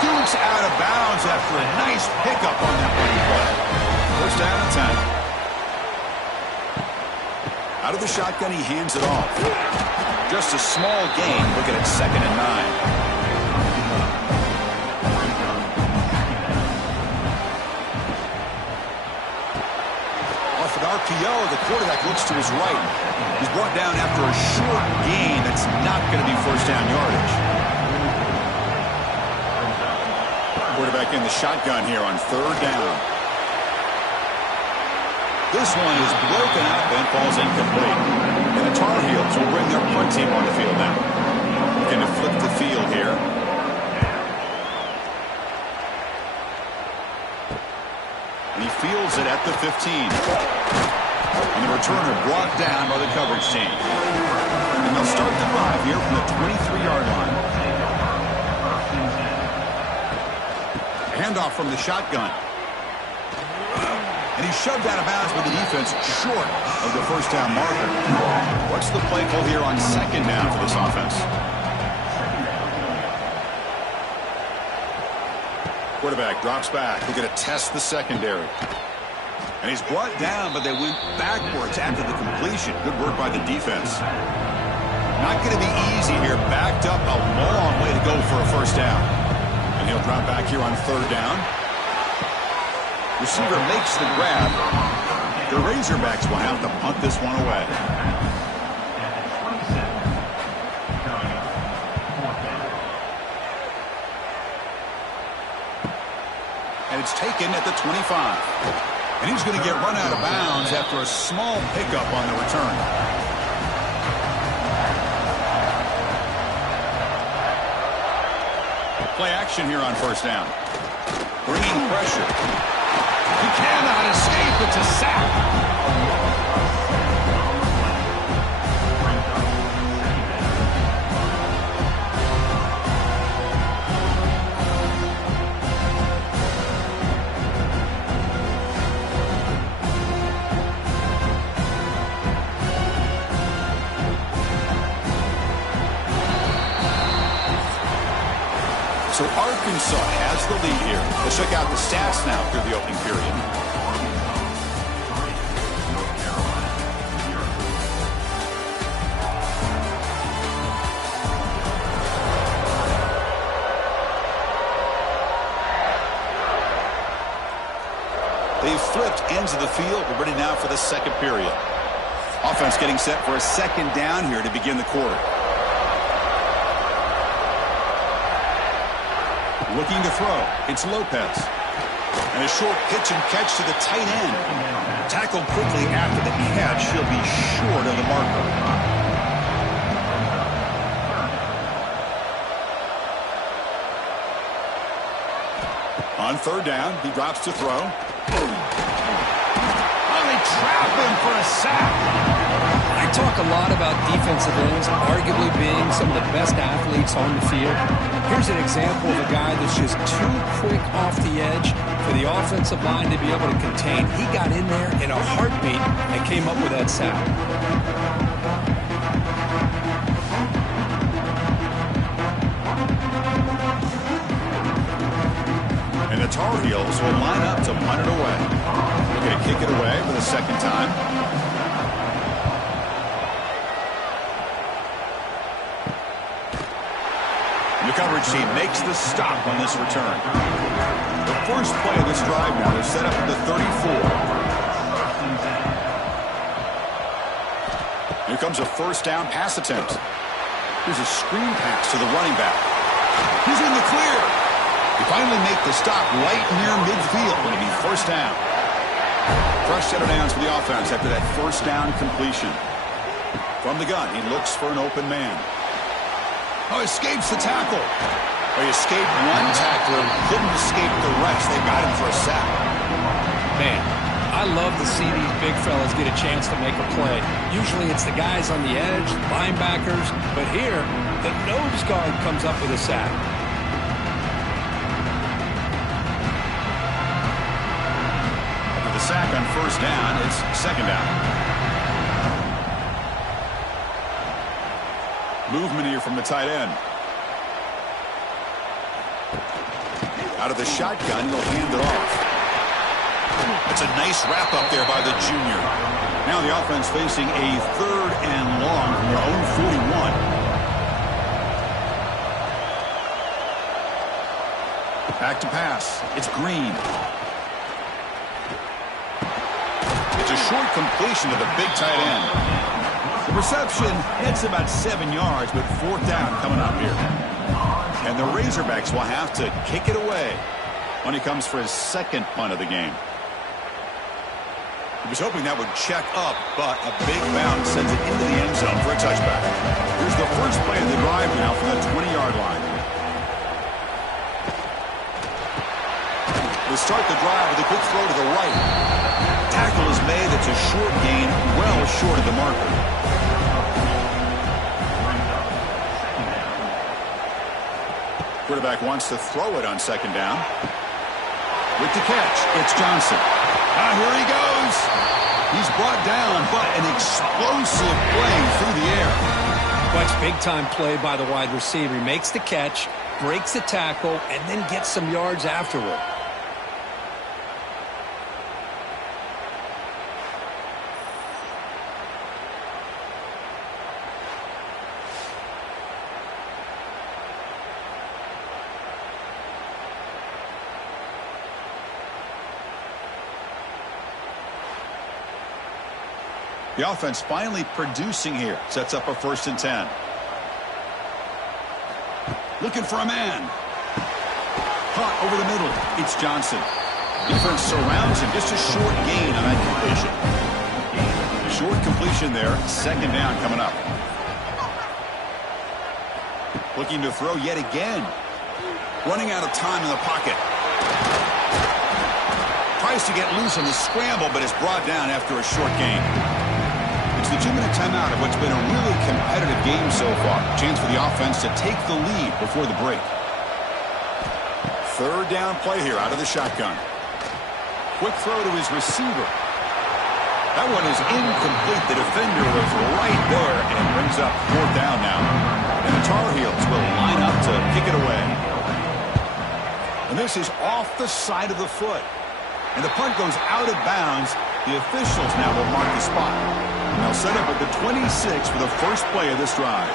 Scoots out of bounds after a nice pickup on that running play. First down and 10. Out of the shotgun, he hands it off. Just a small gain. Looking at second and 9. RPO, the quarterback looks to his right. He's brought down after a short gain that's not going to be first down yardage. Quarterback in the shotgun here on third down. This one is broken up and falls incomplete. And the Tar Heels will bring their punt team on the field now. Looking to flip the field here. And he fields it at the 15. And the returner brought down by the coverage team. And they'll start the drive here from the 23-yard line. Handoff from the shotgun. And he's shoved out of bounds by the defense short of the first down marker. What's the play call here on second down for this offense? Quarterback drops back. We're going to test the secondary. And he's brought down, but they went backwards after the completion. Good work by the defense. Not going to be easy here. Backed up a long way to go for a first down. And he'll drop back here on third down. Receiver makes the grab. The Razorbacks will have to punt this one away. And it's taken at the 25. And he's going to get run out of bounds after a small pickup on the return. Play action here on first down. Bringing pressure. He cannot escape. It's a sack. So Arkansas has the lead here. Let's check out the stats now through the opening period. They've flipped ends of the field. We're ready now for the second period. Offense getting set for a second down here to begin the quarter. Looking to throw. It's Lopez. And a short pitch and catch to the tight end. Tackled quickly after the catch. He'll be short of the marker. On third down, he drops to throw. Oh, they trap him for a sack. I talk a lot about defensive ends arguably being some of the best athletes on the field. Here's an example of a guy that's just too quick off the edge for the offensive line to be able to contain. He got in there in a heartbeat and came up with that sack. And the Tar Heels will line up to punt it away. We're going to kick it away for the second time. The coverage team makes the stop on this return. The first play of this drive now is set up at the 34. Here comes a first down pass attempt. Here's a screen pass to the running back. He's in the clear. He finally make the stop right near midfield. It'll be first down. Fresh set of downs for the offense after that first down completion. From the gun, he looks for an open man. Oh, escapes the tackle. He escaped one tackler, couldn't escape the rest. They got him for a sack. Man, I love to see these big fellas get a chance to make a play. Usually it's the guys on the edge, the linebackers, but here, the nose guard comes up with a sack. After the sack on first down, it's second down. Movement here from the tight end. Out of the shotgun, he'll hand it off. It's a nice wrap up there by the junior. Now the offense facing a third and long from their own 41. Back to pass. It's Green. It's a short completion to the big tight end. The reception heads about 7 yards, but fourth down coming up here. And the Razorbacks will have to kick it away when he comes for his second punt of the game. He was hoping that would check up, but a big bounce sends it into the end zone for a touchback. Here's the first play of the drive now from the 20-yard line. We'll start the drive with a quick throw to the right. Tackle is made. It's a short gain, well short of the marker. Quarterback wants to throw it on second down. With the catch, it's Johnson. Here he goes. He's brought down, but an explosive play through the air. That's big-time play by the wide receiver. He makes the catch, breaks the tackle, and then gets some yards afterward. The offense finally producing here. Sets up a 1st and 10. Looking for a man. Caught over the middle. It's Johnson. Defense surrounds him. Just a short gain on that completion. Short completion there. Second down coming up. Looking to throw yet again. Running out of time in the pocket. Tries to get loose on the scramble, but is brought down after a short gain. It's the 2-minute timeout of what's been a really competitive game so far. Chance for the offense to take the lead before the break. Third down play here out of the shotgun. Quick throw to his receiver. That one is incomplete. The defender was right there and brings up fourth down now. And the Tar Heels will line up to kick it away. And this is off the side of the foot. And the punt goes out of bounds. The officials now will mark the spot. They'll set up at the 26 for the first play of this drive.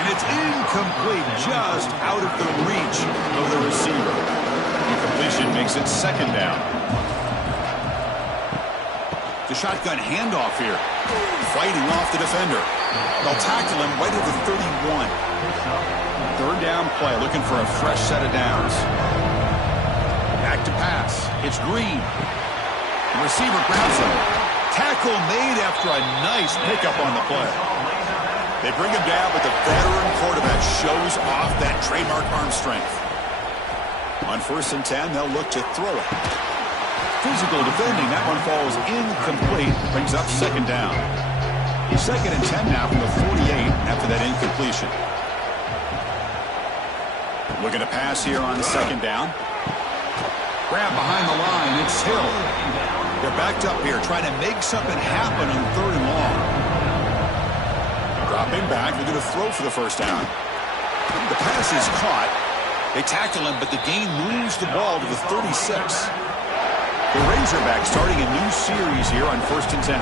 And it's incomplete, just out of the reach of the receiver. Incompletion makes it second down. The shotgun handoff here. Fighting off the defender. They'll tackle him right at the 31. Third down play, looking for a fresh set of downs. Back to pass. It's Green. The receiver grabs him. Tackle made after a nice pickup on the play. They bring him down, but the veteran quarterback shows off that trademark arm strength. On 1st and 10, they'll look to throw it. Physical defending. That one falls incomplete. Brings up second down. 2nd and 10 now from the 48 after that incompletion. Looking to pass here on second down. Grab behind the line. It's Hill. They're backed up here trying to make something happen on 3rd and long. Dropping back. They're going to throw for the first down. The pass is caught. They tackle him, but the gain moves the ball to the 36. The Razorbacks starting a new series here on 1st and 10.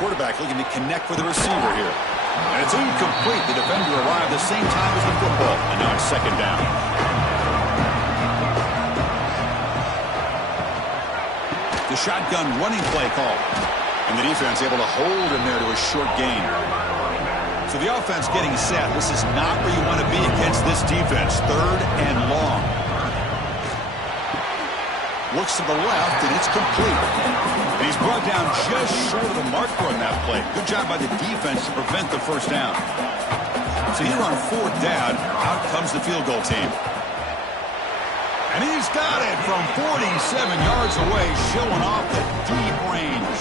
Quarterback looking to connect with the receiver here. And it's incomplete. The defender arrived the same time as the football. And now it's second down. The shotgun running play call. And the defense able to hold him there to a short gain. So the offense getting set. This is not where you want to be against this defense. 3rd and long. Looks to the left, and it's complete. And he's brought down just short of the marker on that play. Good job by the defense to prevent the first down. So here on 4th down, out comes the field goal team. And he's got it from 47 yards away, showing off the deep range.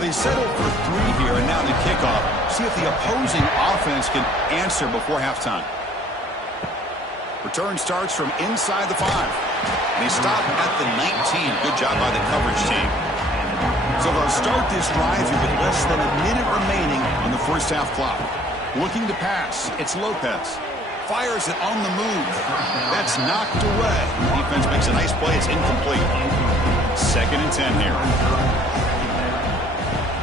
They settle for 3 here, and now the kickoff. See if the opposing offense can answer before halftime. Return starts from inside the 5. And he stopped at the 19. Good job by the coverage team. So they'll start this drive here with less than a minute remaining on the first half clock. Looking to pass. It's Lopez. Fires it on the move. That's knocked away. The defense makes a nice play. It's incomplete. 2nd and 10 here.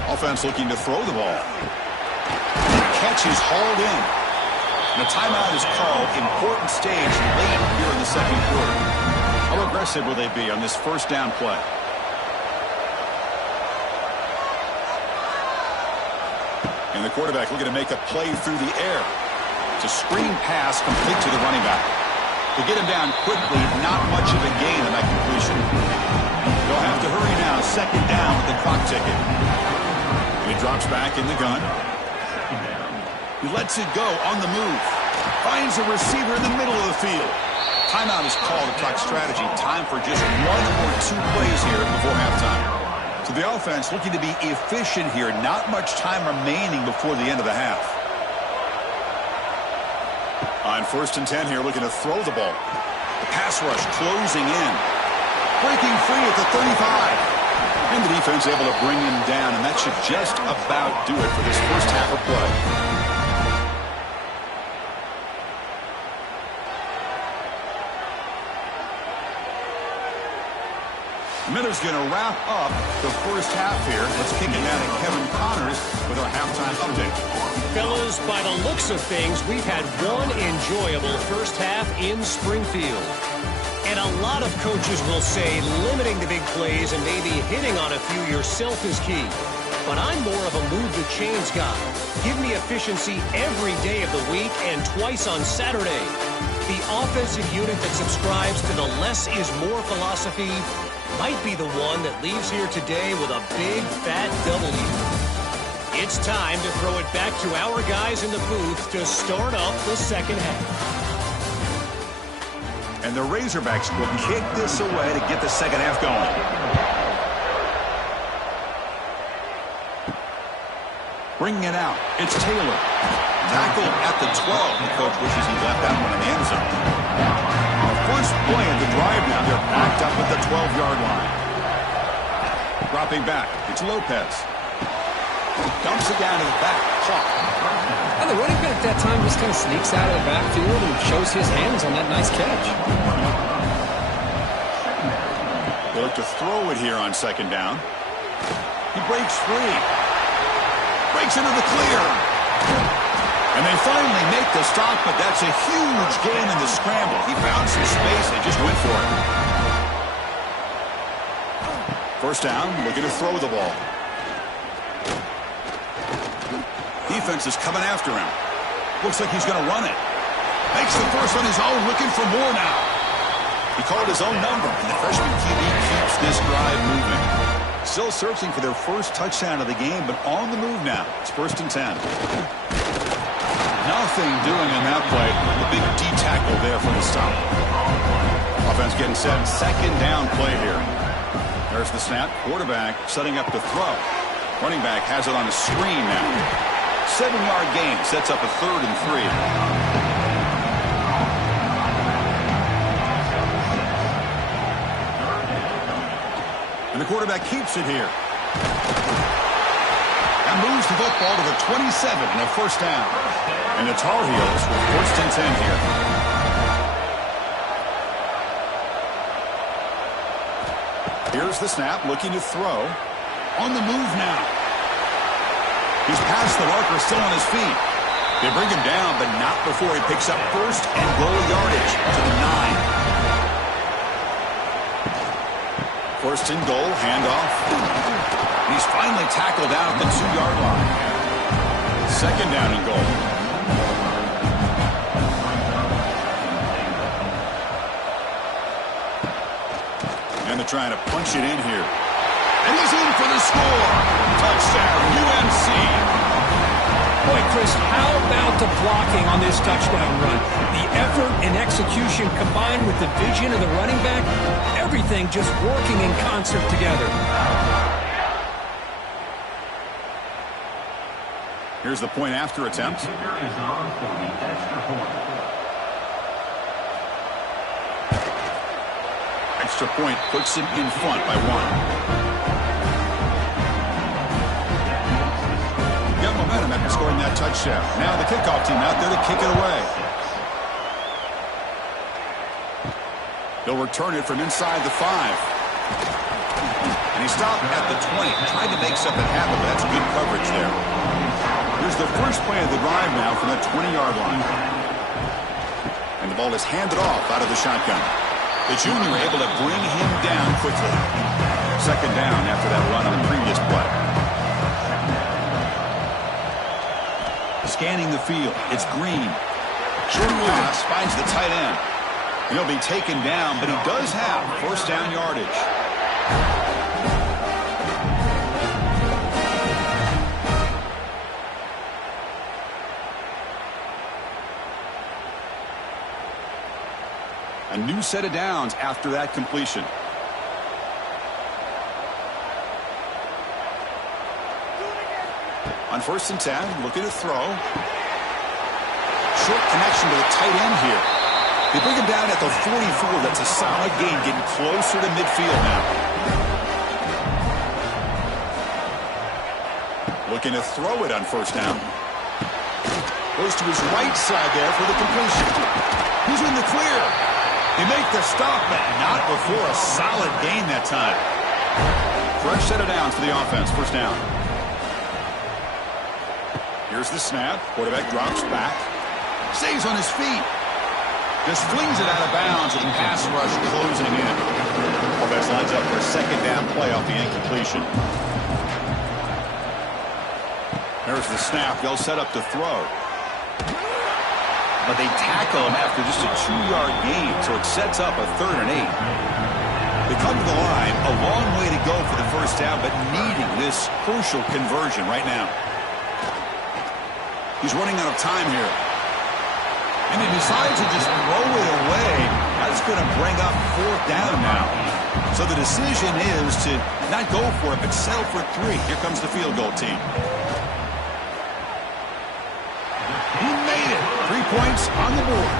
Offense looking to throw the ball. The catch is hauled in. And a timeout is called. Important stage late here in the 2nd quarter. How aggressive will they be on this first down play? And the quarterback looking to make a play through the air. It's a screen pass complete to the running back. To get him down quickly, not much of a gain in that completion. They'll have to hurry now. 2nd down with the clock ticking. He drops back in the gun. He lets it go on the move. Finds a receiver in the middle of the field. Timeout is called to talk strategy. Time for just 1 or 2 plays here before halftime. So the offense looking to be efficient here. Not much time remaining before the end of the half. On 1st and 10 here, looking to throw the ball. The pass rush closing in. Breaking free at the 35. And the defense able to bring him down, and that should just about do it for this first half of play. Miller's going to wrap up the first half here. Let's kick it down to Kevin Connors with our halftime update. Fellas, by the looks of things, we've had one enjoyable first half in Springfield. And a lot of coaches will say limiting the big plays and maybe hitting on a few yourself is key. But I'm more of a move the chains guy. Give me efficiency every day of the week and twice on Saturday. The offensive unit that subscribes to the less is more philosophy might be the one that leaves here today with a big fat W. It's time to throw it back to our guys in the booth to start up the second half. And the Razorbacks will kick this away to get the second half going. Bringing it out. It's Taylor. Tackled at the 12. The coach wishes he left that one in the end zone. The first play of the drive now. They're backed up at the 12-yard line. Dropping back. It's Lopez. Dumps it down to the back. Clock. And the running back that time just kind of sneaks out of the backfield and shows his hands on that nice catch. They look to throw it here on 2nd down. He breaks free. Breaks into the clear. And they finally make the stop, but that's a huge gain in the scramble. He found some space and just went for it. First down, looking to throw the ball. Defense is coming after him. Looks like he's going to run it. Makes the first on his own, looking for more now. He called his own number, and the freshman QB keeps this drive moving. Still searching for their first touchdown of the game, but on the move now. It's 1st and 10. Nothing doing in that play. The big D tackle there for the stop. Offense getting set. 2nd down play here. There's the snap. Quarterback setting up the throw. Running back has it on a screen now. 7-yard gain sets up a 3rd and 3. And the quarterback keeps it here. And moves the football to the 27 and a first down. And the Tar Heels with 1st and 10 here. Here's the snap, looking to throw. On the move now. He's past the marker, still on his feet. They bring him down, but not before he picks up first and goal yardage to the 9. First and goal, handoff. And he's finally tackled out at the 2-yard line. Second down and goal. And they're trying to punch it in here. And he's in for the score. Touchdown, UNC. Boy, Chris, how about the blocking on this touchdown run? The effort and execution combined with the vision of the running back, everything just working in concert together. Here's the point after attempt. Extra point puts him in front by 1. Got momentum after scoring that touchdown. Now the kickoff team out there to kick it away. They'll return it from inside the 5. And he stopped at the 20. Tried to make something happen, but that's good coverage there. Here's the first play of the drive now from the 20-yard line. And the ball is handed off out of the shotgun. The junior able to bring him down quickly. Second down after that run on the previous play. Scanning the field. It's Green. Short pass finds the tight end. He'll be taken down, but he does have first down yardage. A new set of downs after that completion. On first and 10, looking to throw. Short connection to the tight end here. They bring him down at the 44. That's a solid gain, getting closer to midfield now. Looking to throw it on first down. Goes to his right side there for the completion. He's in the clear. They make the stop, but not before a solid gain that time. Fresh set of downs for the offense. First down. Here's the snap. Quarterback drops back. Stays on his feet. Just flings it out of bounds with the pass rush closing in. Offense lines up for a second down play off the incompletion. There's the snap. They'll set up to throw. But they tackle him after just a 2-yard gain, so it sets up a 3rd and 8. They come to the line, a long way to go for the first down, but needing this crucial conversion right now. He's running out of time here. And he decides to just throw it away. That's going to bring up 4th down now. So the decision is to not go for it, but settle for 3. Here comes the field goal team. He made it. 3 points on the board.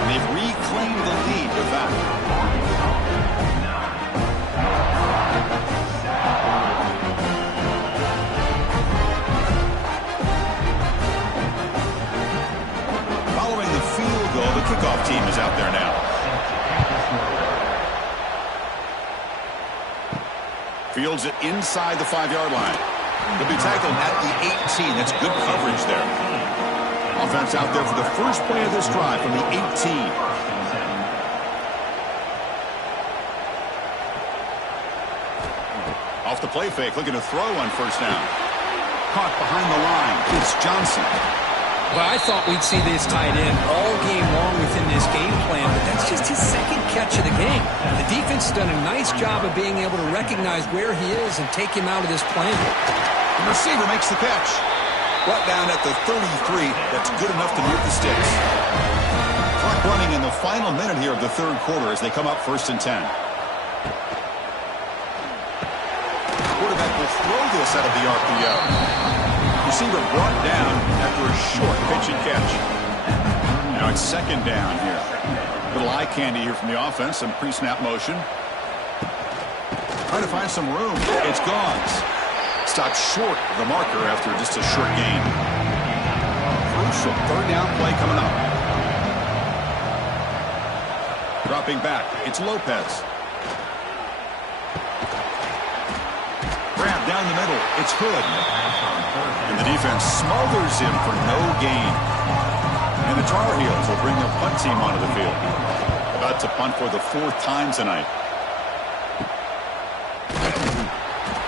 And they've reclaimed the lead with that. Following the field goal, the kickoff team is out there now. Fields it inside the 5-yard line. They'll be tackled at the 18. That's good coverage there. Offense out there for the first play of this drive from the 18. Off the play fake, looking to throw on first down. Caught behind the line. It's Johnson. Well, I thought we'd see this tight end all game long within this game plan, but that's just his second catch of the game. The defense has done a nice job of being able to recognize where he is and take him out of this plan. The receiver makes the catch. Brought down at the 33. That's good enough to move the sticks. Clock running in the final minute here of the 3rd quarter as they come up first and 10. Quarterback will throw this out of the RPO. Receiver brought down after a short pitch and catch. Now it's second down here. Little eye candy here from the offense. Some pre-snap motion. Trying to find some room. It's Gauze. Stopped short of the marker after just a short gain. Crucial 3rd down play coming up. Dropping back. It's Lopez. Grab down the middle. It's Hood. And the defense smothers him for no gain. And the Tar Heels will bring their punt team onto the field. About to punt for the 4th time tonight.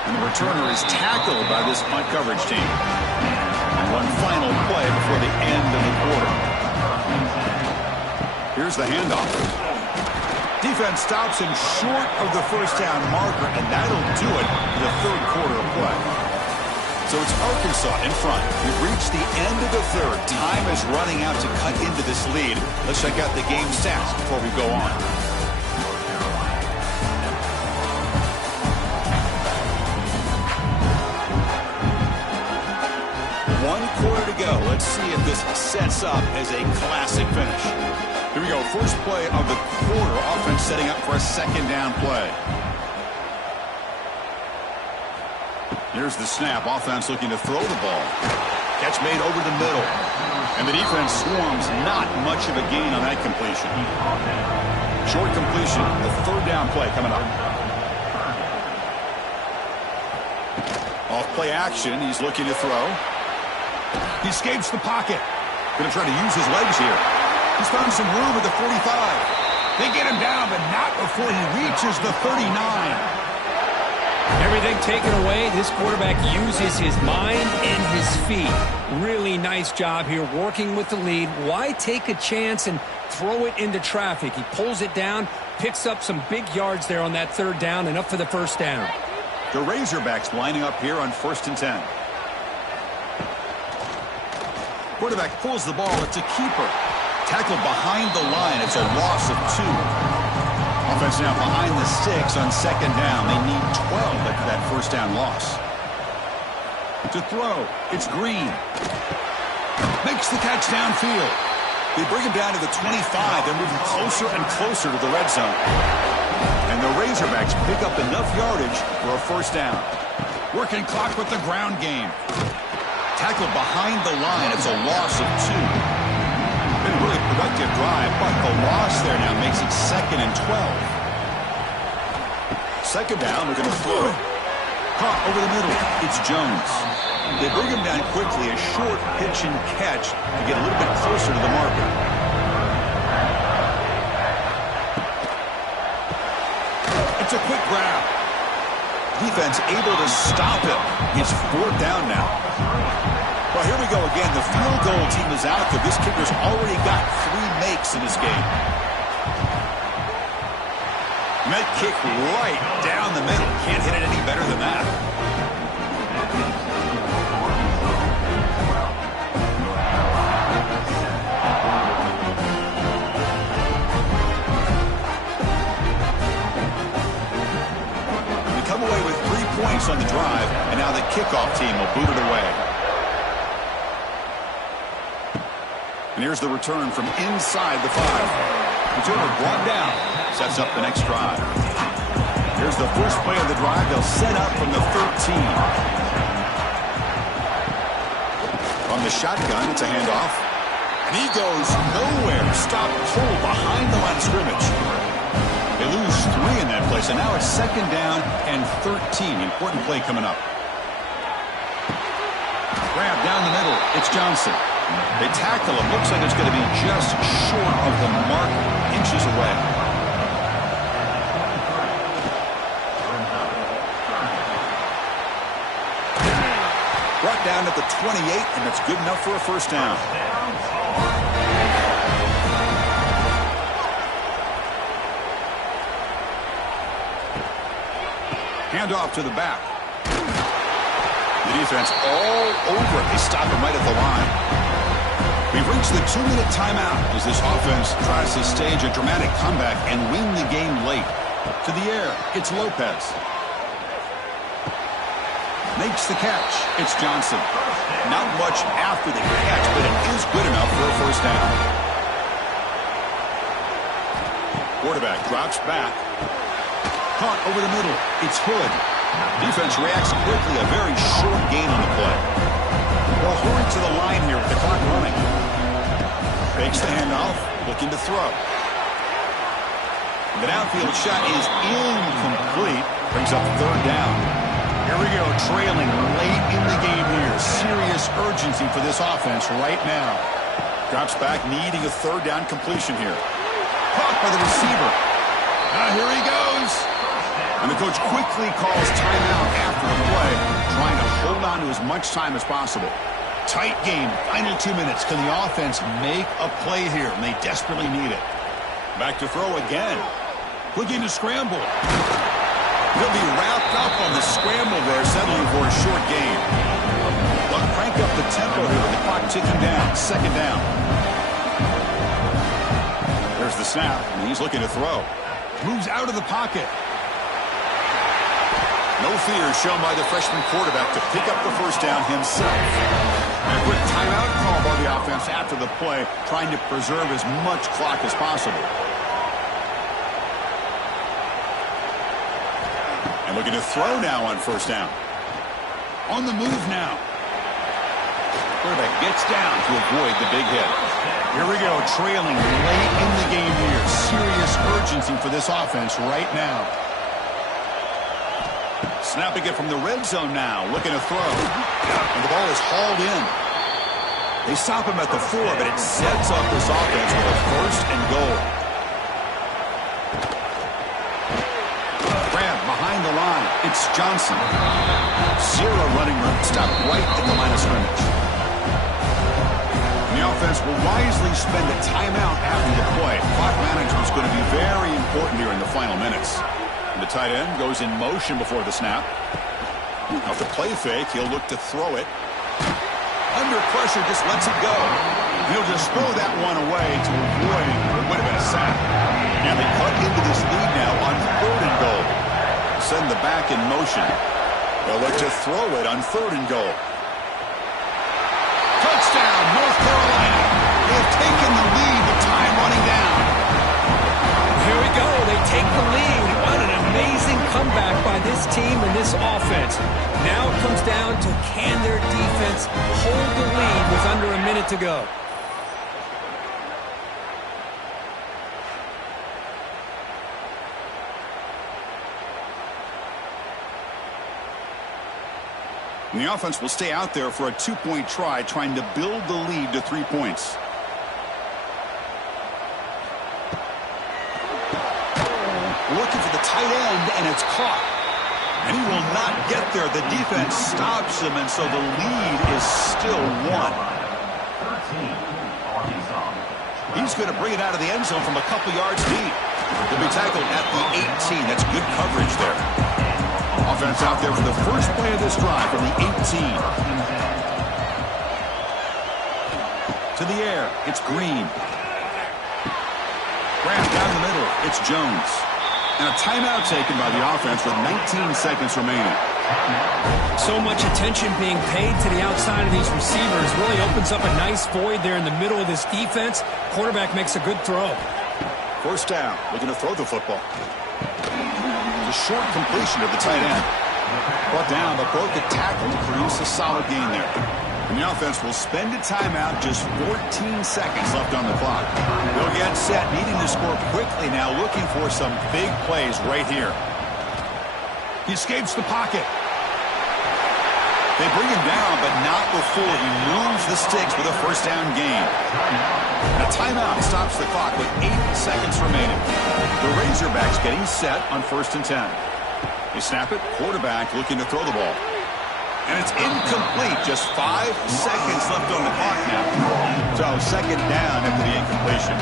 And the returner is tackled by this punt coverage team. And one final play before the end of the quarter. Here's the handoff. Defense stops him short of the first down marker, and that'll do it for the 3rd quarter of play. So it's Arkansas in front. We've reached the end of the 3rd. Time is running out to cut into this lead. Let's check out the game stats before we go on. One quarter to go. Let's see if this sets up as a classic finish. Here we go. First play of the quarter. Offense setting up for a 2nd down play. Here's the snap. Offense looking to throw the ball. Catch made over the middle. And the defense swarms. Not much of a gain on that completion. Short completion. The 3rd down play coming up. Off play action. He's looking to throw. He escapes the pocket. Going to try to use his legs here. He's found some room at the 45. They get him down, but not before he reaches the 39. Everything taken away. This quarterback uses his mind and his feet. Really nice job here working with the lead. Why take a chance and throw it into traffic? He pulls it down, picks up some big yards there on that 3rd down, and up for the 1st down. The Razorbacks lining up here on 1st and 10. Quarterback pulls the ball. It's a keeper. Tackled behind the line. It's a loss of 2. Offense now behind the 6 on 2nd down. They need 12 after that 1st down loss. To throw, it's Green. Makes the catch downfield. They bring him down to the 25. They're moving closer and closer to the red zone. And the Razorbacks pick up enough yardage for a 1st down. Working clock with the ground game. Tackled behind the line. It's a loss of 2. Been a really productive drive, but the loss there now makes it 2nd and 12. 2nd down, we're going to throw it. Caught over the middle. It's Jones. They bring him down quickly, a short pitch and catch to get a little bit closer to the marker. It's a quick grab. Defense able to stop him. It's 4th down now. Well, here we go again. The field goal team is out there. This kicker's already got 3 makes in this game. And that kick right down the middle. Can't hit it any better than that. We come away with 3 points on the drive, and now the kickoff team will boot it away. And here's the return from inside the 5. Returner brought down. Sets up the next drive. Here's the first play of the drive. They'll set up from the 13. From the shotgun, it's a handoff. And he goes nowhere. Stop pull behind the line of scrimmage. They lose 3 in that play, so now it's 2nd down and 13. Important play coming up. Grab down the middle. It's Johnson. They tackle him. Looks like it's going to be just short of the mark, inches away. Brought down at the 28, and that's good enough for a 1st down. Handoff to the back. The defense all over it. They stop him right at the line. We've reached the 2-minute timeout as this offense tries to stage a dramatic comeback and win the game late. To the air, it's Lopez. Makes the catch. It's Johnson. Not much after the catch, but it is good enough for a 1st down. Quarterback drops back. Caught over the middle. It's Hood. Defense reacts quickly. A very short gain on the play. Well, hurry to the line here with the clock running. Fakes the handoff, looking to throw. The downfield shot is incomplete. Brings up 3rd down. Here we go, trailing late in the game here. Serious urgency for this offense right now. Drops back, needing a third down completion here. Caught by the receiver. Here he goes. And the coach quickly calls timeout after the play, trying to hold on to as much time as possible. Tight game, final 2 minutes. Can the offense make a play here? And they desperately need it. Back to throw again. Looking to scramble. He'll be wrapped up on the scramble there, settling for a short gain. But crank up the tempo here with the clock ticking down. Second down. There's the snap, and he's looking to throw. Moves out of the pocket. No fear shown by the freshman quarterback to pick up the first down himself. And a quick timeout call by the offense after the play, trying to preserve as much clock as possible. And looking to throw now on first down. On the move now. Quarterback gets down to avoid the big hit. Here we go, trailing late in the game here. Serious urgency for this offense right now. Snapping it from the red zone now, looking to throw. And the ball is hauled in. They stop him at the 4, but it sets up this offense with a first and goal. Grab behind the line. It's Johnson. Zero running room. Stop right at the line of scrimmage. And the offense will wisely spend a timeout after the play. Clock management is going to be very important here in the final minutes. And the tight end goes in motion before the snap. Off the play fake, he'll look to throw it. Under pressure, just lets it go. He'll just throw that one away to avoid what would have been a sack. And they cut into this lead now on third and goal. Send the back in motion. They'll look to throw it on third and goal. Touchdown, North Carolina. They've taken the lead with time running down. Here we go. They take the lead. What an amazing comeback by this team and this offense. Now it comes down to can their defense hold the lead with under a minute to go. And the offense will stay out there for a 2-point try, trying to build the lead to 3 points. Looking for the tight end, and it's caught. And he will not get there. The defense stops him, and so the lead is still 1. He's going to bring it out of the end zone from a couple yards deep. He'll be tackled at the 18. That's good coverage there. Offense out there for the first play of this drive from the 18. To the air, it's Green. Grant down the middle, it's Jones. And a timeout taken by the offense with 19 seconds remaining. So much attention being paid to the outside of these receivers. Really opens up a nice void there in the middle of this defense. Quarterback makes a good throw. First down, looking to throw the football. A short completion of the tight end. Brought down, but broke the tackle to produce a solid gain there. And the offense will spend a timeout, just 14 seconds left on the clock. They'll get set, needing to score quickly now, looking for some big plays right here. He escapes the pocket. They bring him down, but not before he moves the sticks with a first down gain. And a timeout stops the clock with 8 seconds remaining. The Razorbacks getting set on 1st and 10. They snap it, quarterback looking to throw the ball. And it's incomplete, just 5 seconds left on the clock now. So second down after the incompletion.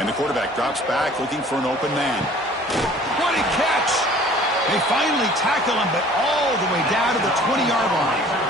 And the quarterback drops back looking for an open man. What a catch! They finally tackle him, but all the way down to the 20-yard line.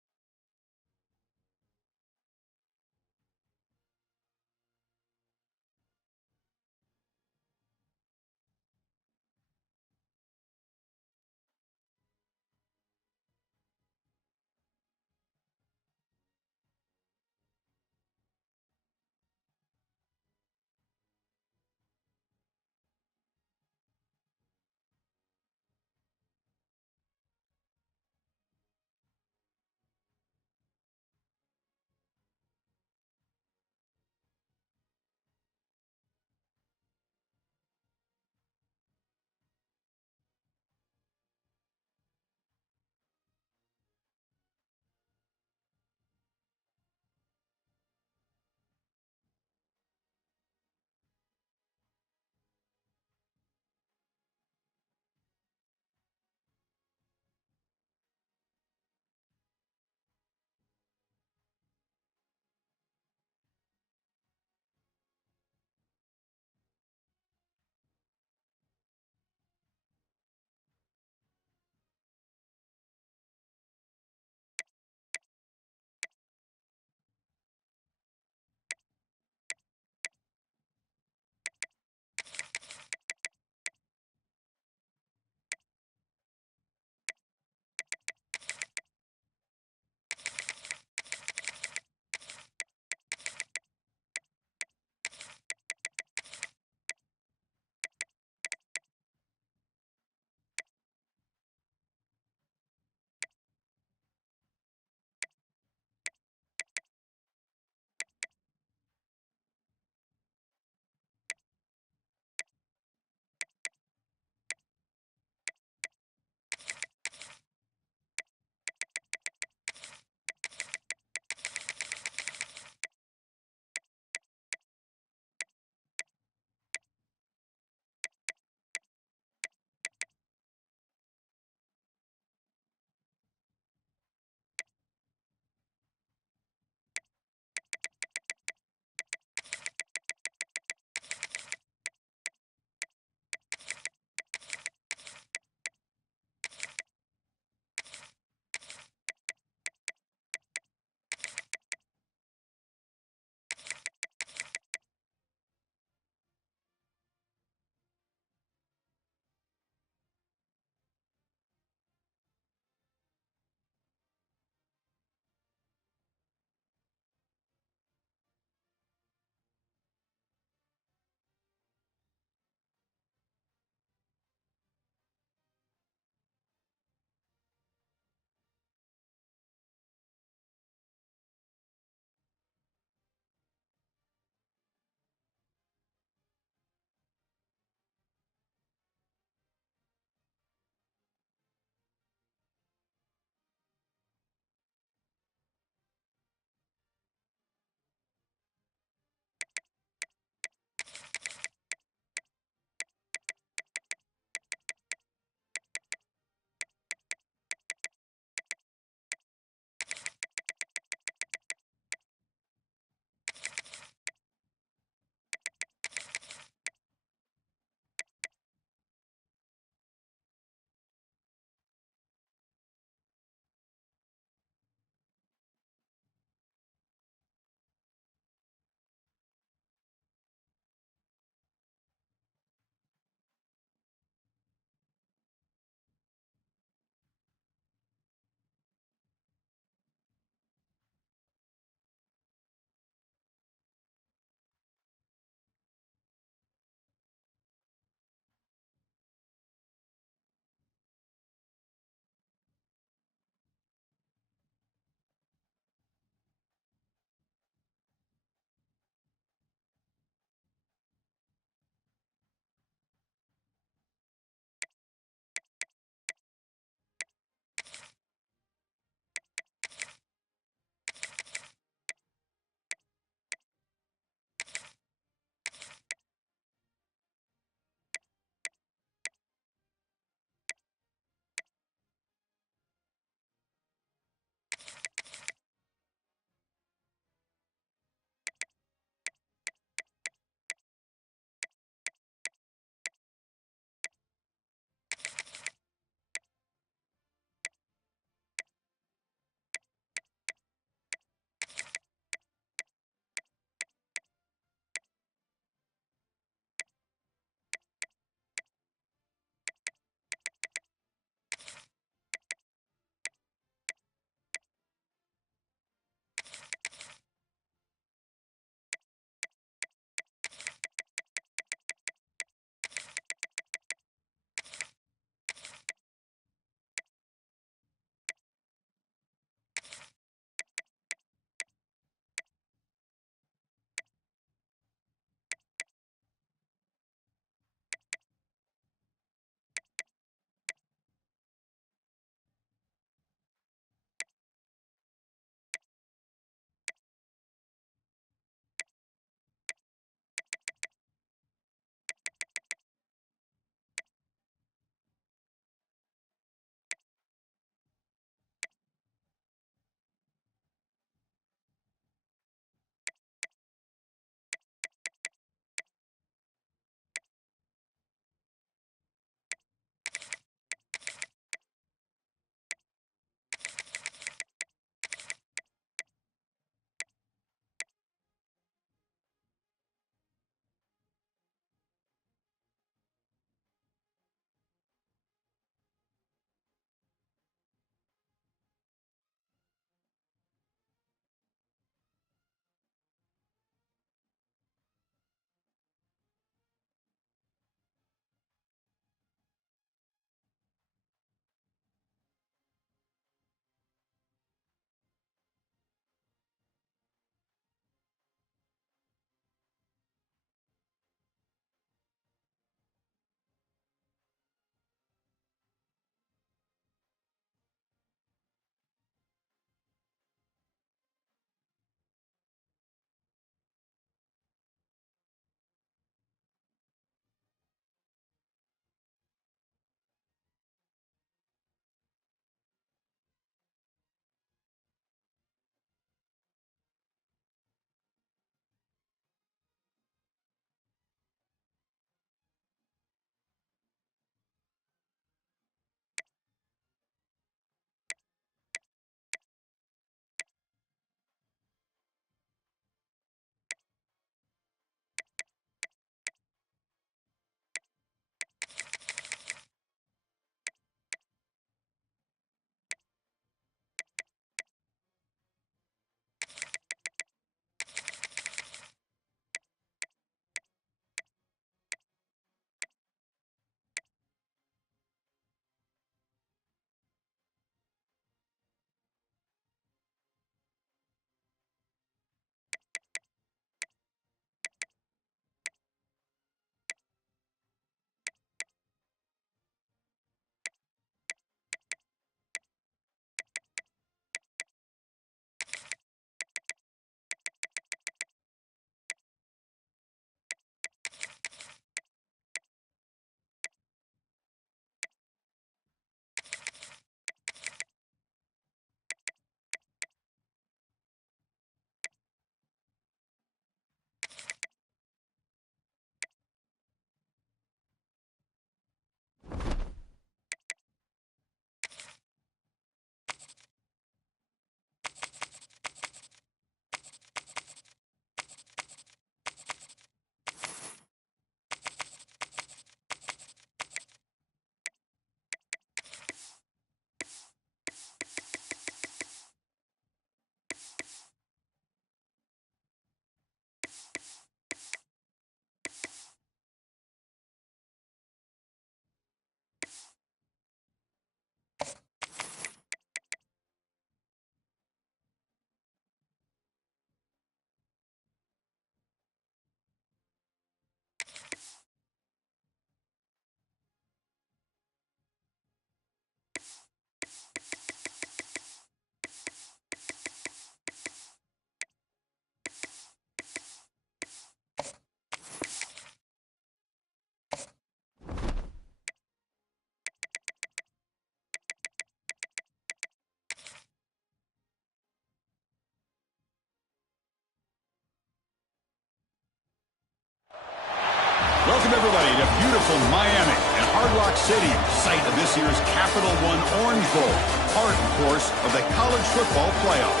beautiful Miami and Hard Rock Stadium, site of this year's Capital One Orange Bowl, part, of course, of the college football playoff.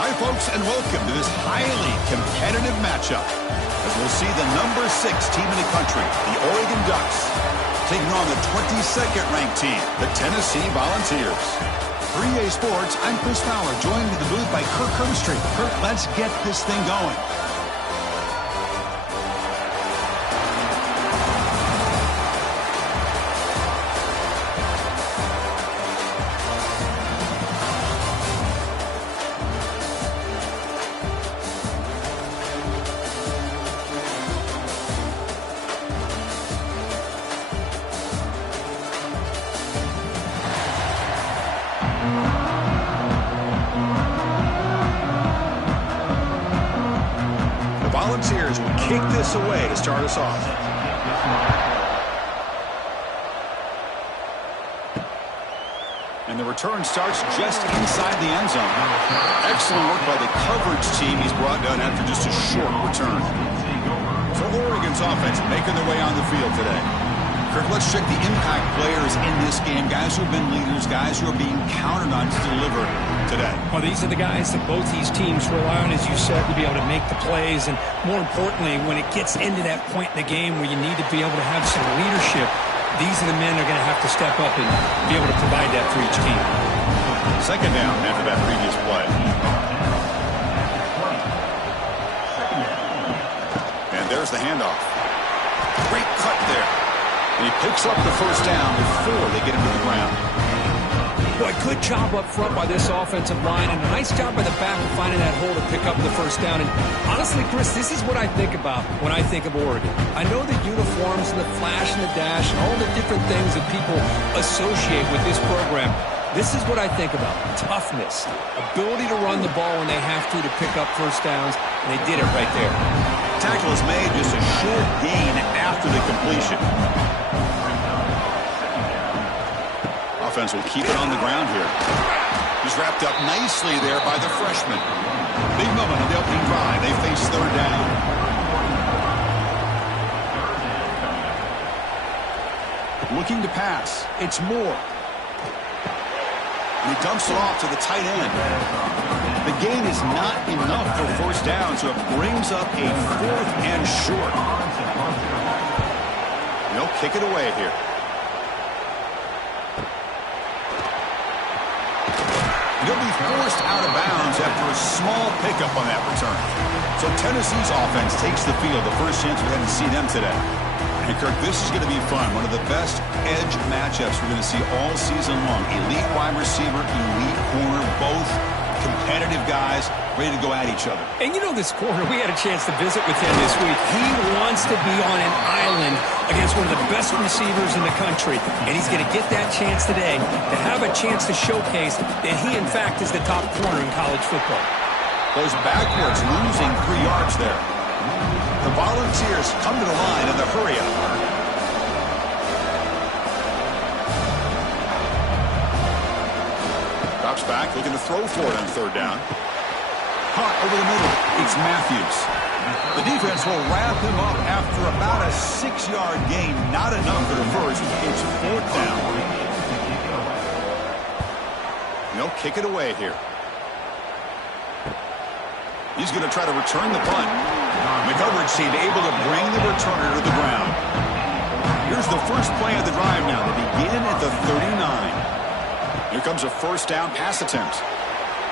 Hi, folks, and welcome to this highly competitive matchup, as we'll see the number 6 team in the country, the Oregon Ducks, taking on the 22nd ranked team, the Tennessee Volunteers. For EA Sports, I'm Chris Fowler, joined in the booth by Kirk Herbstreit. Kirk, let's get this thing going. Volunteers will kick this away to start us off. And the return starts just inside the end zone. Excellent work by the coverage team. He's brought down after just a short return. So Oregon's offense making their way on the field today. Kirk, let's check the impact players in this game. Guys who have been leaders, guys who are being counted on to deliver today. Well, these are the guys that both these teams rely on, as you said, to be able to make the plays. And more importantly, when it gets into that point in the game where you need to be able to have some leadership, these are the men that are going to have to step up and be able to provide that for each team. Second down after that previous play. And there's the handoff. Great cut there. And he picks up the first down before they get him to the ground. Boy, good job up front by this offensive line, and a nice job by the back of finding that hole to pick up the first down. And honestly, Chris, this is what I think about when I think of Oregon. I know the uniforms and the flash and the dash and all the different things that people associate with this program. This is what I think about. Toughness, ability to run the ball when they have to pick up first downs, and they did it right there. Tackle is made, just a short gain after the completion. Offense will keep it on the ground here. He's wrapped up nicely there by the freshman. Big moment on the opening drive. They face third down. Looking to pass. It's Moore. And he dumps it off to the tight end. The gain is not enough for first down, so it brings up a 4th and short. And they'll kick it away here. He'll be forced out of bounds after a small pickup on that return. So Tennessee's offense takes the field, the first chance we had to see them today. And Kirk, this is going to be fun. One of the best edge matchups we're going to see all season long. Elite wide receiver, elite corner, both competitive guys ready to go at each other. And you know this corner, we had a chance to visit with him this week. He wants to be on an island against one of the best receivers in the country. And he's going to get that chance today to have a chance to showcase that he, in fact, is the top corner in college football. Goes backwards, losing 3 yards there. The Volunteers come to the line in the hurry-up. Drops back, looking to throw for it on third down. Caught over the middle. It's Matthews. The defense will wrap him up after about a 6-yard gain. Not enough for the first. It's 4th down. And they'll kick it away here. He's going to try to return the punt. The coverage team able to bring the returner to the ground. Here's the first play of the drive now. They begin at the 39. Here comes a first down pass attempt.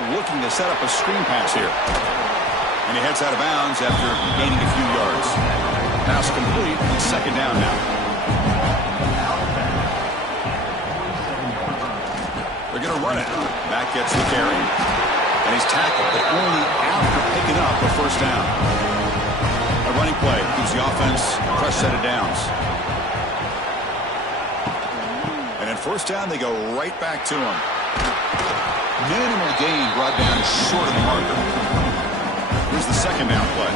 Looking to set up a screen pass here. And he heads out of bounds after gaining a few yards. Pass complete. It's second down now. They're going to run it. Back gets the carry. And he's tackled, but only after picking up a first down. A running play gives the offense a fresh set of downs. And in first down, they go right back to him. Minimal gain brought down short of the marker. Here's the second down play.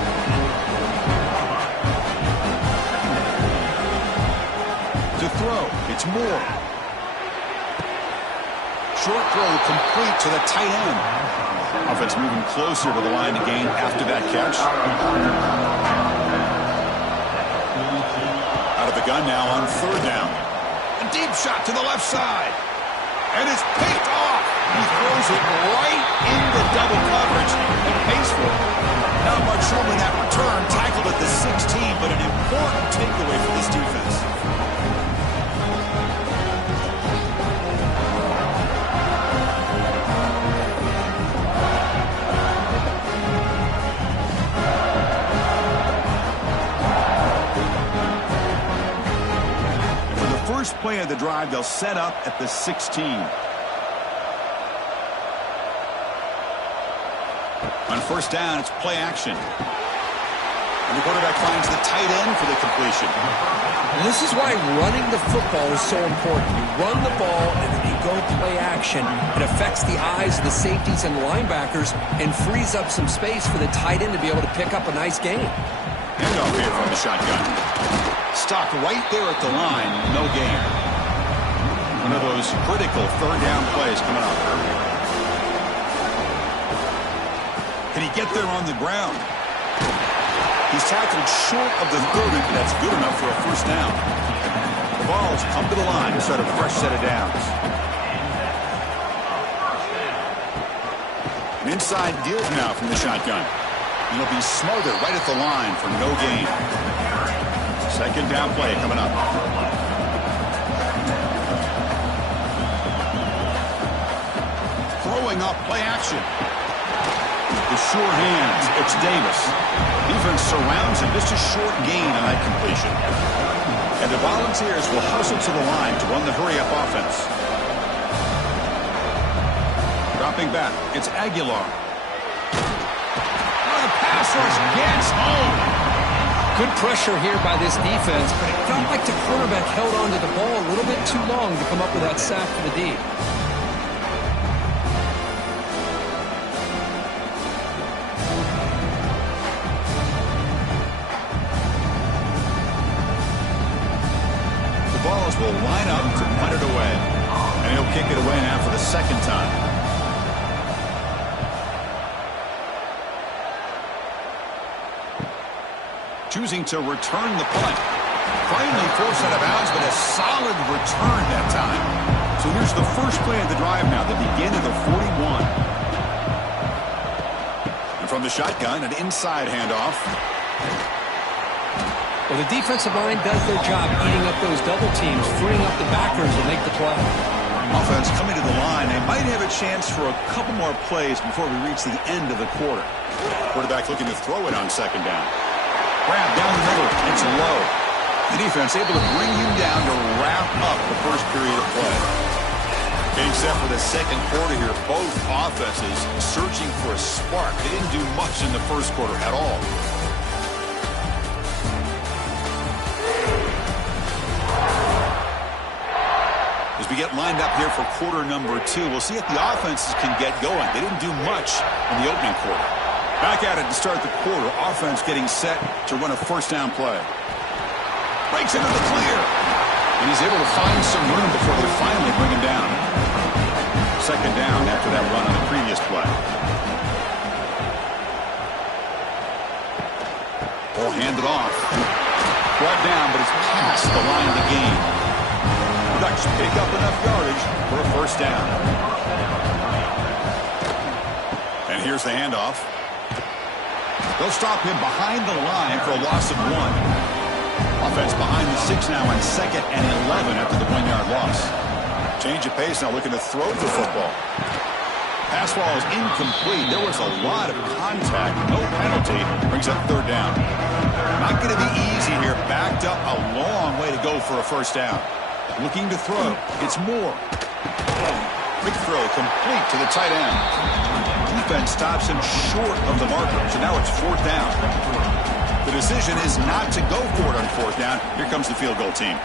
To throw, it's Moore. Short throw complete to the tight end. Offense moving closer to the line to gain after that catch. shotgun now on third down. A deep shot to the left side. And it's picked off. He throws it right into double coverage and pays for it. Not much room in that return. Tackled at the 16, but an important takeaway for this defense. First play of the drive, they'll set up at the 16. On first down, it's play action. And the quarterback finds the tight end for the completion. And this is why running the football is so important. You run the ball and then you go play action. It affects the eyes of the safeties and linebackers and frees up some space for the tight end to be able to pick up a nice gain. Handoff here from the shotgun. Stopped right there at the line, no gain. One of those critical third down plays coming up. Can he get there on the ground? He's tackled short of the 30, but that's good enough for a first down. The ball's come to the line to start a fresh set of downs. An inside deal now from the shotgun. And he'll be smothered right at the line for no gain. Second down play coming up. Throwing up play action. With sure hands, it's Davis. Defense surrounds him. Just a short gain on that completion. And the Volunteers will hustle to the line to run the hurry-up offense. Dropping back, it's Aguilar. Oh, the pass rush gets home. Good pressure here by this defense, but it felt like the quarterback held on to the ball a little bit too long to come up with that sack for the D. The Vols will line up to punt it away. And he'll kick it away now for the second time. Choosing to return the punt. Finally forced out of bounds, but a solid return that time. So here's the first play of the drive now, the beginning of the 41. And from the shotgun, an inside handoff. Well, the defensive line does their job eating up those double teams, freeing up the backers to make the play. Offense coming to the line. They might have a chance for a couple more plays before we reach the end of the quarter. Quarterback looking to throw it on second down. Grab down the middle. It's low. The defense able to bring him down to wrap up the first period of play. Getting set for the second quarter here. Both offenses searching for a spark. They didn't do much in the first quarter at all. As we get lined up here for quarter number 2, we'll see if the offenses can get going. They didn't do much in the opening quarter. Back at it to start the quarter. Offense getting set to run a first down play. Breaks into the clear. And he's able to find some room before they finally bring him down. Second down after that run on the previous play. Ball handed off. Brought down, but it's past the line of the game. The Ducks pick up enough yardage for a first down. And here's the handoff. They'll stop him behind the line for a loss of 1. Offense behind the 6 now on 2nd and 11 after the 1-yard loss. Change of pace now, looking to throw the football. Pass ball is incomplete. There was a lot of contact. No penalty. Brings up third down. Not going to be easy here. Backed up a long way to go for a first down. Looking to throw. It's Moore. Quick throw complete to the tight end. Defense stops him short of the marker. So now it's fourth down. The decision is not to go for it on fourth down. Here comes the field goal team.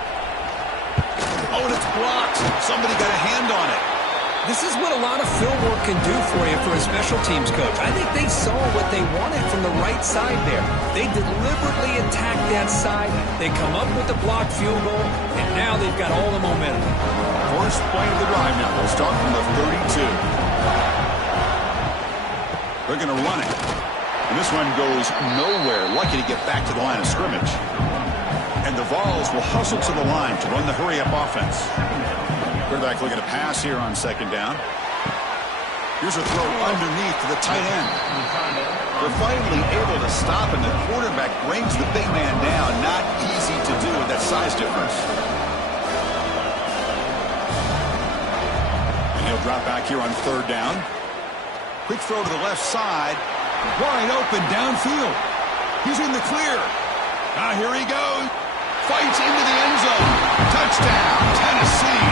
Oh, and it's blocked. Somebody got a hand on it. This is what a lot of film work can do for you for a special teams coach. I think they saw what they wanted from the right side there. They deliberately attacked that side. They come up with the blocked field goal, and now they've got all the momentum. First play of the drive now. They'll start from the 32. They're going to run it. And this one goes nowhere. Lucky to get back to the line of scrimmage. And the the Vols will hustle to the line to run the hurry-up offense. Quarterback looking to pass here on second down. Here's a throw underneath to the tight end. They're finally able to stop, and the quarterback brings the big man down. Not easy to do with that size difference. And he'll drop back here on third down. Quick throw to the left side. Wide open downfield. He's in the clear. Here he goes. Fights into the end zone. Touchdown, Tennessee.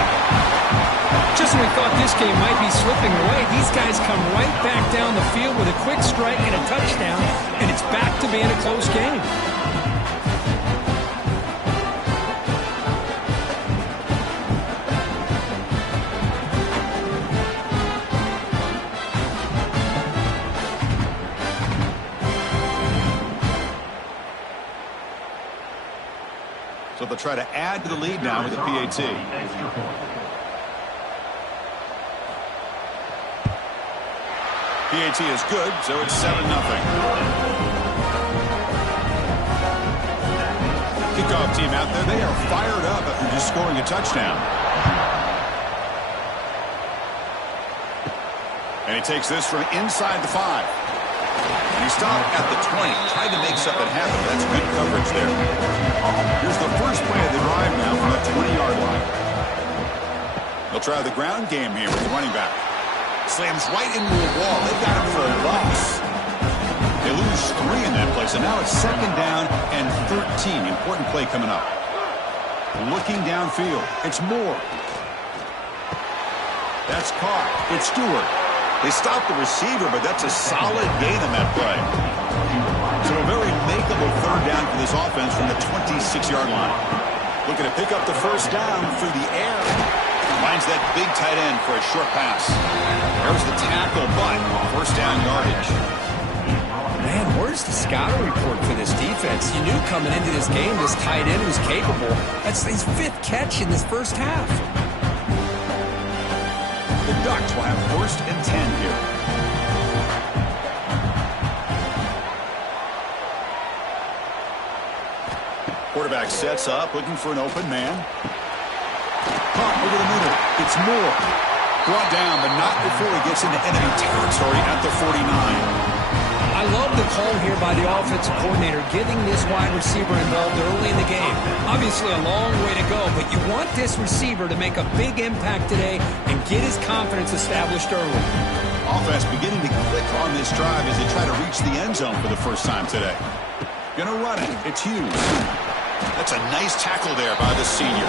Just when we thought this game might be slipping away, these guys come right back down the field with a quick strike and a touchdown, and it's back to being a close game. So they'll try to add to the lead now with the PAT. PAT is good, so it's 7-0. Kickoff team out there, they are fired up after just scoring a touchdown. And he takes this from inside the 5. And he stopped at the 20, tried to make something happen. That's good coverage there. Here's the first play of the drive now from the 20-yard line. They'll try the ground game here with the running back. Slams right into a wall. They've got him for a loss. They lose 3 in that play, so now it's second down and 13. Important play coming up. Looking downfield. It's Moore. That's caught. It's Stewart. They stopped the receiver, but that's a solid gain on that play. So a very makeable third down for this offense from the 26-yard line. Looking to pick up the first down through the air. Finds that big tight end for a short pass. There's the tackle, but first down yardage. Man, where's the scouting report for this defense? You knew coming into this game this tight end was capable. That's his 5th catch in this first half. The Ducks will have first and 10 here. Quarterback sets up, looking for an open man. Caught over the middle. It's Moore. Brought down, but not before he gets into enemy territory at the 49. I love the call here by the offensive coordinator, getting this wide receiver involved early in the game. Obviously a long way to go, but you want this receiver to make a big impact today and get his confidence established early. Offense beginning to click on this drive as they try to reach the end zone for the first time today. Gonna run it. It's Hughes. That's a nice tackle there by the senior.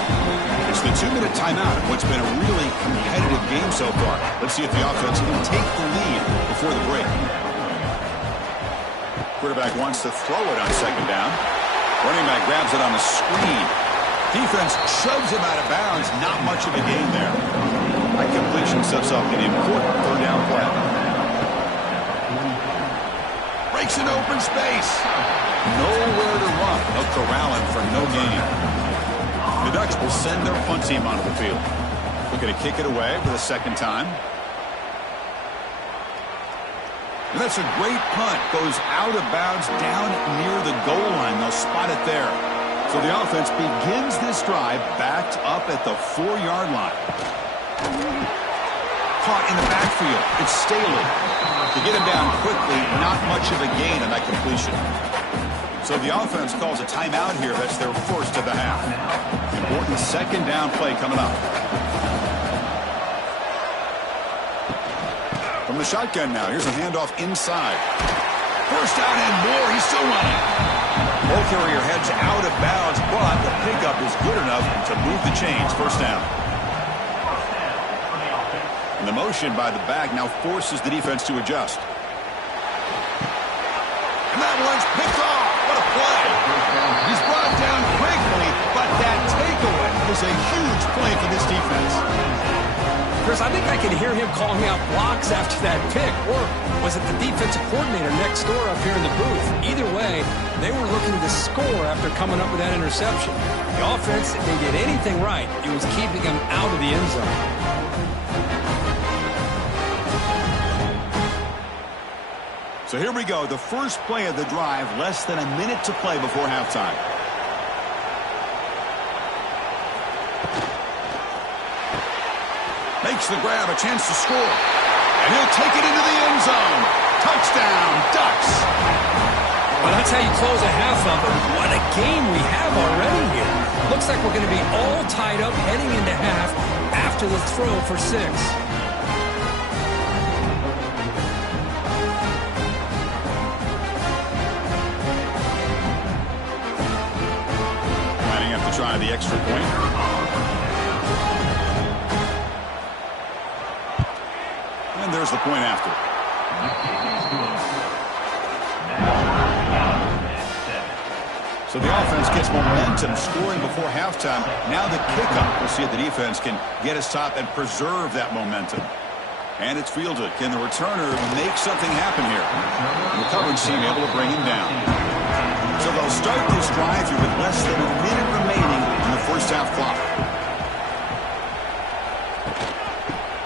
It's the 2-minute timeout of what's been a really competitive game so far. Let's see if the offense can take the lead before the break. Quarterback wants to throw it on second down. Running back grabs it on the screen. Defense shoves him out of bounds. Not much of a gain there. That completion sets up an important third down play. Breaks an open space. Nowhere to run. They'll corral him for no gain. The Ducks will send their punt team onto the field. Looking to kick it away for the second time. And that's a great punt. Goes out of bounds down near the goal line. They'll spot it there. So the offense begins this drive backed up at the 4-yard line. Caught in the backfield. It's Staley. To get him down quickly, not much of a gain on that completion. So the offense calls a timeout here. That's their first of the half. Important second down play coming up. From the shotgun now, here's a handoff inside. First down and more. He's still running. Ball carrier heads out of bounds, but the pickup is good enough to move the chains. First down. And the motion by the back now forces the defense to adjust. And that one's picked off. What a play. He's brought down quickly, but that takeaway is a huge play for this defense. Chris, I think I can hear him calling out blocks after that pick. Or was it the defensive coordinator next door up here in the booth? Either way, they were looking to score after coming up with that interception. The offense, if they did anything right, it was keeping them out of the end zone. So here we go, the first play of the drive, less than a minute to play before halftime. Makes the grab, a chance to score. And he'll take it into the end zone. Touchdown, Ducks. Well, that's how you close a half up. What a game we have already here. Looks like we're going to be all tied up heading into half after the throw for 6. Lining up to try the extra point. And there's the point after. So the offense gets momentum, scoring before halftime. Now the kickoff. We'll see if the defense can get a stop and preserve that momentum. And it's fielded. Can the returner make something happen here? And the coverage team able to bring him down. So they'll start this drive here with less than a minute remaining in the first half clock.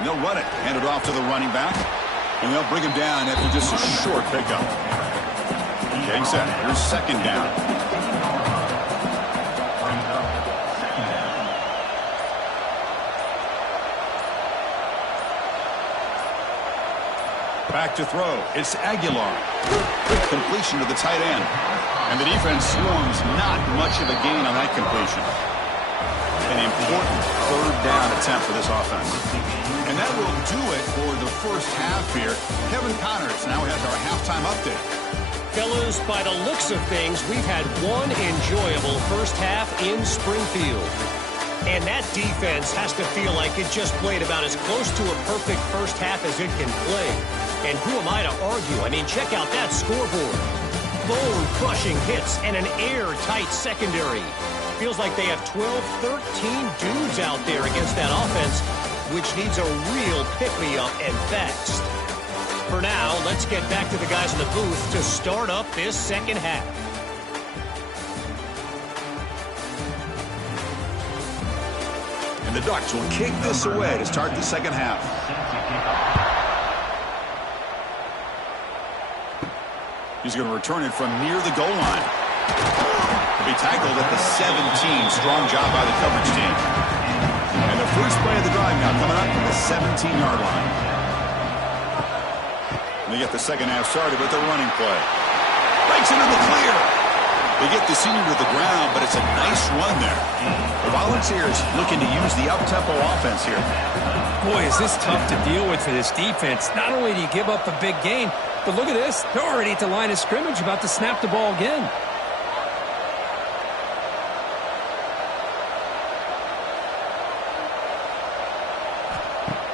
And they'll run it. Hand it off to the running back. And they'll bring him down after just a short pickup. Getting set. Here's second down. Back to throw. It's Aguilar. Quick completion to the tight end. And the defense swarms. Not much of a gain on that completion. An important third down attempt for this offense. And that will do it for the first half here. Kevin Connors now has our halftime update. Fellas, by the looks of things, we've had one enjoyable first half in Springfield. And that defense has to feel like it just played about as close to a perfect first half as it can play. And who am I to argue? I mean, check out that scoreboard. Bone-crushing hits and an airtight secondary. Feels like they have 12, 13 dudes out there against that offense, which needs a real pick-me-up and fast. For now, let's get back to the guys in the booth to start up this second half. And the Ducks will kick this away to start the second half. He's going to return it from near the goal line. He'll be tackled at the 17. Strong job by the coverage team. And the first play of the drive now coming up from the 17-yard line. They get the second half started with the running play. Breaks into the clear. They get the senior to the ground, but it's a nice run there. The Volunteers looking to use the up-tempo offense here. Boy, is this tough to deal with for this defense. Not only do you give up a big gain, but look at this. They're already at the line of scrimmage about to snap the ball again.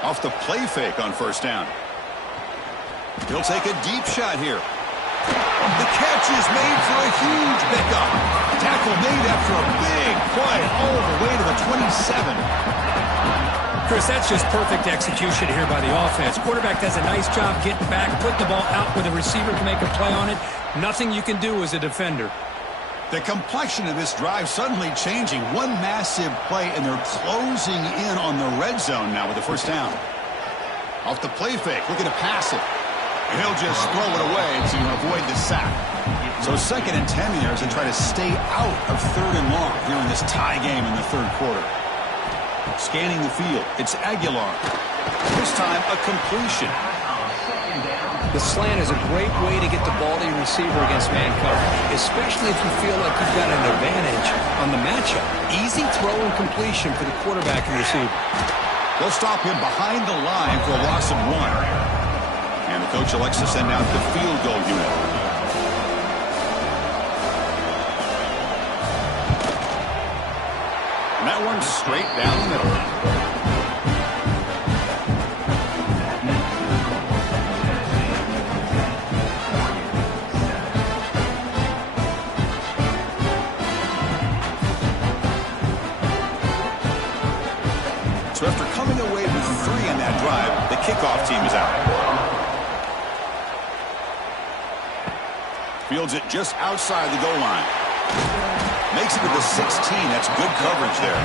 Off the play fake on first down. He'll take a deep shot here. The catch is made for a huge pickup. Tackle made after a big play all the way to the 27. Chris, that's just perfect execution here by the offense. Quarterback does a nice job getting back, putting the ball out where the receiver can make a play on it. Nothing you can do as a defender. The complexion of this drive suddenly changing. One massive play, and they're closing in on the red zone now with the first down. Off the play fake, looking to pass it. And he'll just throw it away to avoid the sack. So 2nd and 10 here as they try to stay out of 3rd and long here in this tie game in the third quarter. Scanning the field, it's Aguilar. This time, a completion. The slant is a great way to get the ball to your receiver against man coverage, especially if you feel like you've got an advantage on the matchup. Easy throw and completion for the quarterback and receiver. They'll stop him behind the line for a loss of 1. And the coach elects to send out the field goal unit. And that one's straight down the middle. So after coming away with 3 in that drive, the kickoff team is out. Fields it just outside the goal line. Makes it to the 16. That's good coverage there.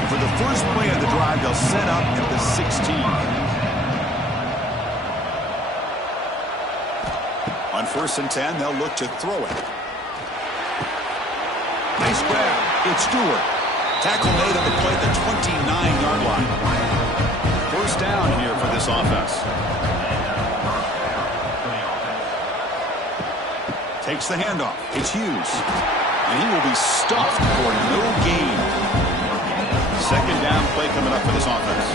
And for the first play of the drive, they'll set up at the 16. On 1st and 10, they'll look to throw it. Nice grab. It's Stewart. Tackle made on the play at the 29-yard line. first down here for this offense. Takes the handoff. It's Hughes. And he will be stuffed for no gain. Second down play coming up for this offense.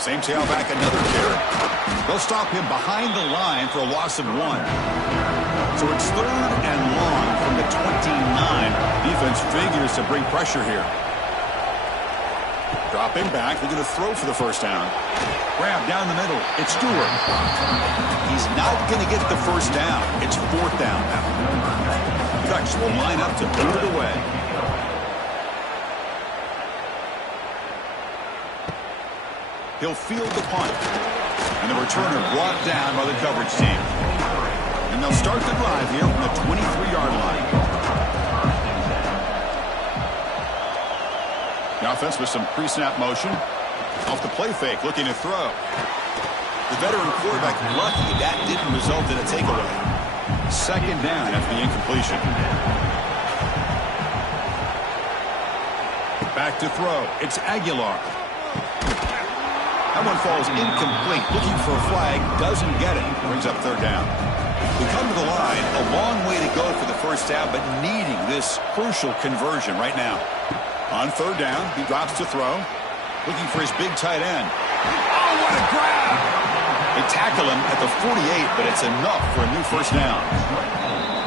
Same tailback, another carry. They'll stop him behind the line for a loss of 1. So it's 3rd and long from the 29. Defense figures to bring pressure here. Dropping back, they're going to throw for the first down. Grab down the middle. It's Stewart. He's not going to get the first down. It's 4th down now. Ducks will line up to boot it away. He'll field the punt. And the returner brought down by the coverage team. And they'll start the drive here from the 23-yard line. The offense with some pre-snap motion. Off the play fake, looking to throw. The veteran quarterback lucky that didn't result in a takeaway. Second down after the incompletion. Back to throw. It's Aguilar. That one falls incomplete. Looking for a flag. Doesn't get it. Brings up 3rd down. We come to the line. A long way to go for the first down, but needing this crucial conversion right now. On 3rd down, he drops to throw. Looking for his big tight end. Oh, what a grab! They tackle him at the 48, but it's enough for a new first down.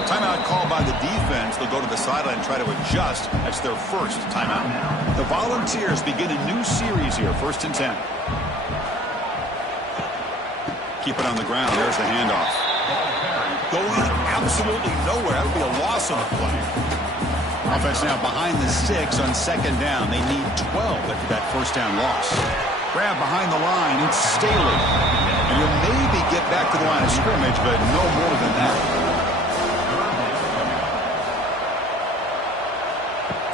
Timeout called by the defense. They'll go to the sideline and try to adjust. That's their first timeout. The Volunteers begin a new series here, 1st and 10. Keep it on the ground. There's the handoff. Going absolutely nowhere. That would be a loss on the play. Offense now behind the 6 on 2nd down. They need 12 after that first down loss. Grab behind the line. It's Staley. And you'll maybe get back to the line of scrimmage, but no more than that.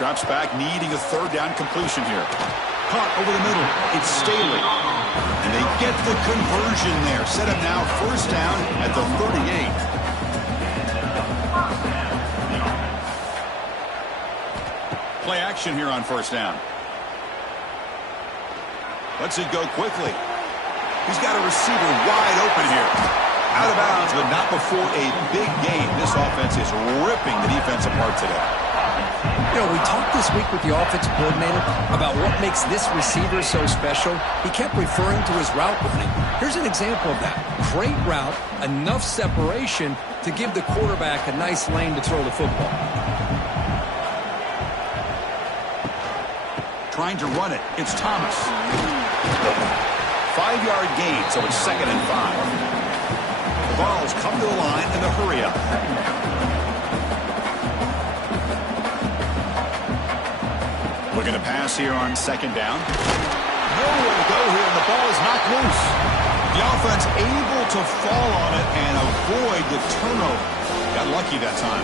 Drops back, needing a 3rd down completion here. Caught over the middle. It's Staley. And they get the conversion there. Set up now 1st down at the 38. Play action here on 1st down. Lets it go quickly. He's got a receiver wide open here. Out of bounds, but not before a big game. This offense is ripping the defense apart today. You know, we talked this week with the offensive coordinator about what makes this receiver so special. He kept referring to his route running. Here's an example of that. Great route, enough separation to give the quarterback a nice lane to throw the football. Trying to run it. It's Thomas. 5-yard gain, so it's 2nd and 5. The balls come to the line in the hurry up. Looking to pass here on 2nd down. Nowhere to go here, and the ball is knocked loose. The offense able to fall on it and avoid the turnover. Got lucky that time.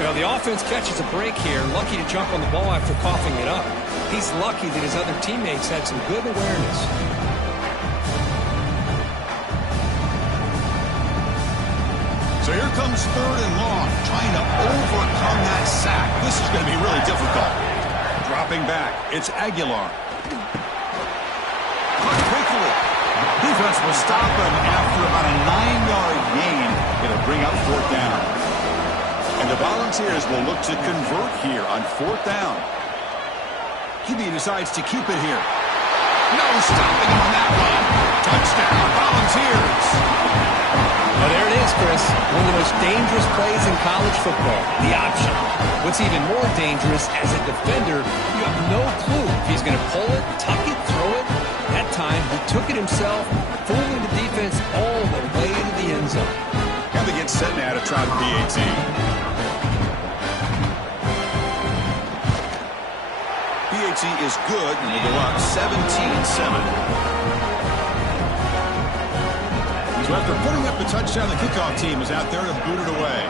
You know, the offense catches a break here, lucky to jump on the ball after coughing it up. He's lucky that his other teammates had some good awareness. So here comes 3rd and long, trying to overcome that sack. This is going to be really difficult. Dropping back, it's Aguilar. Cut quickly. Defense will stop him after about a 9-yard gain. It'll bring up 4th down. And the Volunteers will look to convert here on 4th down. QB decides to keep it here. No stopping on that one. Touchdown, Volunteers. Well, there it is, Chris. One of the most dangerous plays in college football, the option. What's even more dangerous, as a defender, you have no clue if he's going to pull it, tuck it, throw it. That time, he took it himself, fooling the defense all the way to the end zone. And they get set now to try the PAT. PAT is good, and they go up 17-7. So after putting up the touchdown, the kickoff team is out there to boot it away.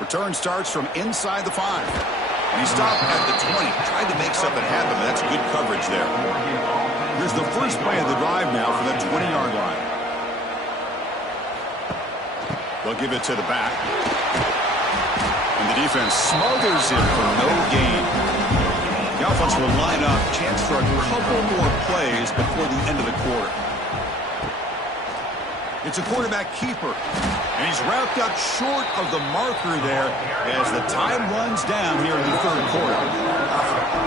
Return starts from inside the 5. And he stopped at the 20. Tried to make something happen, but that's good coverage there. Here's the first play of the drive now from the 20-yard line. They'll give it to the back. And the defense smothers him for no gain. The offense will line up. Chance for a couple more plays before the end of the quarter. It's a quarterback keeper. And he's wrapped up short of the marker there as the time runs down here in the third quarter.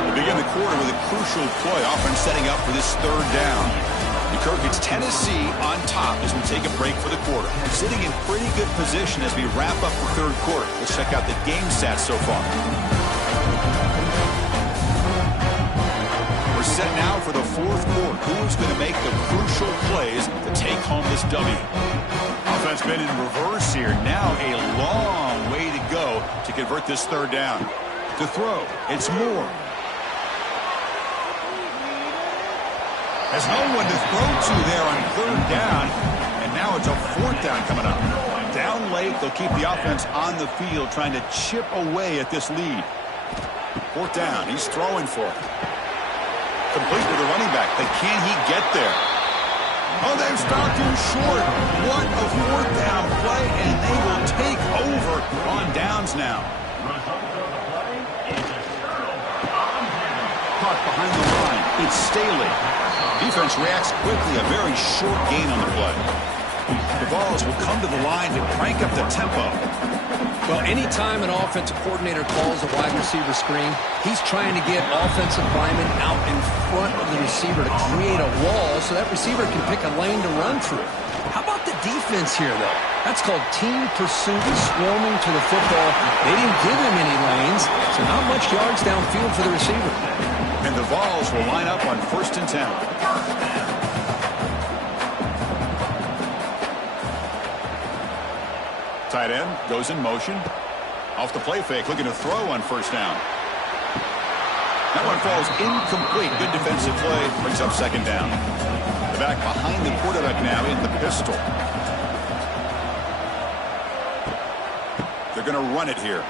We begin the quarter with a crucial play. Offense setting up for this third down. Kirk, it's Tennessee on top as we take a break for the quarter. Sitting in pretty good position as we wrap up the third quarter. Let's check out the game stats so far. We're set now for the fourth quarter. Who's going to make the crucial plays to take home this W? Offense been in reverse here. Now a long way to go to convert this third down. To throw, it's Moore. There's no one to throw to there on third down. And now it's a fourth down coming up. Down late, they'll keep the offense on the field trying to chip away at this lead. Fourth down, he's throwing for it. Complete with the running back, but can he get there? Oh, they've stopped him short. What a fourth down play, and they will take over on downs now. Caught behind the line, it's Staley. Defense reacts quickly, a very short gain on the play. The balls will come to the line to crank up the tempo. Well, anytime an offensive coordinator calls a wide receiver screen, he's trying to get offensive linemen out in front of the receiver to create a wall so that receiver can pick a lane to run through. How about the defense here, though? That's called team pursuit and swarming to the football. They didn't give him any lanes, so not much yards downfield for the receiver. And the Vols will line up on 1st and 10. Tight end goes in motion. Off the play fake, looking to throw on first down. That one falls incomplete. Good defensive play, brings up second down. The back behind the quarterback now in the pistol. They're going to run it here.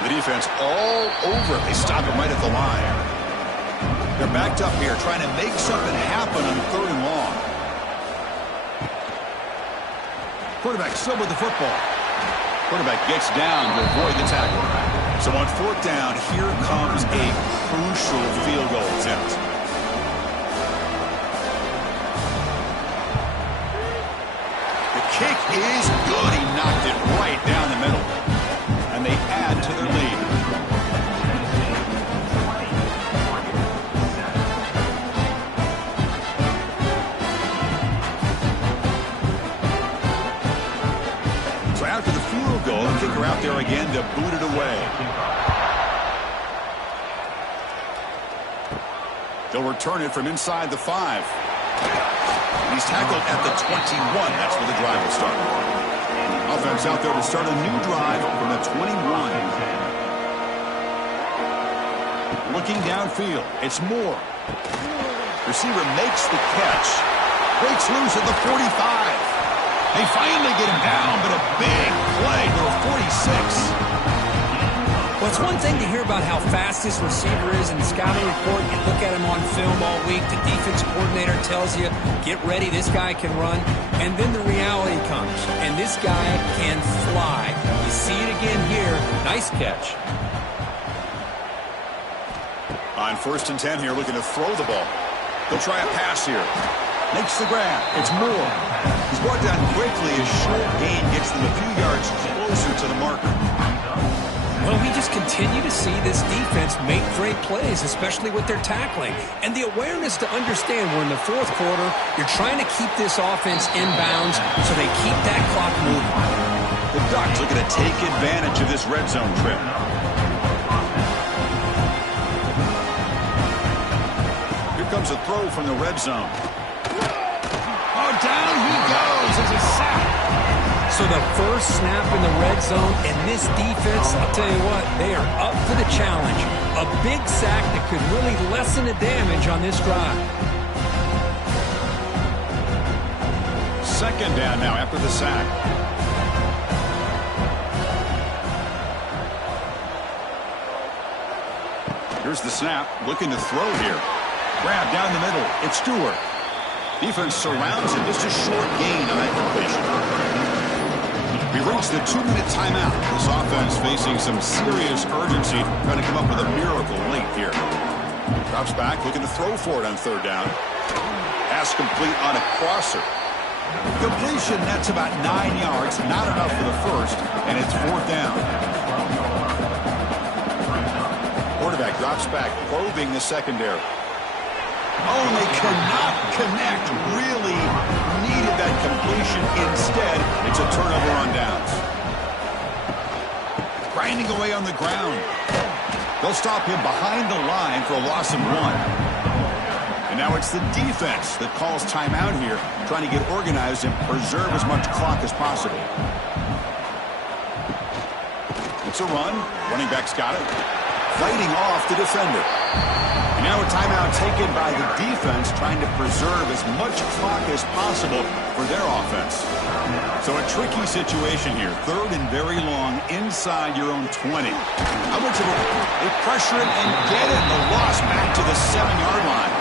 The defense all over it. They stop it right at the line. They're backed up here trying to make something happen on third and long. Quarterback still with the football. Quarterback gets down to avoid the tackle. So on fourth down, here comes a crucial field goal attempt. The kick is good. He knocked it right down the middle. And they add to their lead. So after the field goal, the kicker out there again to boot it away. They'll return it from inside the 5. And he's tackled at the 21. That's where the drive will start. Offense out there to start a new drive from the 21. Looking downfield, it's Moore. Receiver makes the catch. Breaks loose at the 45. They finally get him down, but a big play to the 46. Well, it's one thing to hear about how fast this receiver is in the scouting report. You look at him on film all week. The defense coordinator tells you, get ready, this guy can run. And then the reality comes, and this guy can fly. You see it again here. Nice catch. On 1st and 10 here, looking to throw the ball. They'll try a pass here. Makes the grab. It's Moore. He's brought down quickly. His short gain gets them a few yards closer to the marker. Well, we just continue to see this defense make great plays, especially with their tackling. And the awareness to understand we're in the fourth quarter, you're trying to keep this offense in bounds so they keep that clock moving. The Ducks looking to take advantage of this red zone trip. Here comes a throw from the red zone. Oh, down he goes as a sack. So the first snap in the red zone, and this defense, I'll tell you what, they are up for the challenge. A big sack that could really lessen the damage on this drive. Second down now after the sack. Here's the snap, looking to throw here. Grab down the middle, it's Stewart. Defense surrounds him, just a short gain on that completion. We've reached the 2-minute timeout. This offense facing some serious urgency, trying to come up with a miracle late here. Drops back, looking to throw for it on 3rd down. Pass complete on a crosser. Completion, that's about 9 yards. Not enough for the first, and it's 4th down. Quarterback drops back, probing the secondary. Oh, and they cannot connect. Really needed that completion. Instead, it's a turnover on downs. Grinding away on the ground. They'll stop him behind the line for a loss of 1. And now it's the defense that calls timeout here, trying to get organized and preserve as much clock as possible. It's a run. Running back's got it. Fighting off the defender. And now a timeout taken by the defense, trying to preserve as much clock as possible for their offense. So a tricky situation here. 3rd and very long inside your own 20. How much of it? They pressure it and get it. The loss back to the 7-yard line.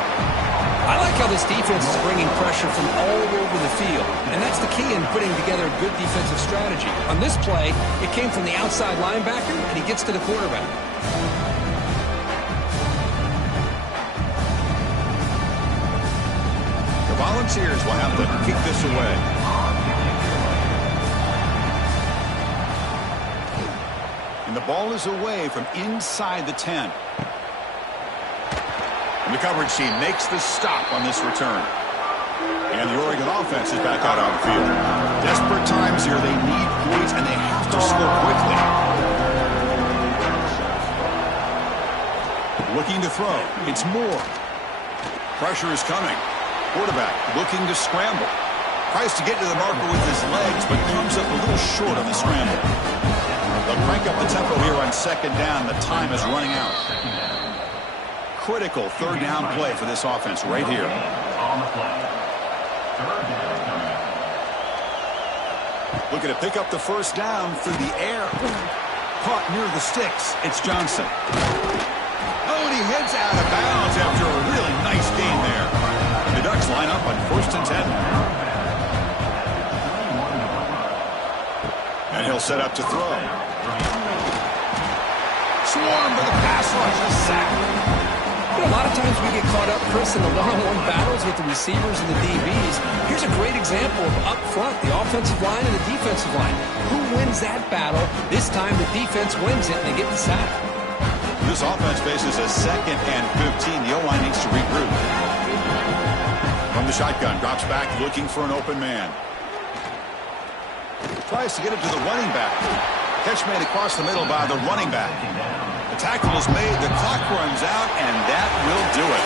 I like how this defense is bringing pressure from all over the field, and that's the key in putting together a good defensive strategy. On this play, it came from the outside linebacker, and he gets to the quarterback. The Volunteers will have to kick this away. And the ball is away from inside the 10. And the coverage team makes the stop on this return. And the Oregon offense is back out on the field. Desperate times here. They need points, and they have to score quickly. Looking to throw. It's Moore. Pressure is coming. Quarterback looking to scramble. Tries to get to the marker with his legs, but comes up a little short on the scramble. They'll crank up the tempo here on 2nd down. The time is running out. Critical 3rd down play for this offense right here. On the play. 3rd down coming. Looking to pick up the 1st down through the air. Caught near the sticks. It's Johnson. Oh, and he heads out of bounds after a really nice gain there. The Ducks line up on 1st and 10. And he'll set up to throw. Swarmed by the pass rush. A sack. You know, a lot of times we get caught up, Chris, in the one-on-one battles with the receivers and the DBs. Here's a great example of up front, the offensive line and the defensive line. Who wins that battle? This time the defense wins it, and they get the sack. This offense faces a 2nd and 15. The O-line needs to regroup. From the shotgun, drops back, looking for an open man. Tries to get it to the running back. Catch made across the middle by the running back. The tackle is made, the clock runs out, and that will do it.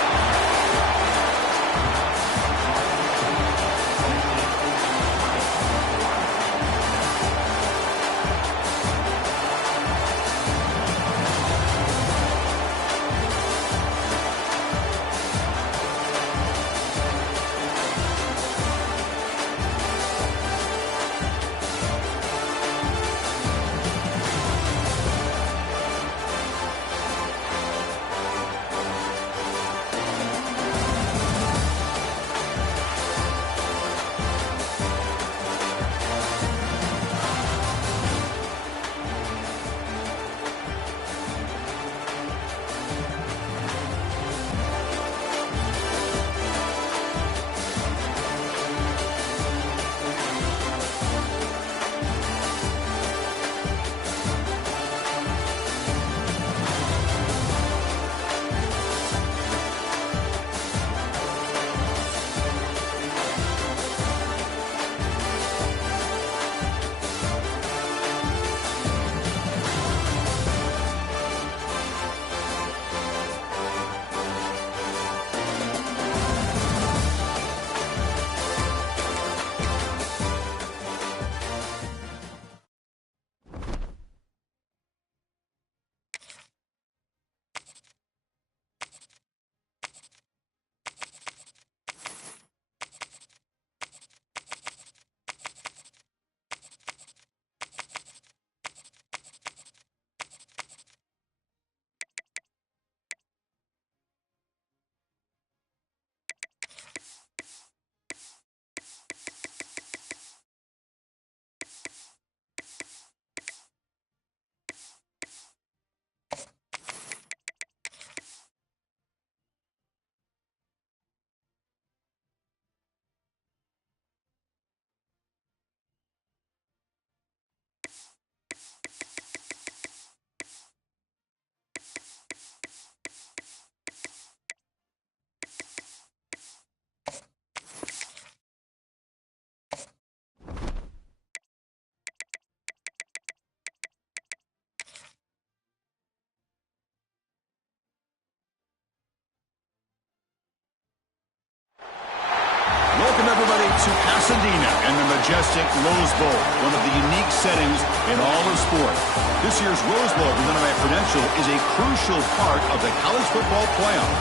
to Pasadena and the majestic Rose Bowl, one of the unique settings in all of sport. This year's Rose Bowl, presented by Prudential, is a crucial part of the college football playoff.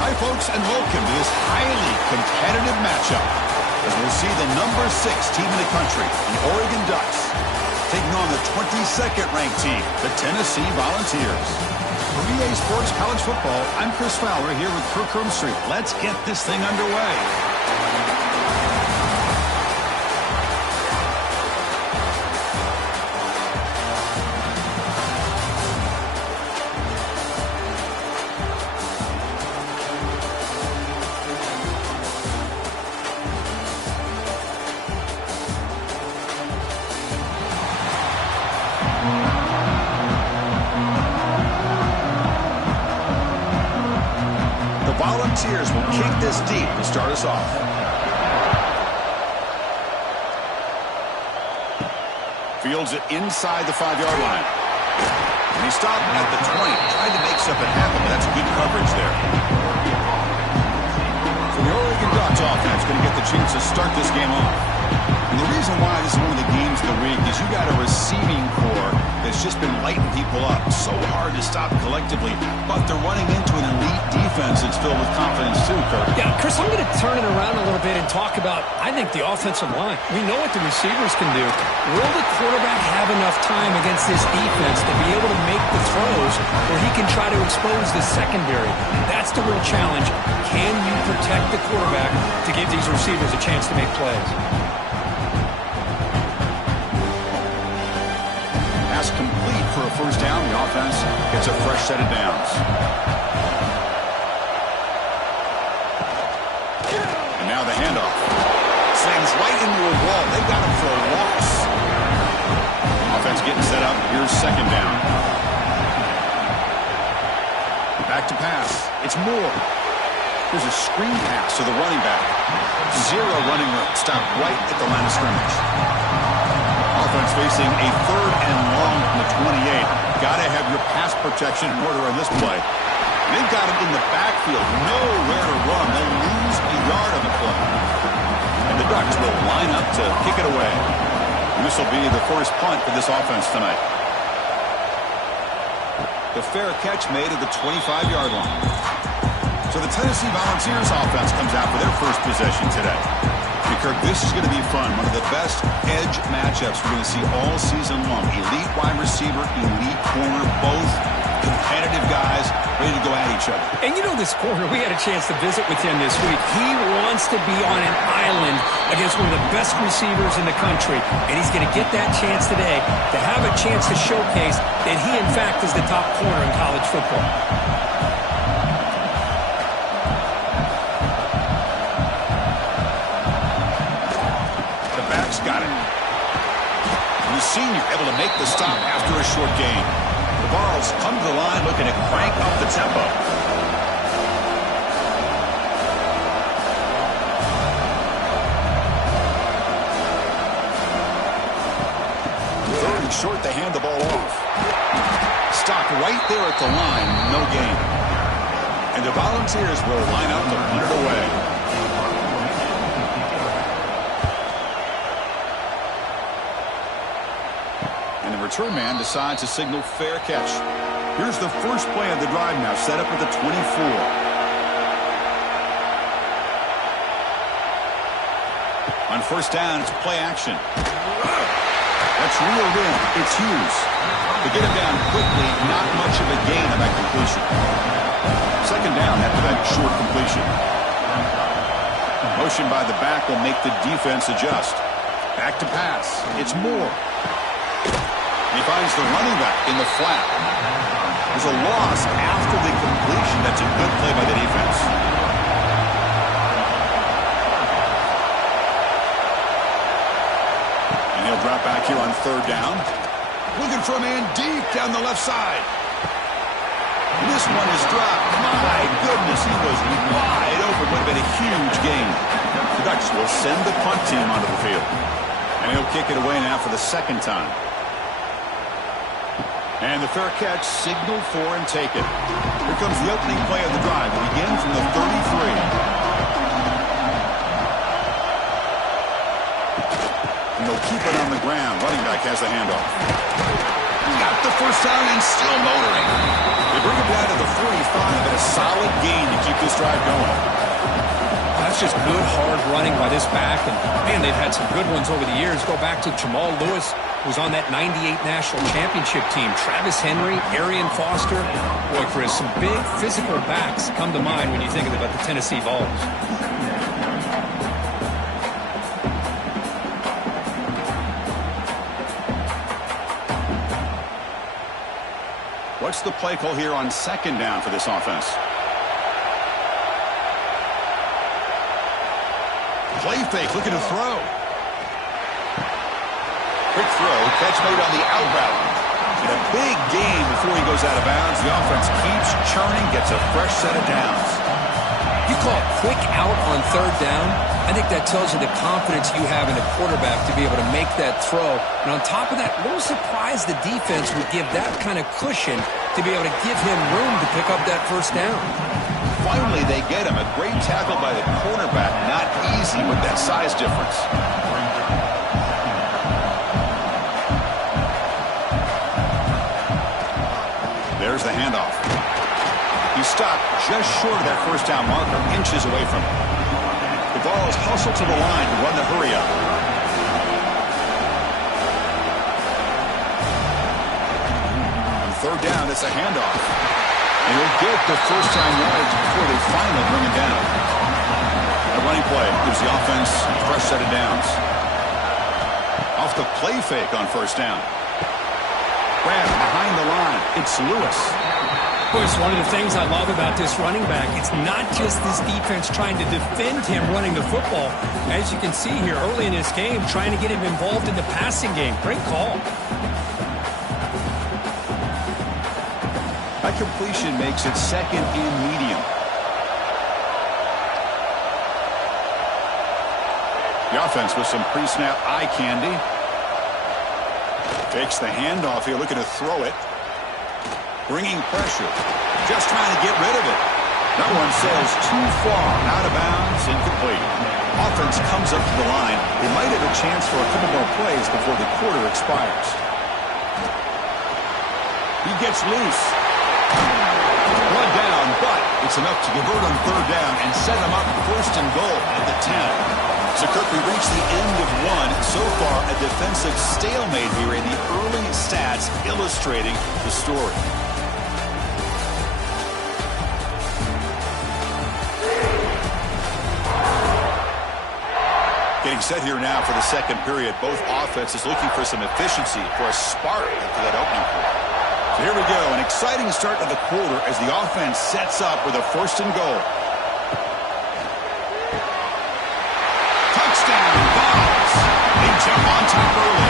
Hi, folks, and welcome to this highly competitive matchup, as we'll see the number 6 team in the country, the Oregon Ducks, taking on the 22nd ranked team, the Tennessee Volunteers. For EA Sports College Football, I'm Chris Fowler here with Kirk Herbstreit. Let's get this thing underway. Volunteers will kick this deep to start us off. Fields it inside the 5-yard line. And he stopped at the 20. Tried to make something happen, but that's good coverage there. So the Oregon Ducks offense going to get the chance to start this game off. And the reason why this is one of the games of the week is you got a receiving core that's just been lighting people up. So hard to stop collectively, but they're running into an elite defense that's filled with confidence too, Kirk. Yeah, Chris, I'm going to turn it around a little bit and talk about, I think, the offensive line. We know what the receivers can do. Will the quarterback have enough time against this defense to be able to make the throws where he can try to expose the secondary? That's the real challenge. Can you protect the quarterback to give these receivers a chance to make plays? Pass complete for a first down. The offense gets a fresh set of downs. And now the handoff. Slams right into a wall. They got him for a loss. Offense getting set up. Here's second down. Back to pass. It's Moore. Here's a screen pass to the running back. Zero running room. Stopped right at the line of scrimmage. Offense facing a 3rd and long from the 28. Got to have your pass protection in order on this play. They've got him in the backfield. Nowhere to run. They'll lose a yard on the play. And the Ducks will line up to kick it away. And this will be the first punt for this offense tonight. The fair catch made at the 25-yard line. So the Tennessee Volunteers offense comes out for their first possession today. Kirk, this is going to be fun. One of the best edge matchups we're going to see all season long. Elite wide receiver, elite corner, both competitive guys ready to go at each other. And you know this corner, we had a chance to visit with him this week. He wants to be on an island against one of the best receivers in the country. And he's going to get that chance today to have a chance to showcase that he, in fact, is the top corner in college football. Got it. And the senior able to make the stop after a short gain. The Vols come to the line looking to crank up the tempo. Third and short, they hand the ball off. Stopped right there at the line, no gain. And the Volunteers will line up to put it away. Return man decides to signal fair catch. Here's the first play of the drive now, set up at the 24. On first down, it's play action. That's reeled in. It's Hughes. To get him down quickly, not much of a gain on that completion. Second down after that short completion. Motion by the back will make the defense adjust. Back to pass. It's Moore. He finds the running back in the flat. There's a loss after the completion. That's a good play by the defense. And he'll drop back here on third down. Looking for a man deep down the left side. And this one is dropped. My goodness, he was wide open. Would have been a huge gain. The Ducks will send the punt team onto the field. And he'll kick it away now for the second time. And the fair catch signaled for and taken. Here comes the opening play of the drive. It begins from the 33. they'll keep it on the ground. Running back has the handoff. Got the first down and still motoring. They bring him down to the 45 and a solid gain to keep this drive going. That's just good, hard running by this back. And, man, they've had some good ones over the years. Go back to Jamal Lewis, who was on that 98 National Championship team. Travis Henry, Arian Foster. Boy, Chris, some big physical backs come to mind when you think about the Tennessee Vols. What's the play call here on second down for this offense? Play fake, looking to throw. Quick throw, catch made on the out route. And a big gain before he goes out of bounds. The offense keeps churning, gets a fresh set of downs. You call it quick out on third down. I think that tells you the confidence you have in a quarterback to be able to make that throw. And on top of that, a little surprised the defense would give that kind of cushion to be able to give him room to pick up that first down. Finally, they get him. A great tackle by the cornerback. Not easy with that size difference. There's the handoff. He stopped just short of that first down marker, inches away from it. The Vols hustle to the line to run the hurry up. On third down, it's a handoff. And he'll get the first time yards before they finally bring him down. A running play gives the offense a fresh set of downs. Off the play fake on first down. Grab behind the line. It's Lewis. Boy, it's one of the things I love about this running back. It's not just this defense trying to defend him running the football. As you can see here early in this game, trying to get him involved in the passing game. Great call. That completion makes it second and medium. The offense with some pre-snap eye candy. Takes the handoff here, looking to throw it. Bringing pressure. Just trying to get rid of it. That one sails too far. Out of bounds, incomplete. Offense comes up to the line. They might have a chance for a couple more plays before the quarter expires. He gets loose. Blood down, but it's enough to convert on third down and set him up first and goal at the 10. So, Kirk, we reached the end of one. So far, a defensive stalemate here in the early stats illustrating the story. Getting set here now for the second period. Both offenses looking for some efficiency, for a spark after that opening quarter. So here we go, an exciting start to the quarter as the offense sets up with a first and goal. Touchdown, Vols! They jump on top early.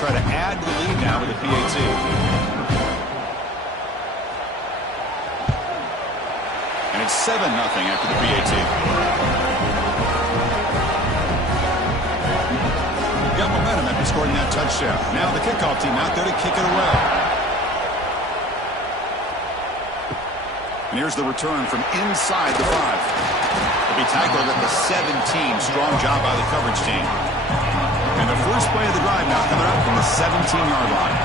Try to add to the lead now with a PAT. And it's 7-0 after the PAT. Got momentum after scoring that touchdown. Now the kickoff team out there to kick it away. And here's the return from inside the 5. They'll be tackled at the 17. Strong job by the coverage team. And the first play of the drive now coming up from the 17-yard line.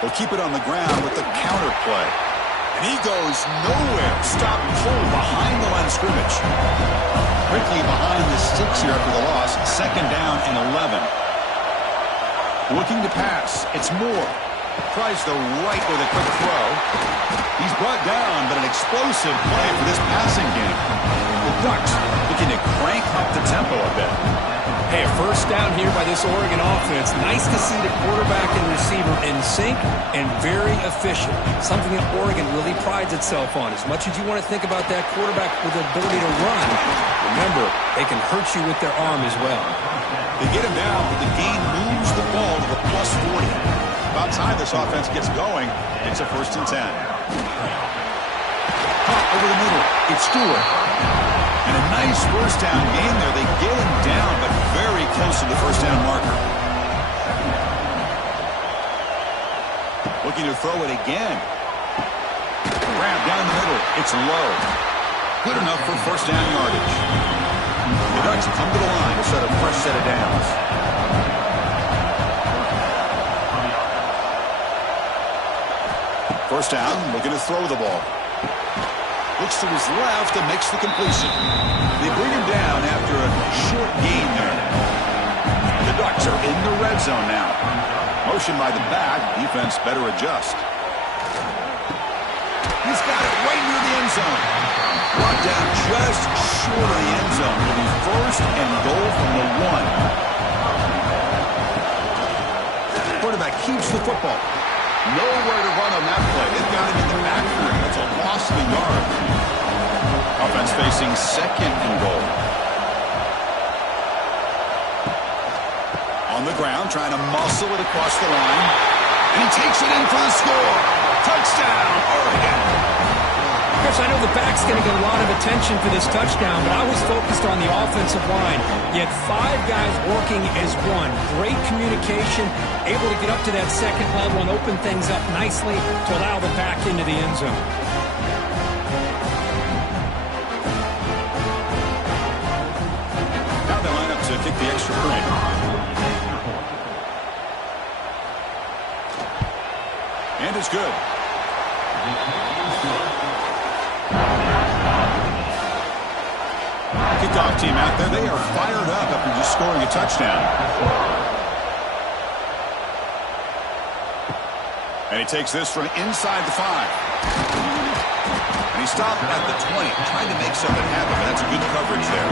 They'll keep it on the ground with the counter play. And he goes nowhere. Stop cold behind the line of scrimmage. Quickly behind the sticks here after the loss. Second down and 11. Looking to pass. It's Moore. Tries the right with a quick throw. He's brought down, but an explosive play for this passing game. The Ducks looking to crank up the tempo a bit. Hey, a first down here by this Oregon offense. Nice to see the quarterback and receiver in sync and very efficient. Something that Oregon really prides itself on. As much as you want to think about that quarterback with the ability to run, remember, they can hurt you with their arm as well. They get him down, but the gain moves the ball to the plus 40. About time this offense gets going. It's a first and 10. Caught over the middle. It's Stewart. And a nice first down gain there. They get him down, but very close to the first down marker. Looking to throw it again. Grab down the middle. It's low. Good enough for first down yardage. The Ducks come to the line to set a fresh set of downs. First down, looking to throw the ball. Looks to his left and makes the completion. They bring him down after a short gain there. The Ducks are in the red zone now. Motion by the back. Defense better adjust. He's got it right near the end zone. Brought down just short of the end zone. It'll be first and goal from the 1. Quarterback keeps the football. Nowhere to run on that play. They've got him in the backfield. That's a loss of a yard. Offense facing second and goal. On the ground, trying to muscle it across the line. And he takes it in for the score. Touchdown, Oregon. Chris, I know the back's going to get a lot of attention for this touchdown, but I was focused on the offensive line. You had 5 guys working as one. Great communication, able to get up to that second level and open things up nicely to allow the back into the end zone. Now they line up to kick the extra point. And it's good. Kickoff team out there. They are fired up after just scoring a touchdown. And he takes this from inside the 5. And he stopped at the 20, trying to make something happen, but that's a good coverage there.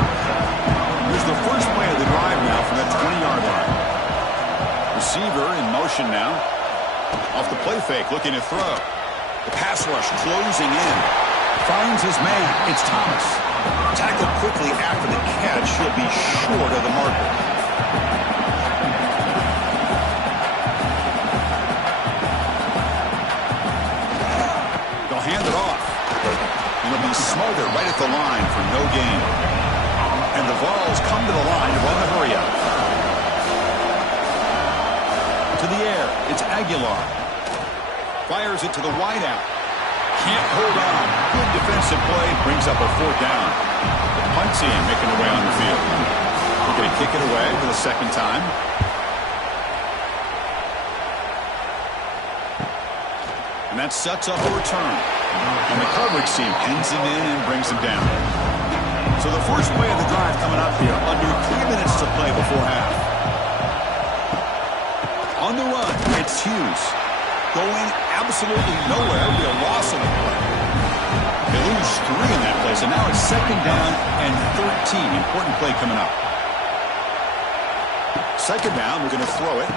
Here's the first play of the drive now from that 20-yard line. Receiver in motion now. Off the play fake, looking to throw. The pass rush closing in. Finds his man. It's Thomas. Tackled quickly after the catch. He'll be short of the marker. They'll hand it off. And it'll be Smolder right at the line for no gain. And the Vols come to the line to run the hurry up. To the air. It's Aguilar. Fires it to the wideout. Can't hold on. Good defensive play. Brings up a 4th down. The punt team making their way on the field. They're going to kick it away for the second time. And that sets up a return. And the coverage team pins him in and brings him down. So the first play of the drive coming up here. Under 3 minutes to play before half. On the run, it's Hughes. Going absolutely nowhere. It'll be a loss of the play. They lose 3 in that play, so now it's second down and 13. Important play coming up. Second down, we're going to throw it.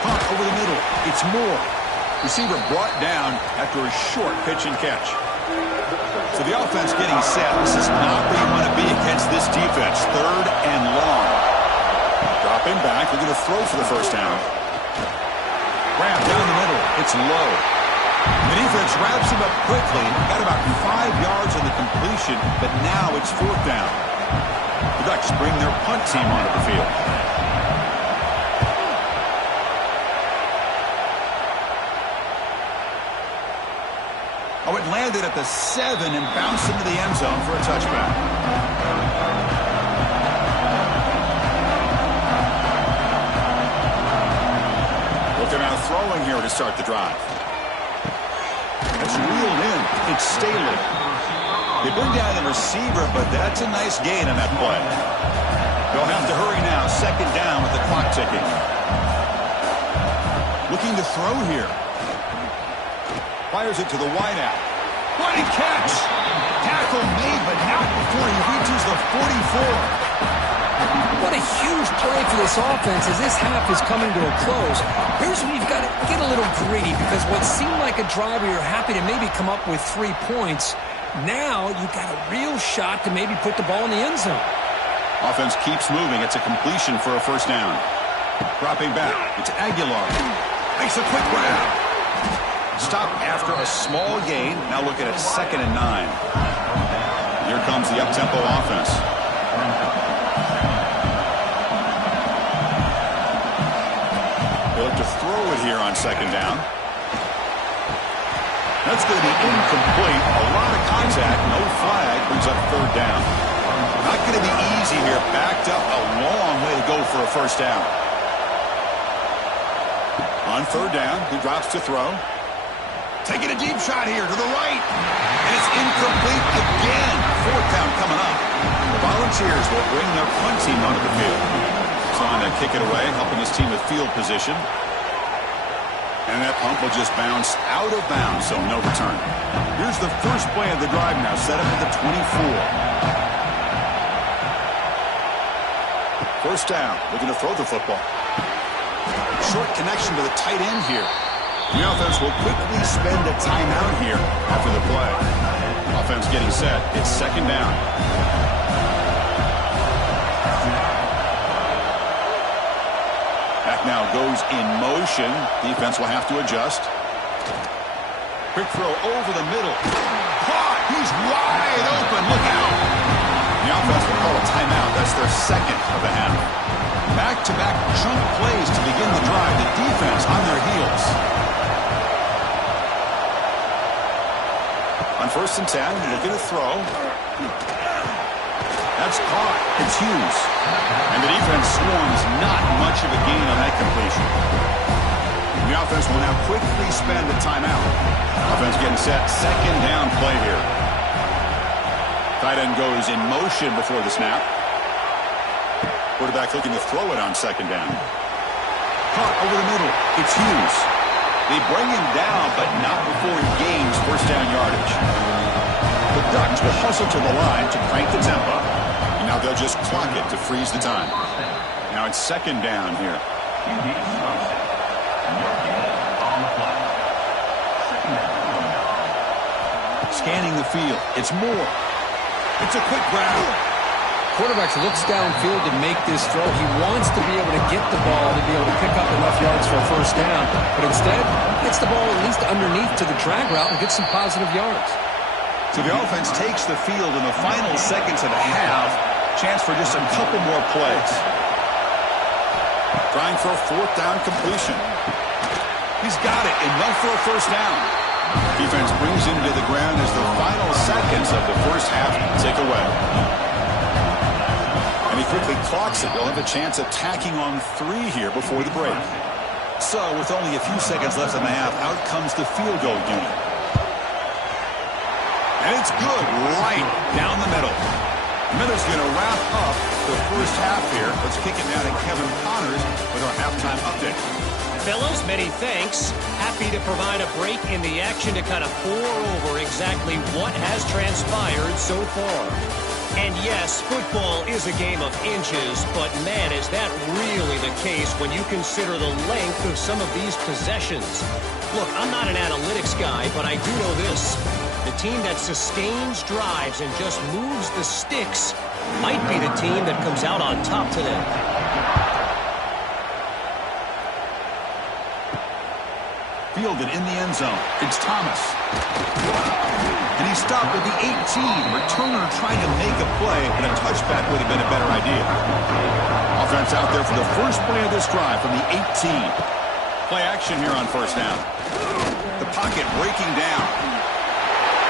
Caught over the middle. It's Moore. Receiver brought down after a short pitch and catch. So the offense getting set. This is not where you want to be against this defense. Third and long. Dropping back. They're going to throw for the first down. Grab down the middle. It's low. The defense wraps him up quickly. Got about 5 yards on the completion, but now it's 4th down. The Ducks bring their punt team onto the field. Oh, it landed at the 7 and bounced into the end zone for a touchback. They're now throwing here to start the drive. That's reeled in. It's Staley. They bring down the receiver, but that's a nice gain on that play. They'll have to hurry now. Second down with the clock ticking. Looking to throw here. Fires it to the wideout. What a catch! Tackle made, but not before he reaches the 44. What a huge play for this offense as this half is coming to a close. Here's where you've got to get a little greedy because what seemed like a drive where you're happy to maybe come up with 3 points, now you've got a real shot to maybe put the ball in the end zone. Offense keeps moving. It's a completion for a first down. Dropping back. It's Aguilar. Makes a quick grab. Stop after a small gain. Now looking at 2nd and 9. Here comes the up-tempo offense. They look to throw it here on 2nd down. That's going to be incomplete. A lot of contact. No flag. Brings up 3rd down. Not going to be easy here. Backed up a long way to go for a 1st down. On 3rd down, he drops to throw. Taking a deep shot here to the right. And it's incomplete again. 4th down coming up. The Volunteers will bring their punt team onto the field. Trying to kick it away, helping his team with field position. And that punt will just bounce out of bounds, so no return. Here's the first play of the drive now, set up at the 24. 1st down, looking to throw the football. Short connection to the tight end here. The offense will quickly spend a timeout here after the play. Offense getting set. It's 2nd down. Back now goes in motion. Defense will have to adjust. Quick throw over the middle. Caught! He's wide open. Look out! The offense will call a timeout. That's their 2nd of the half. Back-to-back chunk plays to begin the drive. The defense on their heels. On 1st and 10, looking to throw. That's caught. It's Hughes. And the defense swarms. Not much of a gain on that completion. The offense will now quickly spend a timeout. Offense getting set. 2nd down play here. Tight end goes in motion before the snap. Quarterback looking to throw it on 2nd down. Caught over the middle. It's Hughes. They bring him down, but not before he gains 1st down yardage. The Ducks will hustle to the line to crank the tempo. And now they'll just clock it to freeze the time. Now it's 2nd down here. Scanning the field. It's Moore. It's a quick grab. Quarterback looks downfield to make this throw. He wants to be able to get the ball to be able to pick up enough yards for a 1st down. But instead, gets the ball at least underneath to the drag route and gets some positive yards. So the offense takes the field in the final seconds of the half. Chance for just a couple more plays. Trying for a 4th down completion. He's got it. Enough for a 1st down. Defense brings him to the ground as the final seconds of the 1st half tick away. And he quickly clocks it. They'll have a chance of tacking on 3 here before the break. So with only a few seconds left in the half, out comes the field goal unit. And it's good right down the middle. Miller's going to wrap up the 1st half here. Let's kick it down to Kevin Connors with our halftime update. Fellows, many thanks. Happy to provide a break in the action to kind of pour over exactly what has transpired so far. And yes, football is a game of inches, but man, is that really the case when you consider the length of some of these possessions. Look, I'm not an analytics guy, but I do know this. The team that sustains drives and just moves the sticks might be the team that comes out on top today. Fielded in the end zone. It's Thomas. And he stopped at the 18. Returner trying to make a play, and a touchback would have been a better idea. Offense out there for the first play of this drive from the 18. Play action here on 1st down. The pocket breaking down.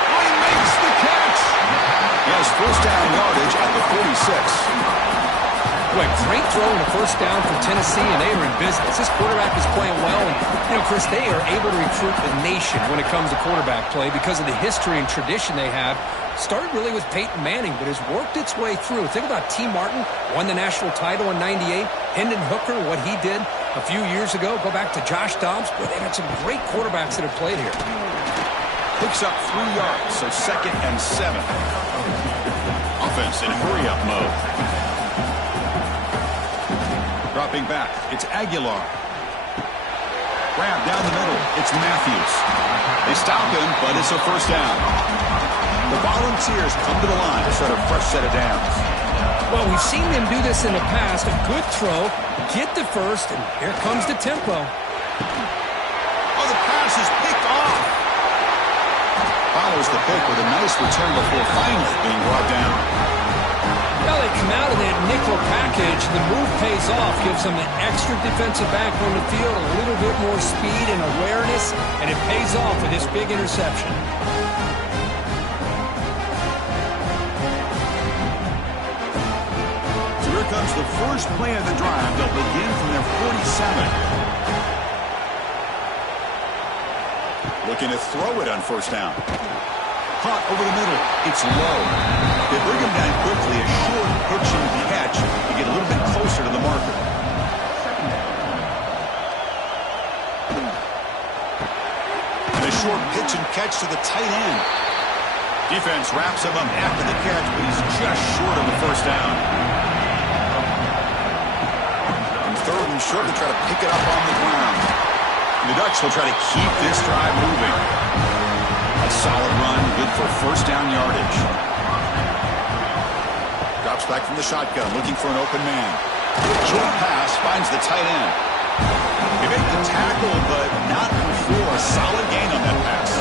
Oh, he makes the catch. He has 1st down yardage at the 46. Boy, great throw and a 1st down for Tennessee, and they are in business. This quarterback is playing well, and, Chris, they are able to recruit the nation when it comes to quarterback play because of the history and tradition they have. Started really with Peyton Manning, but has worked its way through. Think about T. Martin, won the national title in '98. Hendon Hooker, what he did a few years ago. Go back to Josh Dobbs. Boy, they've had some great quarterbacks that have played here. Picks up 3 yards, so 2nd and 7. Offense in hurry-up mode. Dropping back, it's Aguilar. Grab down the middle, it's Matthews. They stop him, but it's a 1st down. The Volunteers come to the line to start a fresh set of downs. Well, we've seen them do this in the past. A good throw, get the 1st, and here comes the tempo. A the pass is picked off. Follows the pick with a nice return before finally being brought down. Well, they come out of that nickel package. The move pays off, gives them an extra defensive back on the field, a little bit more speed and awareness, and it pays off with this big interception. So here comes the first play of the drive. They'll begin from their 47. Looking to throw it on first down. Caught over the middle. It's low. They bring him down quickly. A short pitch and catch to get a little bit closer to the marker. And a short pitch and catch to the tight end. Defense wraps him up after the catch, but he's just short of the first down. And third and short to try to pick it up on the ground. The Ducks will try to keep this drive moving. A solid run, good for first down yardage. Drops back from the shotgun, looking for an open man. Short pass finds the tight end. They make the tackle, but not before a solid gain on that pass.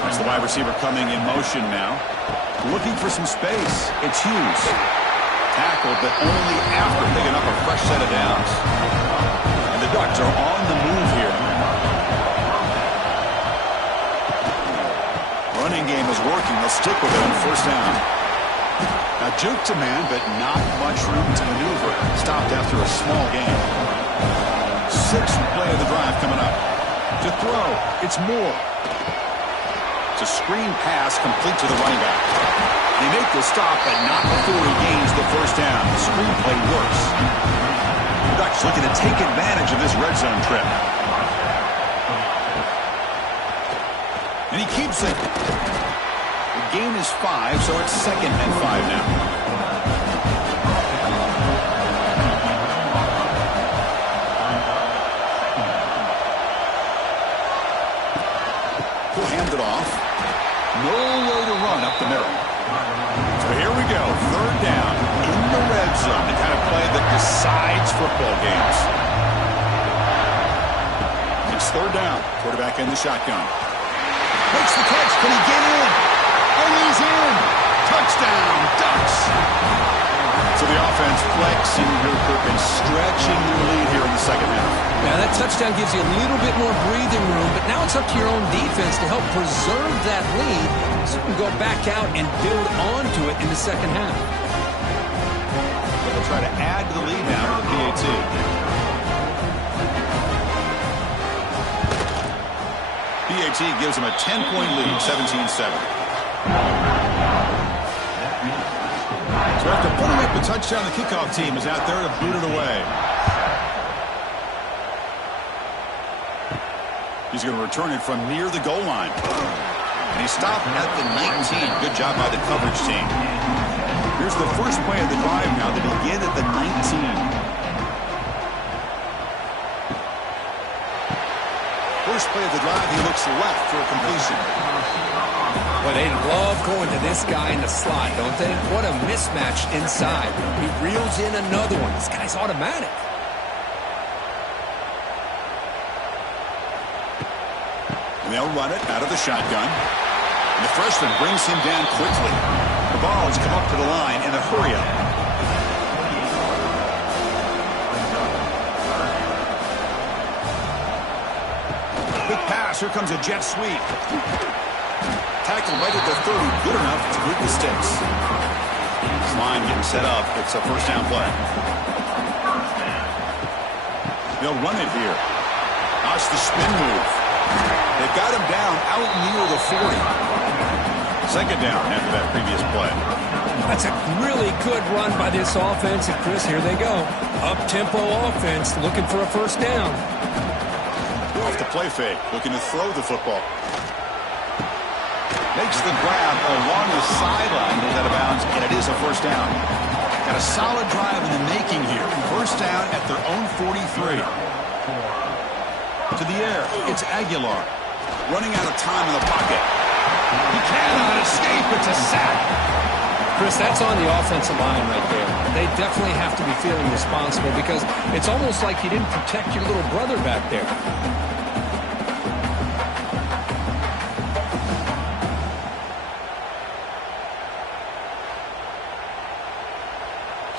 There's the wide receiver coming in motion now. Looking for some space. It's Hughes. Tackled, but only after picking up a fresh set of downs. The Ducks are on the move here. Running game is working. They'll stick with it on first down. Now juke to man, but not much room to maneuver. Stopped after a small gain. Sixth play of the drive coming up. To throw, it's Moore. It's a screen pass complete to the running back. They make the stop, but not before he gains the first down. The screen play works. Ducks looking to take advantage of this red zone trip. And he keeps it. The gain is 5, so it's 2nd and 5 now. He'll hand it off. Nowhere to run up the middle. So here we go. 3rd down in the red zone. The kind of play that decides football games. It's 3rd down. Quarterback in the shotgun. Makes the catch. Can he get in? And he's in. Touchdown, Ducks. So the offense flexing here, and stretching their lead here in the second half. Yeah, that touchdown gives you a little bit more breathing room, but now it's up to your own defense to help preserve that lead so you can go back out and build onto it in the second half. They'll try to add to the lead now with the PAT. PAT gives them a 10-point lead, 17-7. So after putting up the touchdown, the kickoff team is out there to boot it away. He's going to return it from near the goal line. And he stopped at the 19. Good job by the coverage team. Here's the first play of the drive now. They begin at the 19. First play of the drive, he looks left for a completion. Well, they love going to this guy in the slot, don't they? What a mismatch inside. He reels in another one. This guy's automatic. And they'll run it out of the shotgun. And the freshman brings him down quickly. The ball has come up to the line in a hurry-up. Quick pass. Here comes a jet sweep. Tackled right at the 30. Good enough to move the sticks. This line getting set up. It's a first down play. They'll run it here. Watch the spin move. They've got him down out near the 40. Second down after that previous play. That's a really good run by this offense. And Chris, here they go. Up-tempo offense looking for a first down. Off the play fake, looking to throw the football. Makes the grab along the sideline, goes out of bounds, and it is a first down. Got a solid drive in the making here. First down at their own 43. To the air, it's Aguilar. Running out of time in the pocket. He cannot escape, it's a sack. Chris, that's on the offensive line right there. They definitely have to be feeling responsible because it's almost like you didn't protect your little brother back there.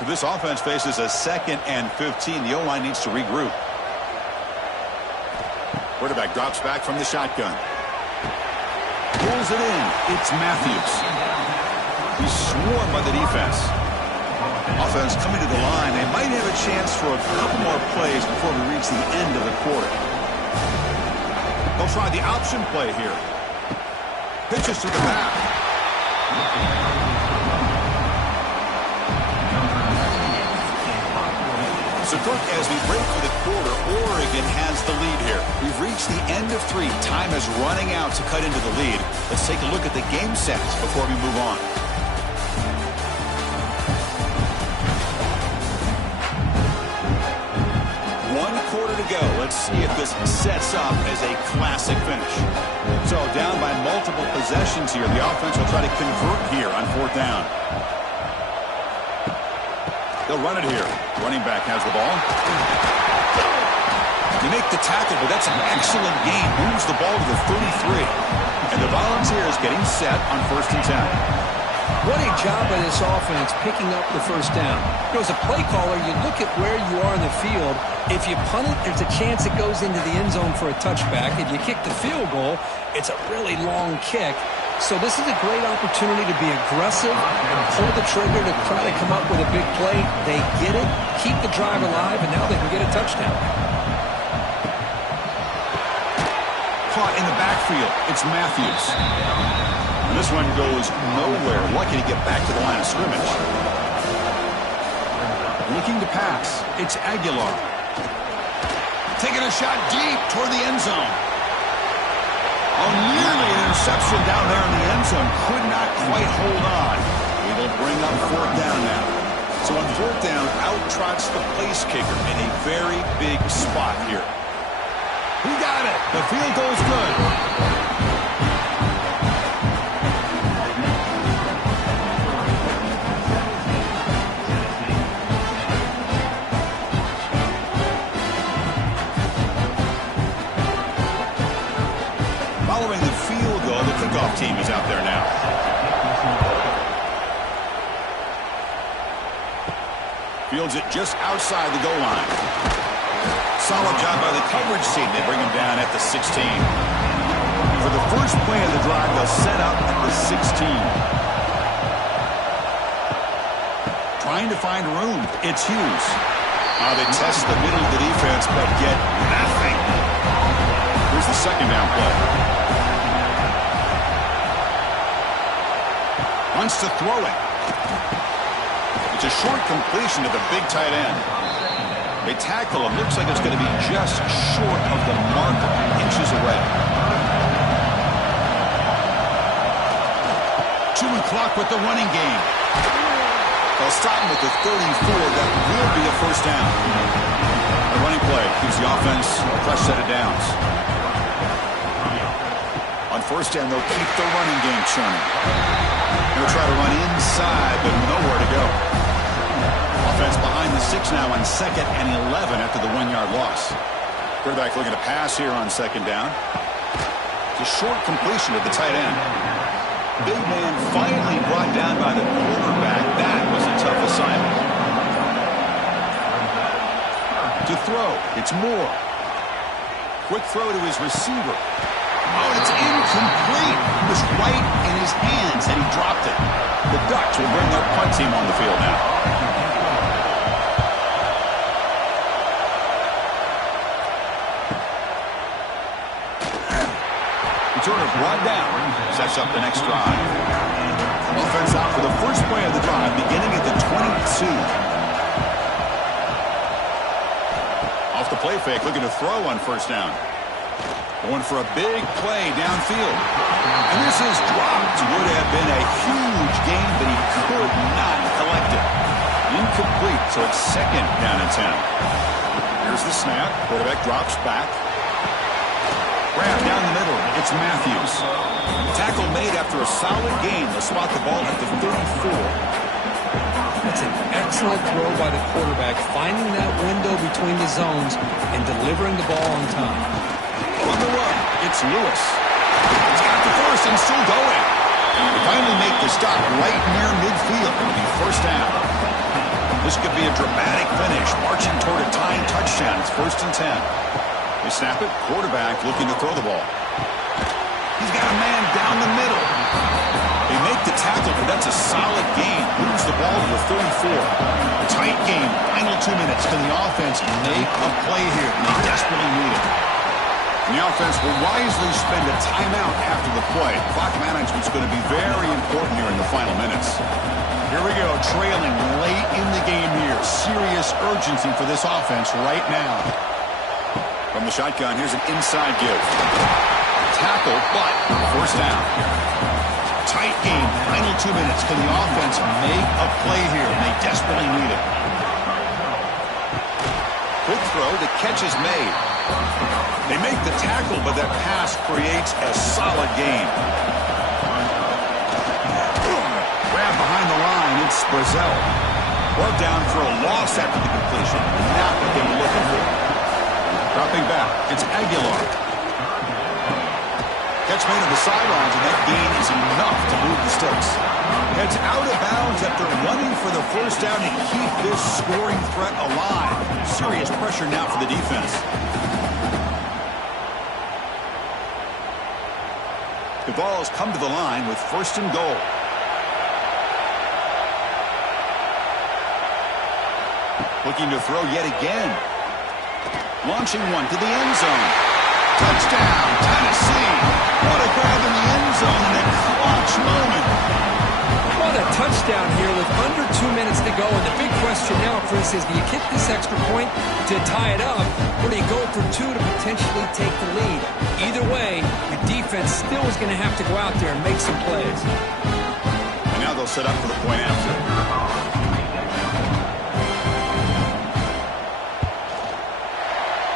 So this offense faces a 2nd and 15. The O-line needs to regroup. Quarterback drops back from the shotgun. Pulls it in. It's Matthews. He's swarmed by the defense. Offense coming to the line. They might have a chance for a couple more plays before we reach the end of the quarter. They'll try the option play here. Pitches to the back. So, Kirk, as we break for the quarter, Oregon has the lead here. We've reached the end of 3. Time is running out to cut into the lead. Let's take a look at the game sets before we move on. One quarter to go. Let's see if this sets up as a classic finish. So, down by multiple possessions here. The offense will try to convert here on 4th down. They'll run it here. Running back has the ball. You make the tackle, but that's an excellent gain. Moves the ball to the 33. And the Volunteers getting set on 1st and 10. What a job by this offense picking up the 1st down. As a play caller, you look at where you are in the field. If you punt it, there's a chance it goes into the end zone for a touchback. If you kick the field goal, it's a really long kick. So this is a great opportunity to be aggressive and pull the trigger to try to come up with a big play. They get it, keep the drive alive, and now they can get a touchdown. Caught in the backfield. It's Matthews. And this one goes nowhere. Lucky to get back to the line of scrimmage. Looking to pass. It's Aguilar. Taking a shot deep toward the end zone. Oh, nearly an interception down there in the end zone. Could not quite hold on. It'll bring up 4th down now. So on 4th down, out trots the place kicker in a very big spot here. He got it. The field goal's good. Following the field goal, the kickoff team is out there now. Fields it just outside the goal line. Solid job by the coverage team. They bring him down at the 16. For the first play of the drive, they'll set up at the 16. Trying to find room. It's Hughes. They test the middle of the defense, but get nothing. Here's the 2nd down play. Wants to throw it. It's a short completion to the big tight end. They tackle him. Looks like it's going to be just short of the marker, inches away. Chewing clock with the running game. They'll stop him with the 34. That will be a 1st down. The running play gives the offense a fresh set of downs. On 1st down, they'll keep the running game churning. They'll try to run inside, but nowhere to go. Offense behind the 6 now on 2nd and 11 after the 1-yard loss. Quarterback looking to pass here on 2nd down. It's a short completion to the tight end. Big man finally brought down by the quarterback. That was a tough assignment. To throw, it's Moore. Quick throw to his receiver. Oh, it's incomplete. It was right in his hands, and he dropped it. The Ducks will bring their punt team on the field now. Returner brought down. Sets up the next drive. Offense out for the first play of the drive, beginning at the 22. Off the play fake, looking to throw on 1st down. Going for a big play downfield. And this is dropped. Would have been a huge gain, but he could not collect it. Incomplete, so it's 2nd down and 10. Here's the snap. Quarterback drops back. Grab down the middle. It's Matthews. Tackle made after a solid gain. They'll spot the ball at the 34. That's an excellent throw by the quarterback, finding that window between the zones and delivering the ball on time. On the run, it's Lewis. He's got the first and still going. They finally make the stop right near midfield. It'll be first down. This could be a dramatic finish, marching toward a tying touchdown. It's 1st and 10. They snap it. Quarterback looking to throw the ball. He's got a man down the middle. They make the tackle, but that's a solid gain. Moves the ball to the 34. A tight game. Final 2 minutes. Can the offense make a play here? And they desperately need it. And the offense will wisely spend a timeout after the play. Clock management's going to be very important here in the final minutes. Here we go, trailing late in the game here. Serious urgency for this offense right now. From the shotgun, here's an inside give. Tackle, but first down. Tight game, final 2 minutes. Can the offense make a play here? And they desperately need it. Quick throw, the catch is made. They make the tackle, but that pass creates a solid gain. Grab behind the line, it's Brazzell. Brought down for a loss after the completion. Not what they were looking for. Dropping back, it's Aguilar. Catch made on the sidelines, and that gain is enough to move the sticks. Heads out of bounds after running for the first down to keep this scoring threat alive. Serious pressure now for the defense. The ball has come to the line with 1st and goal. Looking to throw yet again. Launching one to the end zone. Touchdown, Tennessee. What a grab in the end zone in a clutch moment. What a touchdown here with under 2 minutes to go. And the big question now, Chris, is do you kick this extra point to tie it up, or do you go for 2 to potentially take the lead? Either way, the defense still is going to have to go out there and make some plays. And now they'll set up for the point after.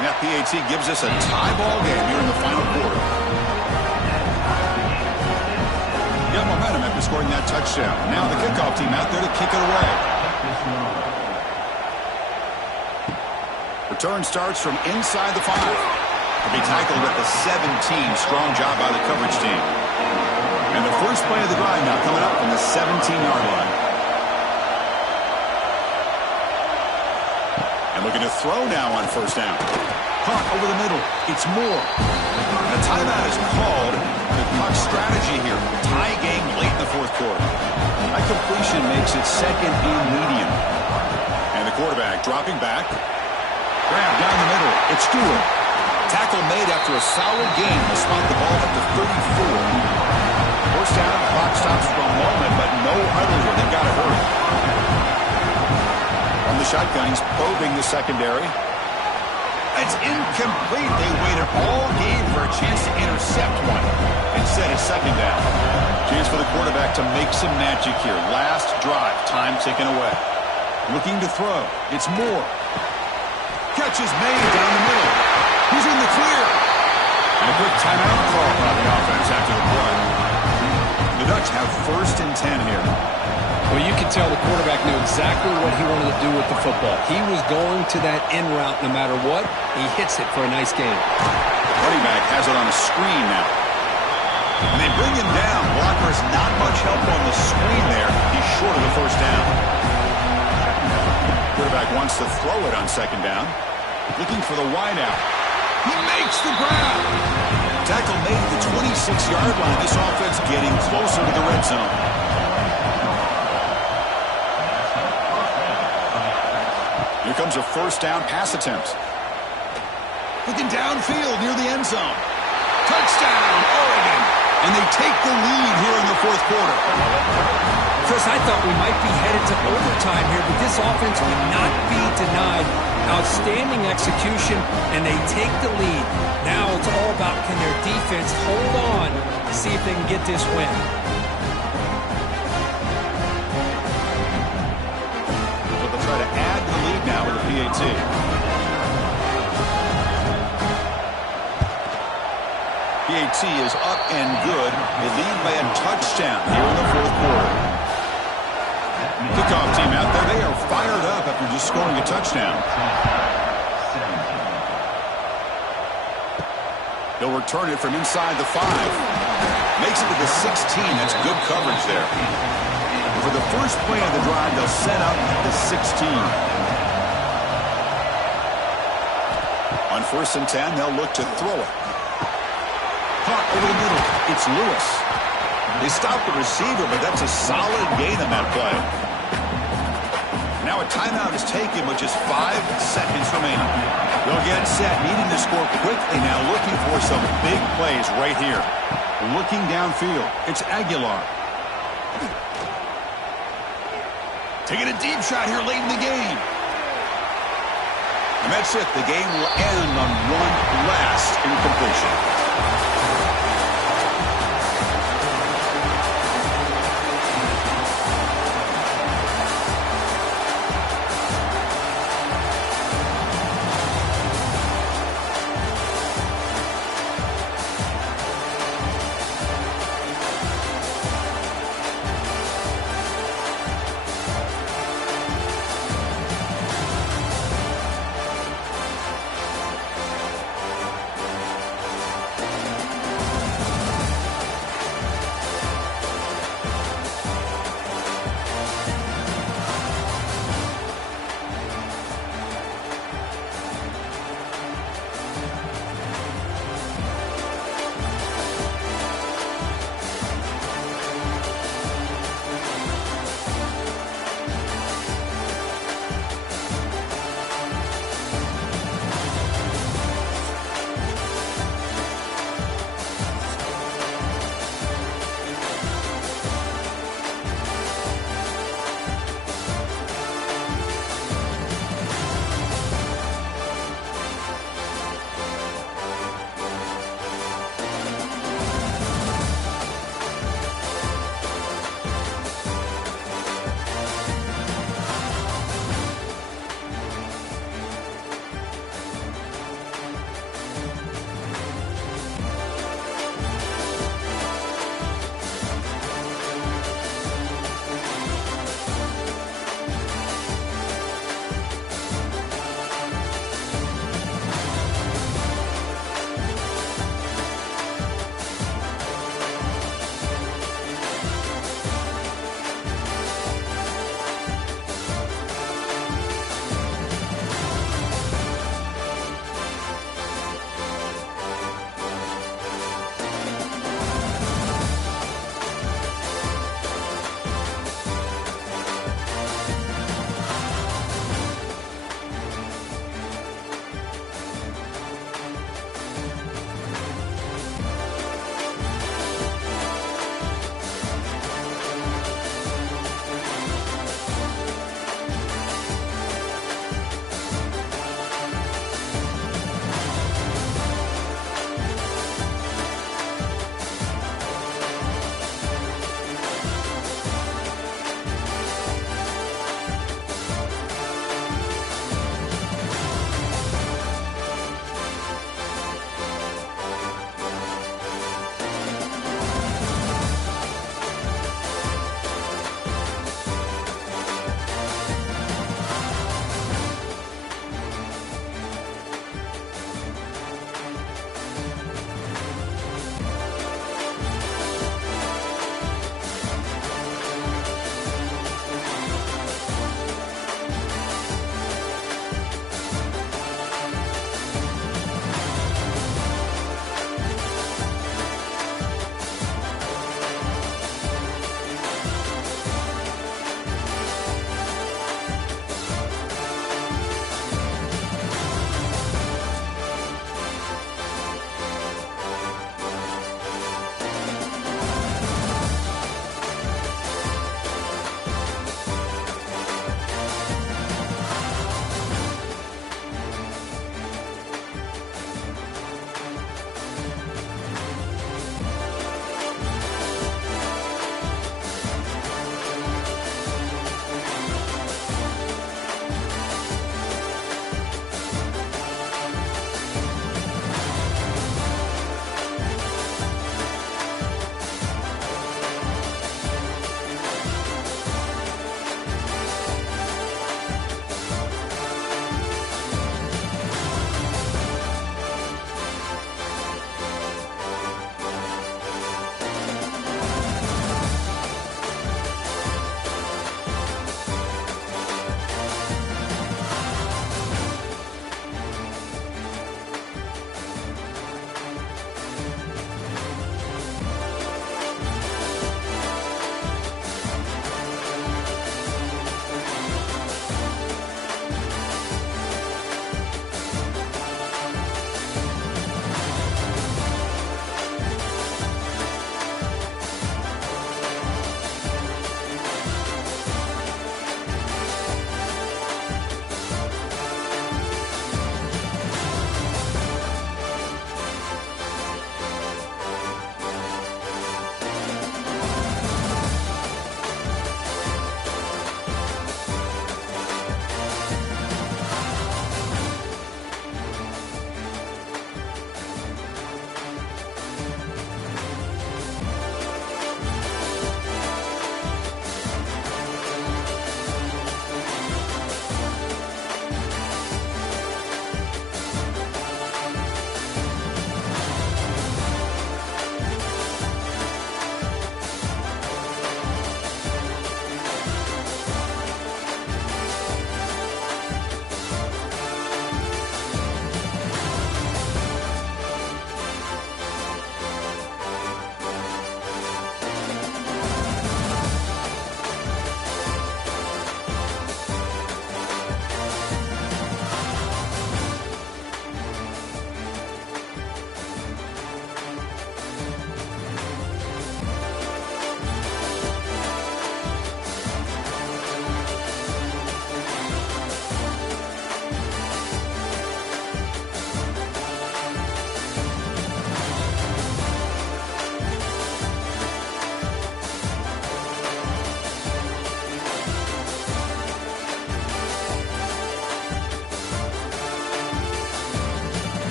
And that PAT gives us a tie ball game here in the final quarter. Got momentum after scoring that touchdown. Now the kickoff team out there to kick it away. Return starts from inside the 5. To be tackled at the 17. Strong job by the coverage team. And the first play of the drive now coming up from the 17-yard line. And looking to throw now on first down. Caught over the middle. It's Moore. And a timeout is called. The clock strategy here. Tie game late in the 4th quarter. That completion makes it 2nd and medium. And the quarterback dropping back. Grab down the middle. It's Stewart. Tackle made after a solid gain. Will spot the ball at the 34. First down, clock stops for a moment, but no huddle here. They've got to hurry. From the shotgun, he's probing the secondary. It's incomplete. They waited all game for a chance to intercept one. Instead, it's 2nd down. Chance for the quarterback to make some magic here. Last drive, time ticking away. Looking to throw. It's Moore. Catch is made down the middle. He's in the clear. And a quick timeout call by the offense after the play. The Dutch have 1st and 10 here. Well, you can tell the quarterback knew exactly what he wanted to do with the football. He was going to that in route no matter what. He hits it for a nice gain. Running back has it on a screen now. And they bring him down. Blocker's not much help on the screen there. He's short of the first down. Quarterback wants to throw it on 2nd down. Looking for the wideout. He makes the grab. Tackle made at the 26-yard line. This offense getting closer to the red zone. Here comes a first down pass attempt. Looking downfield near the end zone. Touchdown, Oregon. And they take the lead here in the 4th quarter. Chris, I thought we might be headed to overtime here, but this offense would not be denied. Outstanding execution, and they take the lead. Now it's all about can their defense hold on to see if they can get this win. So they'll try to add to the lead now with the PAT. PAT is up and good. They lead by a touchdown here in the fourth quarter. Kickoff team out there. They are fired up after just scoring a touchdown. He'll return it from inside the 5. Makes it to the 16. That's good coverage there. For the first play of the drive, they'll set up at the 16. On 1st and 10, they'll look to throw it. Caught over the middle. It's Lewis. They stopped the receiver, but that's a solid gain on that play. Now a timeout is taken with just 5 seconds remaining. They'll get set, needing to score quickly now, looking for some big plays right here. Looking downfield, it's Aguilar. Taking a deep shot here late in the game. And that's it. The game will end on one last incompletion.